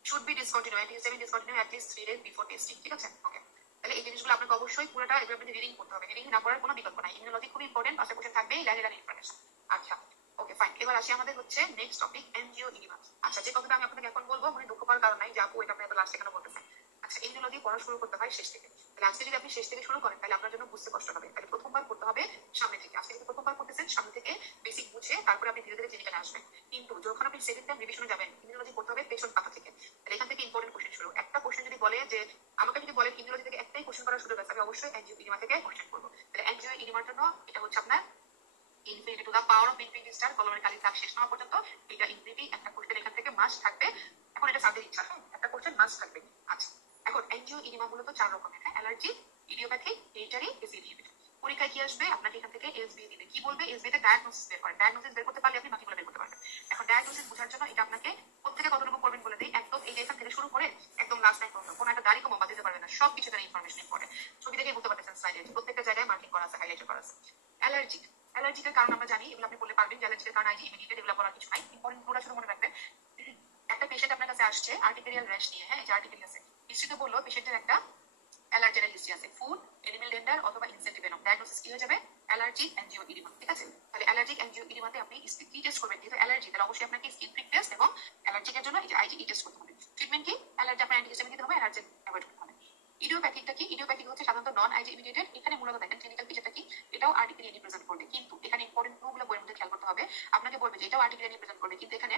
should be discontinue, antihistamine discontinue at least 3 days before testing. ঠিক আছে, ওকে। তাহলে এই জিনিসগুলো আপনাকে অবশ্যই পুরোটা এগুলো আপনি রিডিং করতে হবে, রিডিং না করার কোনো বিকল্প নাই। ইমিউনোলজি খুব ইম্পর্টেন্ট, পাশে কোশ্চেন থাকবে লাইন ইনফরমেশন। আচ্ছা ওকে ফাইন, এবার আসি আমাদের হচ্ছে নেক্সট টপিক এনজিও ইডিমা। আচ্ছা, যে কথাটা আমি আপনাকে এখন বলবো মানে দুঃখ পাওয়ার কারণ নাই, যে আপু এটা আপনি এত লাস্টে কেন বলতেছেন। আচ্ছা, ইমিউনোলজি পড়া শুরু করতে হয় শেষ থেকে। তাহলে আজকে যদি আপনি শেষ থেকে শুরু করেন তাহলে আপনার জন্য বুঝতে কষ্ট হবে। তাহলে প্রথমবার করতে হবে সামনে থেকে। আজকে যদি প্রথমবার করতেছেন সামনে থেকে বেসিক বুঝে তারপরে আপনি ধীরে ধীরে জেনে আসবেন। কিন্তু যখন আপনি সেকেন্ড টাইম রিভিশনে যাবেন, ইমিউনোলজি করতে হবে পেছন পাতা থেকে। তাহলে এখান থেকে ইম্পর্টেন্ট কোশ্চেন শুরু। একটা কোশ্চেন যদি বলে যে আমাকে যদি বলে ইমিউনোলজি থেকে একটাই কোশ্চেন করার সুযোগ আছে, আমি অবশ্যই এনজিও ইডিমা থেকে কোশ্চেন করবো। তাহলে এনজিও ইডিমার জন্য এটা হচ্ছে আপনার infinity to the power of infinity star, কলমের কালি দাগ শেষ না হওয়া পর্যন্ত এটা ইনফিনিটি একটা কোশ্চেন এখান থেকে মাস্ট থাকবে। এখন এটা সাবজেক্ট ইচ্ছা, হ্যাঁ একটা কোশ্চেন মাস্ট থাকবে। আচ্ছা, এখন এনজিও ইডিমা মূলত 4 রকমের। হ্যাঁ, allergy, idiopathic, hereditary, AC inhibitor. পরীক্ষায় কি আসবে? আপনাকে এখান থেকে এসবি দিবে। কি বলবে? এসবি তে ডায়াগনোসিস বের করে। ডায়াগনোসিস বের করতে পারলে আপনি বাকিগুলো বের করতে পারবেন। এখন ডায়াগনোসিস বোঝার জন্য এটা আপনাকে প্রত্যেকে কতটুকু করবেন বলে দিই। একদম এই যে এখান থেকে শুরু করে একদম লাস্ট টাইম পর্যন্ত কোনো একটা দাড়ি কম বাদ দিতে পারবে না। সব কিছু তার ইনফরমেশন ইম্পর্টেন্ট। ছবি দেখে বলতে পারতেছেন স্লাইডে প্রত্যেকটা জায়গায় মার্কিং করা আছে, হাইলাইট করা আছে। অ্যালার্জিক, অ্যালার্জিকের কারণ আমরা জানি, এগুলো আপনি বলতে পারবেন যে অ্যালার্জিকের কারণ আইজি ইমিডিয়েট, এগুলো বলার কিছু নাই। ইম্পর্টেন্ট পুরোটা শুধু মনে রাখবেন। একটা পেশেন্ট আপনার কাছে আসছে আর্টিকেরিয়াল র্যাশ নিয়ে, হ্যাঁ, যে আর্টিকেরিয়াল আছে, হিস্ট্রিতে বললো পেশেন্টের একটা অ্যালার্জেনের হিস্ট্রি আছে, ফুড, এনিমেল ডেন্ডার অথবা ইনসেক্টিভ ভেনম। ডায়াগনোসিস কি হয়ে যাবে? অ্যালার্জিক অ্যাঞ্জিওইডিমা। ঠিক আছে, তাহলে অ্যালার্জিক অ্যাঞ্জিওইডিমাতে আপনি কি টেস্ট করবেন? যেহেতু অ্যালার্জি, তাহলে অবশ্যই আপনাকে স্কিন প্রিক টেস্ট এবং অ্যালার্জিকের জন্য এই যে আইজি টেস্ট করতে হবে। ট্রিটমেন্ট কি? অ্যালার্জি আপনার অ্যান্টিহিস্টামিন দিতে হবে, অ্যালার্জি অ্যাভয়েড করতে হবে। ইডিওপ্যাথিকটা কি? ইডিওপ্যাথিক হচ্ছে সাধারণত নন আইজি ইমিডিয়েটেড। এখানে মূলত দেখেন ক্লিনিক্যাল ফিচারটা কি, এটাও আর্টিকেরিয়া রিপ্রেজেন্ট করবে, কিন্তু এখানে ইম্পর্টেন্ট ক্লুগুলো বইয়ের মধ্যে খেয়াল করতে হবে। আপনাকে বলবে যে এটাও আর্টিকেরিয়া রিপ্রেজেন্ট করবে, কিন্তু এখানে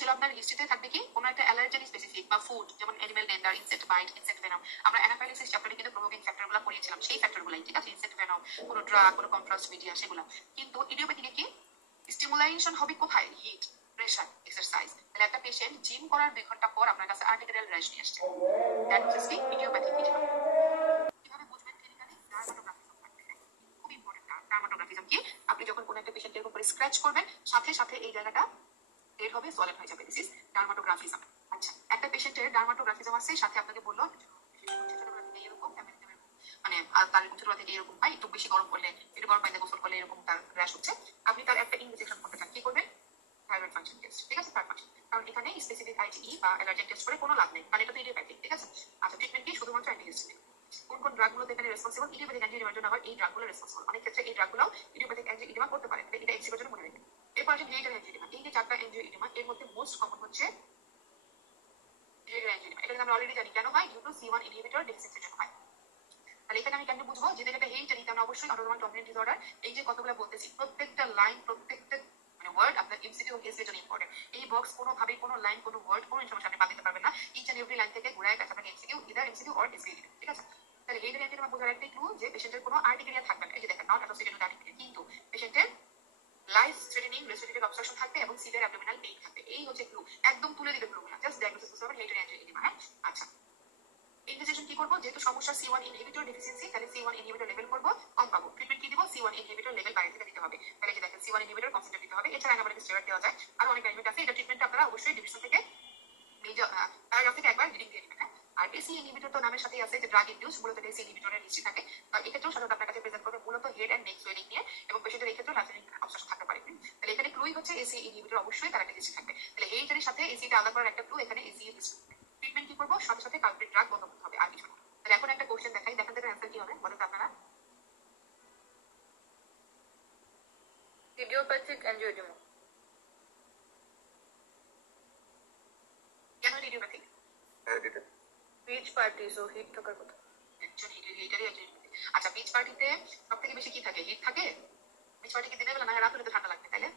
ছিল আপনার হিস্ট্রিতে থাকবে কি কোনো একটা অ্যালার্জেন স্পেসিফিক বা ফুড, যেমন animal dander, insect bite, insect venom. আমরা অ্যানাফাইলাক্সিস চ্যাপ্টারে কিন্তু প্রোভোকিং ফ্যাক্টরগুলো পড়িয়েছিলাম, সেই ফ্যাক্টরগুলাই, ঠিক আছে, ইনসেক্ট ভেনম, কোনো ড্রাগ, কোনো কন্ট্রাস্ট মিডিয়া, সেগুলো। কিন্তু ইডিওপ্যাথিকে কি স্টিমুলেশন হবে কোথায়? Heat, pressure, exercise. তাহলে একটা পেশেন্ট জিম করার 2 ঘন্টা পর আপনার কাছে আর্টিকেরিয়াল র্যাশ নিয়ে আসছে, ডায়াগনোসিস কি? Idiopathic oedema. কিভাবে বুঝবেন ক্লিনিক্যালি? ডার্মাটোগ্রাফিজম থাকবে, খুব ইম্পর্টেন্ট। ডার্মাটোগ্রাফিজম কি? আপনি যখন কোনো একটা পেশেন্ট এরকম করে স্ক্র্যাচ করবেন, সাথে সাথে এই জায়গাটা রেড হবে, সলিড হয়ে যাবে। This is dermatographism. আচ্ছা, একটা পেশেন্টের ডার্মাটোগ্রাফিজম আছে, সাথে আপনাকে বললো ছোটবেলা থেকে এরকম, মানে তার ছোটবেলা থেকে এরকম হয়, একটু বেশি গরম করলে, একটু গরম পানিতে গোসল করলে এরকম তার র্যাশ হচ্ছে। আপনি তার একটা ইনজেকশন করতে চান, কি করবেন? Thyroid function test. ঠিক আছে, থাইরয়েড ফাংশন। কারণ এখানে স্পেসিফিক আইজিই বা অ্যালার্জেন টেস্ট করে কোনো লাভ নেই, কারণ এটা তো ইডিওপ্যাথিক। ঠিক আছে, আচ্ছা, ট্রিটমেন্ট কি? শুধুমাত্র অ্যান্টিহিস্টামিন। কোন কোন ড্রাগগুলো এখানে রেসপন্সিবল? ইডিওপ্যাথিক অ্যাঞ্জিওইডিমার জন্য আবার এই ড্রাগগুলো রেসপন্সিবল। অনেক ক্ষেত্রে এই ড্রাগগুলো ইডিওপ্যাথিক অ্যাঞ্জিওইডিমা করতে পারে, এটা এক্সিপের জন্য মনে রাখবেন। এরপর আছে হেরিডিটারি অ্যাঞ্জিওইডিমা। এই যে 4টা অ্যাঞ্জিওইডিমা, এর মধ্যে মোস্ট কমন হচ্ছে হেরিডিটারি অ্যাঞ্জিওইডিমা। এটা আমরা অলরেডি জানি কেন হয়, ডিউ টু C1 ইনহিবিটর ডেফিসিয়েন্সির জন্য হয়। তাহলে এখানে আমি কেমনে বুঝবো? যেটা একটা হেরিডিটারি, তাহলে অবশ্যই অটোসোমাল ডমিনেন্ট ডিসঅর্ডার। এই যে কথাগুলো বলতেছি, প্রত্যেকটা লাইন, প্রত্যেকটা মানে ওয়ার্ড আপনার এমসিকিউ এবং এসএর জন্য ইম্পর্টেন্ট। এই বক্স কোনোভাবে কোনো লাইন, কোনো ওয়ার্ড, কোনো ইনফরমেশন আপনি বাদ দিতে পারবেন না। ইচ এন্ড এভরি লাইন থেকে ঘুরায় কাছে আপনাকে MCQ, either MCQ or SA দিবেন। ঠিক আছে, তাহলে হেরিডিটারি অ্যাঞ্জিওইডিমা বোঝার একটা ক্লু যে পেশেন্টের কোনো আর্টিকেরিয়া থাকবে না। এই যে দেখেন, নট অ্যাসোসিয়েটেড উইথ আর্টিকেরিয়া, কিন্তু পেশেন্টের লাইফ থ্রেটেনিং রেসপিরেটরি অবস্ট্রাকশন থাকবে এবং সিভিয়ার অ্যাবডোমিনাল পেইন থাকবে। এই হচ্ছে ক্লু, একদম তুলে দিবে ক্লুগুলো। জাস্ট ডায়াগনোসিস করতে হবে হেরিডিটারি অ্যাঞ্জিওইডিমা। হ্যাঁ, আচ্ছা, ইনভেস্টিগেশন কি করবো? যেহেতু সমস্যা C1 ইনহিবিটর ডেফিসিয়েন্সি, তাহলে C1 ইনহিবিটর লেভেল করবো, কম পাবো। ট্রিটমেন্ট কি দিব? C1 ইনহিবিটর লেভেল বাইরে থেকে দিতে হবে। তাহলে যে দেখেন C1 ইনহিবিটর কনসেন্ট্রেট দিতে হবে। এছাড়া অ্যান্টিবায়োটিক স্টেরয়েড দেওয়া যায়, আর অনেক ম্যানেজমেন্ট আছে। এটা ট্রিটমেন্ট আপনারা অবশ্যই ডিভিশন থেকে প্যারাগ্রাফ থেকে একবার রিডিং দিয়ে নেবেন। হ্যাঁ, আর এসি ইনহিবিটর তো নামের সাথেই আছে যে ড্রাগ ইনডিউস, মূলত এসি ইনহিবিটরের হিস্ট্রি থাকে। এক্ষেত্রেও সাধারণত আপনার কাছে প্রেজেন্ট করবে মূলত হেড এন্ড নেক সোয়েলিং নিয়ে, এবং পেশেন্টের এই ক্ষেত্রে লাইফ অবস্ট্রাকশন থাকতে পারে। তাহলে এখানে ক্লুই হচ্ছে এসি ইনহিবিটর, অবশ্যই তার একটা হিস্ট্রি থাকবে। তাহলে হেরিডিটারির সাথে এসিটা আলাদা করার একটা ক্লু এখানে এসি হিস্ট্রি। ট্রিটমেন্ট কি করবো? সাথে সাথে কালপ্রিট ড্রাগ বন্ধ করতে হবে, আর কিছু না। তাহলে এখন একটা কোশ্চেন দেখাই, দেখান তাদের অ্যান্সার কি হবে বলেন তো আপনারা। Idiopathic angioedema. কেন idiopathic? Beach party, so heat থাকার কথা। Actually hereditary angioedema. আচ্ছা, বিচ পার্টিতে সবথেকে বেশি কি থাকে? হিট থাকে। বিচ পার্টি কি দিনের বেলা না রাত হলে তো ঠান্ডা লাগবে, তাইলে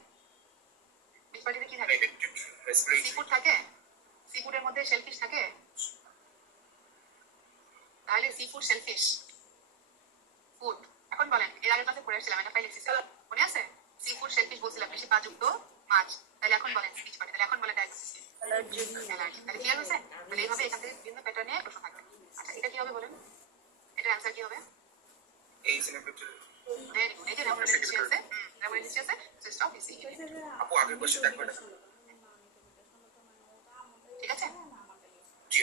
বিচ পার্টিতে কি থাকে? সি ফুড থাকে। সি ফুডের মধ্যে শেলফিশ থাকে, তাহলে সি ফুড শেলফিশ ফুড। এখন বলেন, এর আগের ক্লাসে পড়ে আসছিলাম অ্যানাফাইলাক্সিস, মনে আছে? সি ফুড শেলফিশ বলছিলাম, বেশি পাযুক্ত মাছ। তাহলে এখন বলেন বিচ পার্টি, তাহলে এখন বলে ডায়াগনোসিস অ্যালার্জিক। অ্যালার্জি। তাহলে ক্লিয়ার হয়েছে? তাহলে এইভাবে এখান থেকে বিভিন্ন প্যাটার্নে প্রশ্ন থাকবে। আচ্ছা, এটা কি হবে বলেন? এটার অ্যান্সার কি হবে? এই সিনেপ্রিক্টর। Very good. এই যে রেমোনেল হিস্ট্রি আছে, রেমোনেল হিস্ট্রি আছে, সিস্টেম অফ এসি। আপু আগের কোশ্চেন একবার দেখা। ঠিক আছে, জি।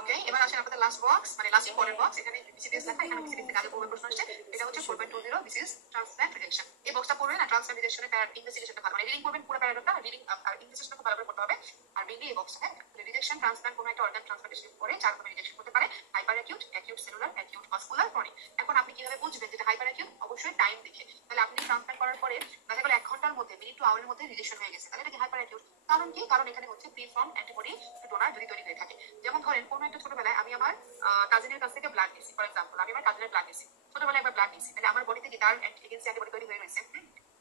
ওকে। এবার আসেন আপনাদের লাস্ট বক্স, মানে লাস্ট ইম্পর্টেন্ট বক্স। এখানে বিসিডিএস লেখা, এখানে বিসিডিএস থেকে আগে পড়বে প্রশ্ন আসছে। এটা হচ্ছে 4.20, দিস ইজ ট্রান্সপ্ল্যান্ট রিজেকশন। এই বক্সটা পড়বেন, আর ট্রান্সপ্ল্যান্ট রিজেকশনের ইনভেস্টিগেশনটা ভালো, মানে রিডিং করবেন পুরো প্যারাগ্রাফটা, রিডিং আর ইনভেস্টিগেশনটা খুব ভালো করে পড়তে হবে। আর মেইনলি এই বক্সটা, হ্যাঁ, রিজেকশন ট্রান্সপ্ল্যান্ট কোনো একটা অর্গান ট্রান্সপ্ল্যান্টেশন করে 4 রকমের রিজেকশন করতে পারে: hyper acute, acute cellular, acute vascular, chronic. এখন আপনি কিভাবে বুঝবেন যেটা হাইপার অ্যাকিউট? অবশ্যই টাইম দেখে। তাহলে আপনি ট্রান্সপ্ল্যান্ট করার পরে দেখা গেল 1 ঘন্টার মধ্যে, মিনিট টু আওয়ারের মধ্যে রিজেকশন হয়ে গেছে, তাহলে এটা কি হাইপার অ্যাকিউট? কারণ কি? কারণ এখানে হচ্ছে প্রি ফর্ম অ্যান্টিবডি ডোনার যদি তৈরি হয়ে থাকে। যেমন ধরেন কোনো একটা ছোটবেলায় আমি আমার কাজিনের কাছ থেকে ব্লাড নিয়েছি, ফর এক্সাম্পল আমি আমার কাজিনের ব্লাড নিয়েছি, ছোটবেলায় একবার ব্লাড নিয়েছি, তাহলে আমার বডিতে কি তার এগেন্সট অ্যান্টিবডি তৈরি হয়ে রয়েছে।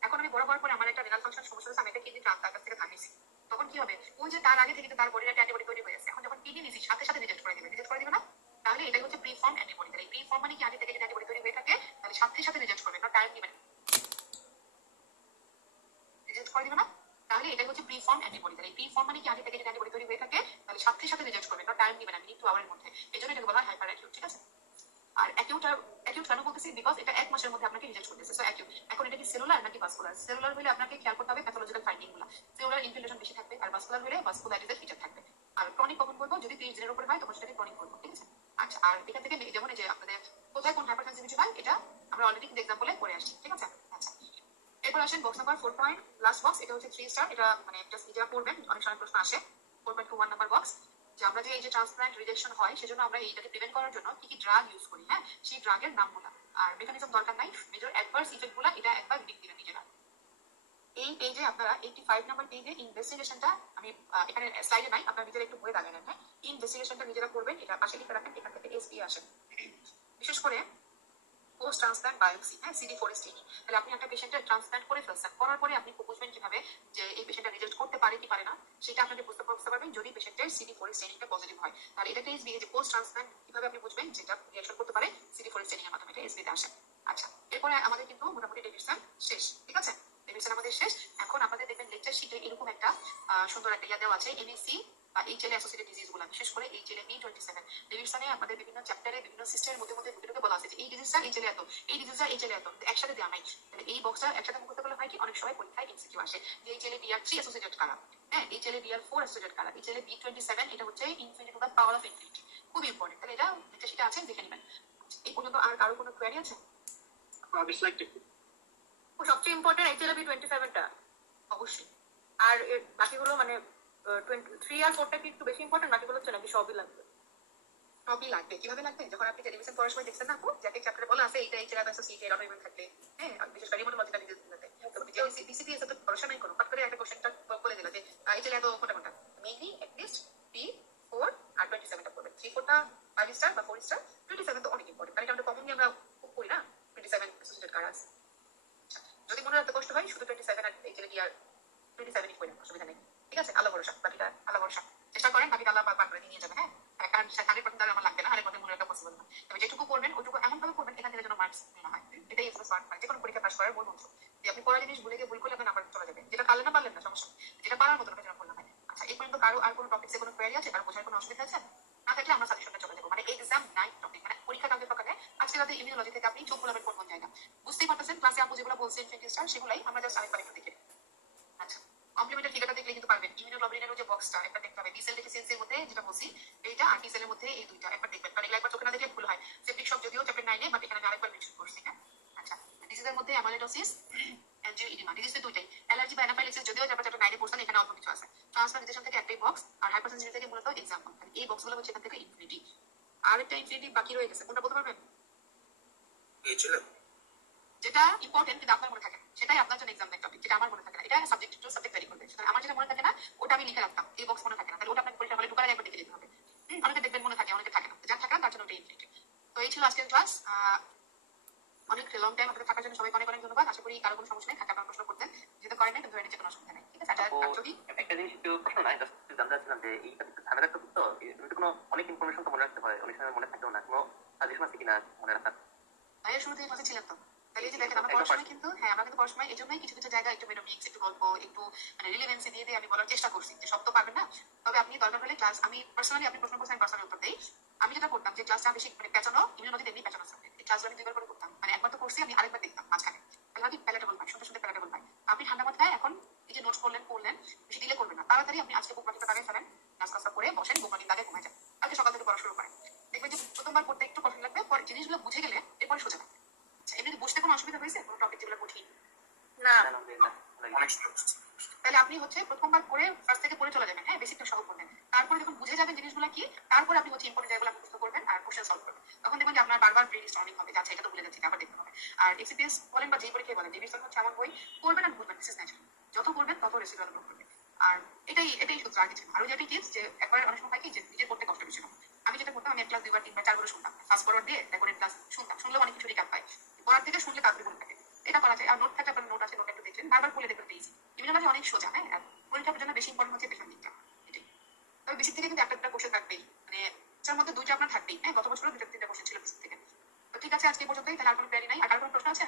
এখন আমি বড় হওয়ার পরে আমার একটা রেনাল ফাংশন সমস্যা হচ্ছে, আমি একটা কিডনি তার কাছ থেকে ধার নিয়েছি, তখন কি হবে? ওই যে তার আগে থেকে তার বডির একটা অ্যান্টিবডি তৈরি হয়ে আছে, এখন যখন কিডনি নিয়েছি সাথে সাথে রিজেক্ট করে দিবে, রিজেক্ট করে দিবে না? তাহলে এটাই হচ্ছে প্রি ফর্ম অ্যান্টিবডি। তাহলে প্রি ফর্ম মানে কি? আগে থেকে যদি অ্যান্টিবডি তৈরি হয়ে থাকে তাহলে সাথে সাথে রিজেক্ট করবে, না টাইম দিবে না, রিজেক্ট করে দিবে না? তাহলে এটাই হচ্ছে প্রি ফর্ম অ্যান্টিবডি। তাহলে প্রি ফর্ম মানে কি? আগে থেকে যদি অ্যান্টিবডি তৈরি হয়ে থাকে তাহলে সাথে সাথে রিজেক্ট করবে, না টাইম দিবে না, মিনিট টু আওয়ারের মধ্যে। এই জন্য এটাকে বলা হয় হাইপার অ্যাকিউট। ঠিক আছে। অ্যাকিউট কেন বলতেছি, বিকজ এটা 1 মাসের মধ্যে আপনাকে রিজেক্ট করতেছে। So acute. এখন এটা কি সেলুলার নাকি ভাস্কুলার? সেলুলার হলে আপনাকে খেয়াল করতে হবে প্যাথোলজিক্যাল ফাইন্ডিং গুলো। সেলুলার ইনফিলেশন বেশি থাকবে, আর ভাস্কুলার হলে ভাস্কুলারিটিসের ফিচার থাকবে। আর ক্রনিক কখন বলবো, যদি 30 দিনের উপরে হয় তখন সেটাকে ক্রনিক বলবো, ঠিক আছে? আচ্ছা, আর এখান থেকে যেমন এই যে আপনাদের কোথায় কোন হাইপারসেনসিটিভিটি হয় এটা আমরা অলরেডি কিন্তু এক্সাম্পলে করে আসছি, ঠিক আছে? আচ্ছা, এরপর আসেন box number 4 point last box. এটা হচ্ছে 3 স্টার। এটা মানে জাস্ট নিজেরা করবেন, অনেক সময় প্রশ্ন আসে। 4.21 নাম্বার বক্স, যে আমরা যে এই যে ট্রান্সপ্লান্ট রিজেকশন হয় সেজন্য আমরা এইটাকে প্রিভেন্ট করার জন্য কি কি ড্রাগ ইউজ করি, হ্যাঁ, সেই ড্রাগের নামগুলো আর মেকানিজম দরকার নাই, মেজর অ্যাডভার্স ইফেক্ট গুলা এটা একবার লিখ দিবেন নিজেরা। এই পেজে আপনারা 85 নাম্বার পেজে ইনভেস্টিগেশনটা আমি এখানে স্লাইডে নাই, আপনারা নিজেরা একটু বই দাঁড়িয়ে নেন, হ্যাঁ। ইনভেস্টিগেশনটা নিজেরা করবেন, এটা পাশে লিখে রাখেন, এখান থেকে এসবি আসে। বিশেষ করে পোস্ট ট্রান্সপ্লান্ট বায়োপসি, হ্যাঁ, CD4 স্টেনিং। তাহলে আপনি একটা পেশেন্টের ট্রান্সপ্লান্ট করে ফেলছেন, করার পরে আপনি বুঝবেন কিভাবে যে এই পেশেন্টটা রিজেক্ট করতে পারে কি পারে না, সেটা আপনাকে বুঝতে পারবেন যদি পেশেন্টের CD4 স্টেনিংটা পজিটিভ হয়। আর এটা এসবি, যে পোস্ট ট্রান্সপ্লান্ট কিভাবে আপনি বুঝবেন যেটা রিঅ্যাকশন করতে পারে CD4 স্টেনিং এর মাধ্যমে, এটা এসবিতে আসে। আচ্ছা, এরপরে আমাদের কিন্তু মোটামুটি ডেভিডসন শেষ, ঠিক আছে? ডেভিডসন আমাদের শেষ। এখন আপনাদের দেখবেন লেকচার শিটে এরকম একটা সুন্দর একটা ইয়া দেওয়া আছে, এমএসি বা এইচএলএ অ্যাসোসিয়েটেড ডিজিজ গুলো, বিশেষ করে এইচএলএ B27। ডেভিডসনে আমাদের বিভিন্ন চ্যাপ্টারে বিভিন্ন সিস্টেমের মধ্যে ঢুকে বলা আছে যে এই ডিজিজটা এইচএলএ এত, এই ডিজিজটা এইচএলএ এত, একসাথে দেওয়া নাই। তাহলে এই বক্সটা একসাথে মুখস্থ করলে হয় কি, অনেক সময় পরীক্ষায় এমসিকিউ আসে যে এইচএলএ BR3 অ্যাসোসিয়েটেড কারা, হ্যাঁ, এইচএলএ BR4 অ্যাসোসিয়েটেড কারা, এইচএলএ B27 এটা হচ্ছে infinity to the power of infinity, খুব ইম্পর্টেন্ট। তাহলে এটা লেকচার শিটে আছে, দেখে নেবেন। এই পর্যন্ত আর কারো কোনো কোয়েরি আছে? সবচেয়ে ইম্পর্টেন্ট এইচএলএ B27টা অবশ্যই। আর এর বাকিগুলো মানে 3 আর 4টা কি একটু বেশি ইম্পর্টেন্ট, বাকিগুলো হচ্ছে নাকি সবই লাগবে? সবই লাগবে। কিভাবে লাগবে? যখন আপনি টেলিভিশন পড়ার সময় দেখছেন না আপু, যাকে চ্যাপ্টারে বলা আছে এইটা এইচএলএ অ্যাসোসিয়েটেড অটোইমিউন থাকলে, হ্যাঁ, বিশেষ করে রিমোটোলজিক্যাল ডিজিজগুলোতে, তো ডিসিপি এর সাথে ভরসা নাই কোনো, ফট করে একটা কোশ্চেনটা বলে দিল যে এইচএলএ এত কোনটা কোনটা, মেইনলি অ্যাটলিস্ট B4 আর 27টা পড়বেন। 3-4টা 5 স্টার বা 4 স্টার, 27 তো অনেক ইম্পর্টেন্ট, কারণ এটা কমনলি আমরা খুব করি না 27 অ্যাসোসিয়েটেড কারা আছে। যদি মনে রাখতে কষ্ট হয় শুধু 27 আর এইচএলএ আর 27ই করেন, অসুবিধা নেই, ঠিক আছে? আল্লাহ ভরসা, বাকিটা আল্লাহ ভরসা, চেষ্টা করেন, বাকিটা আল্লাহ পাক করে নিয়ে যাবে, হ্যাঁ। কারণ 100% আমার লাগবে না, 100% মনে রাখা পসিবল না। তবে যেটুকু করবেন ওইটুকু এমন ভাবে করবেন এখান থেকে যেন মার্কস না হয়, এটাই এক্সপ্রেস পার্ট, মানে যে কোনো পরীক্ষা পাস করার মূল অংশ। যে আপনি পড়া জিনিস ভুলে গিয়ে ভুল করলে আপনার নাম্বার চলে যাবে, যেটা পারলেন না সমস্যা, যেটা পারার মতো যেন করলাম হয়। আচ্ছা, এই পর্যন্ত কারো আর কোনো টপিক্সে কোনো কোয়েরি আছে, কারো বোঝার কোনো অসুবিধা আছে? না থাকলে আমরা সাজেশনটা চলে যাবো, মানে এক্সাম নাইট টপিক, মানে পরীক্ষা কালকে সকালে, আজকে রাতে ইমিউনোলজি থেকে আপনি চোখ খোলাবেন কোন কোন জায়গা, বুঝতেই পারতেছেন। ক্লাসে আপু যেগুলো বলছেন 20 স্টার, সেগুলাই আমরা জাস্ট আরেকবার একটু দেখে। আচ্ছা, কমপ্লিমেন্টারি ফিগারটা দেখলে কিন্তু পারবেন, ইমিউনোগ্লোবুলিনের যে বক্সটা একবার দেখতে হবে, বি সেল ডেফিসিয়েন্সির মধ্যে যেটা বলছি এইটা, আর টি সেলের মধ্যে এই দুইটা একবার দেখবেন, কারণ এগুলো একবার চোখে না দেখলে ভুল হয়। সেপ্টিক শক যদিও চ্যাপ্টার 9 এ, বাট এখানে আমি আরেকবার মেনশন করছি, হ্যাঁ। আচ্ছা, ডিজিজের মধ্যে অ্যামাইলোইডোসিস, অ্যাঞ্জিওইডিমা, ডিজিজ তো দুইটাই। অ্যালার্জি বা অ্যানাফাইলাক্সিস যদিও চ্যাপ্টার 9 এ পড়ছেন, এখানে অল্প কিছু আছে। ট্রান্সপ্লান্টেশন থেকে একটাই বক্স, আর হাইপারসেনসিটিভিটি থেকে মূলত এক্সাম্পল। এই বক্সগুলো হচ্ছে এখান থেকে ইনফিনিটি। আরেকটা ইনফিনিটি বাকি রয়ে গেছে, কোনটা বলতে পারবেন? এইচএলএ যেটা ইম্পর্টেন্ট কিন্তু আপনার মনে থাকে না, সেটাই আপনার জন্য এক্সাম টপিক, যেটা আমার মনে থাকে না। এটা সাবজেক্ট টু সাবজেক্ট ভ্যারি করবে। সুতরাং আমার যেটা মনে থাকে না ওটা আমি লিখে রাখতাম, এই বক্স মনে থাকে না, তাহলে ওটা আপনাকে পরীক্ষা হলে ঢোকার আগে একবার দেখে যেতে হবে। অনেকে দেখবেন মনে থাকে, অনেকে থাকে না, যার থাকে না তার জন্য ওটা ইনফিনিটি। তো এই ছিল আজকের ক্লাস। অনেক লং টাইম আপনাদের থাকার জন্য সবাইকে অনেক অনেক ধন্যবাদ। আশা করি কারো কোনো সমস্যা নেই, থাকে আপনারা প্রশ্ন করতেন, যেটা করেন না কিন্তু ধরে নিচে কোনো অসুবিধা নেই, ঠিক আছে? আর যদি একটা জিনিস একটু প্রশ্ন নাই, জাস্ট জানতে চাচ্ছিলাম যে এইটা ঝামেলার টপিক তো, এটা কোনো অনেক ইনফরমেশন তো মনে রাখতে হয়, অনেক সময় মনে থাকেও না, কোনো সাজেশন আছে কিনা মনে রাখার? ভাইয়ের শুরুতে ক্লাসে ছিলেন তো, তাহলে এই যে দেখেন আমরা পড়ার সময় কিন্তু, হ্যাঁ, আমরা কিন্তু পড়ার সময় এই জন্যই কিছু কিছু জায়গায় একটু মেনোমিক্স, একটু গল্প, একটু মানে রিলেভেন্সি দিয়ে দিয়ে আমি বলার চেষ্টা করছি যে সব তো পারবেন না। তবে আপনি দরকার হলে ক্লাস, আমি পার্সোনালি আপনি প্রশ্ন করছেন, আমি পার্সোনালি উত্তর দেই। আমি যেটা করতাম যে ক্লাসটা বেশি মানে পেঁচানো, ইমিউনোলজি তেমনি পেঁচানো সাবজেক্ট, এই ক্লাসগুলো আমি 2বার করে করতাম, মানে একবার তো করছি, আমি আরেকবার দেখতাম মাঝখানে, তাহলে আপনি প্যালেটেবল পাই, শুনতে শুনতে প্যালেটেবল পাই। আপনি ঠান্ডা মাথায় এখন এই যে নোটস করলেন বেশি দিলে করবেন না, তাড়াতাড়ি আপনি আজকে বুক মাটিটা দাঁড়িয়ে ফেলেন, নাচ কাজটা করে বসেন, বুক মাটি দাঁড়িয়ে ঘুমায় যান, কালকে সকাল থেকে পড়া শুরু করেন। দেখবেন যে প্রথমবার পড়তে একটু কঠিন লাগবে, পরে জিনিসগুলো বুঝে গেলে এরপরে সোজা লাগবে। এমনি বুঝতে কোনো অসুবিধা হয়েছে কোনো টপিক যেগুলো কঠিন? না, অনেক সুন্দর। তাহলে আপনি হচ্ছে প্রথমবার পড়ে ফার্স্ট থেকে পড়ে চলে যাবেন, হ্যাঁ, বেসিকটা সহ পড়বেন। তারপরে যখন বুঝে যাবেন জিনিসগুলো কি, তারপরে আপনি হচ্ছে ইম্পর্টেন্ট জায়গাগুলো মুখস্থ করবেন আর কোশ্চেন সলভ করবেন। তখন দেখবেন যে আপনার বারবার ব্রেন স্টর্মিং হবে, যাচ্ছে এটা তো ভুলে যাচ্ছে, আবার দেখতে হবে। আর এক্সপিরিয়েন্স বলেন বা যেই পরীক্ষায় বলেন, ডিভিশন হচ্ছে এমন বই, পড়বেন আর বুঝবেন, দিস ইজ ন্যাচারাল। যত পড়বেন তত রেসিডুয়াল গ্রো করবে। আর এটাই শুধু আর কিছু। আরো যেটি টিপস, যে একবার অনেক সময় হয় কি যে নিজের পড়তে কষ্ট বেশি হয়। আমি যেটা করতাম, আমি এক ক্লাস 2বার 3বার 4বার শুনতাম, ফার্স্ট ফরওয়ার্ড দিয়ে রেকর্ডেড ক্লাস শুনতাম, শুনলেও অনেক কিছু রিকাপ পাই, পড়ার থেকে শুনলে তাড়াতাড়ি মনে থাকে, এটা করা যায়। আর নোট থাকলে আপনার নোট আছে, নোট একটু দেখলেন, বারবার পড়লে দেখবেন ইজি। ইমিউনোলজি অনেক সোজা, হ্যাঁ, আর পরীক্ষার জন্য বেশি ইম্পর্টেন্ট হচ্ছে পেছন দিকটা, এটাই। তবে বেসিক থেকে কিন্তু একটা কোশ্চেন থাকবেই, মানে যার মধ্যে 2টা আপনার থাকবেই, হ্যাঁ, গত বছরও 2টা 3টা কোশ্চেন ছিল বেসিক থেকে। তো ঠিক আছে, আজকে এই পর্যন্তই, তাহলে আর কোনো প্ল্যানই নাই। আর কার কোনো প্রশ্ন আছে?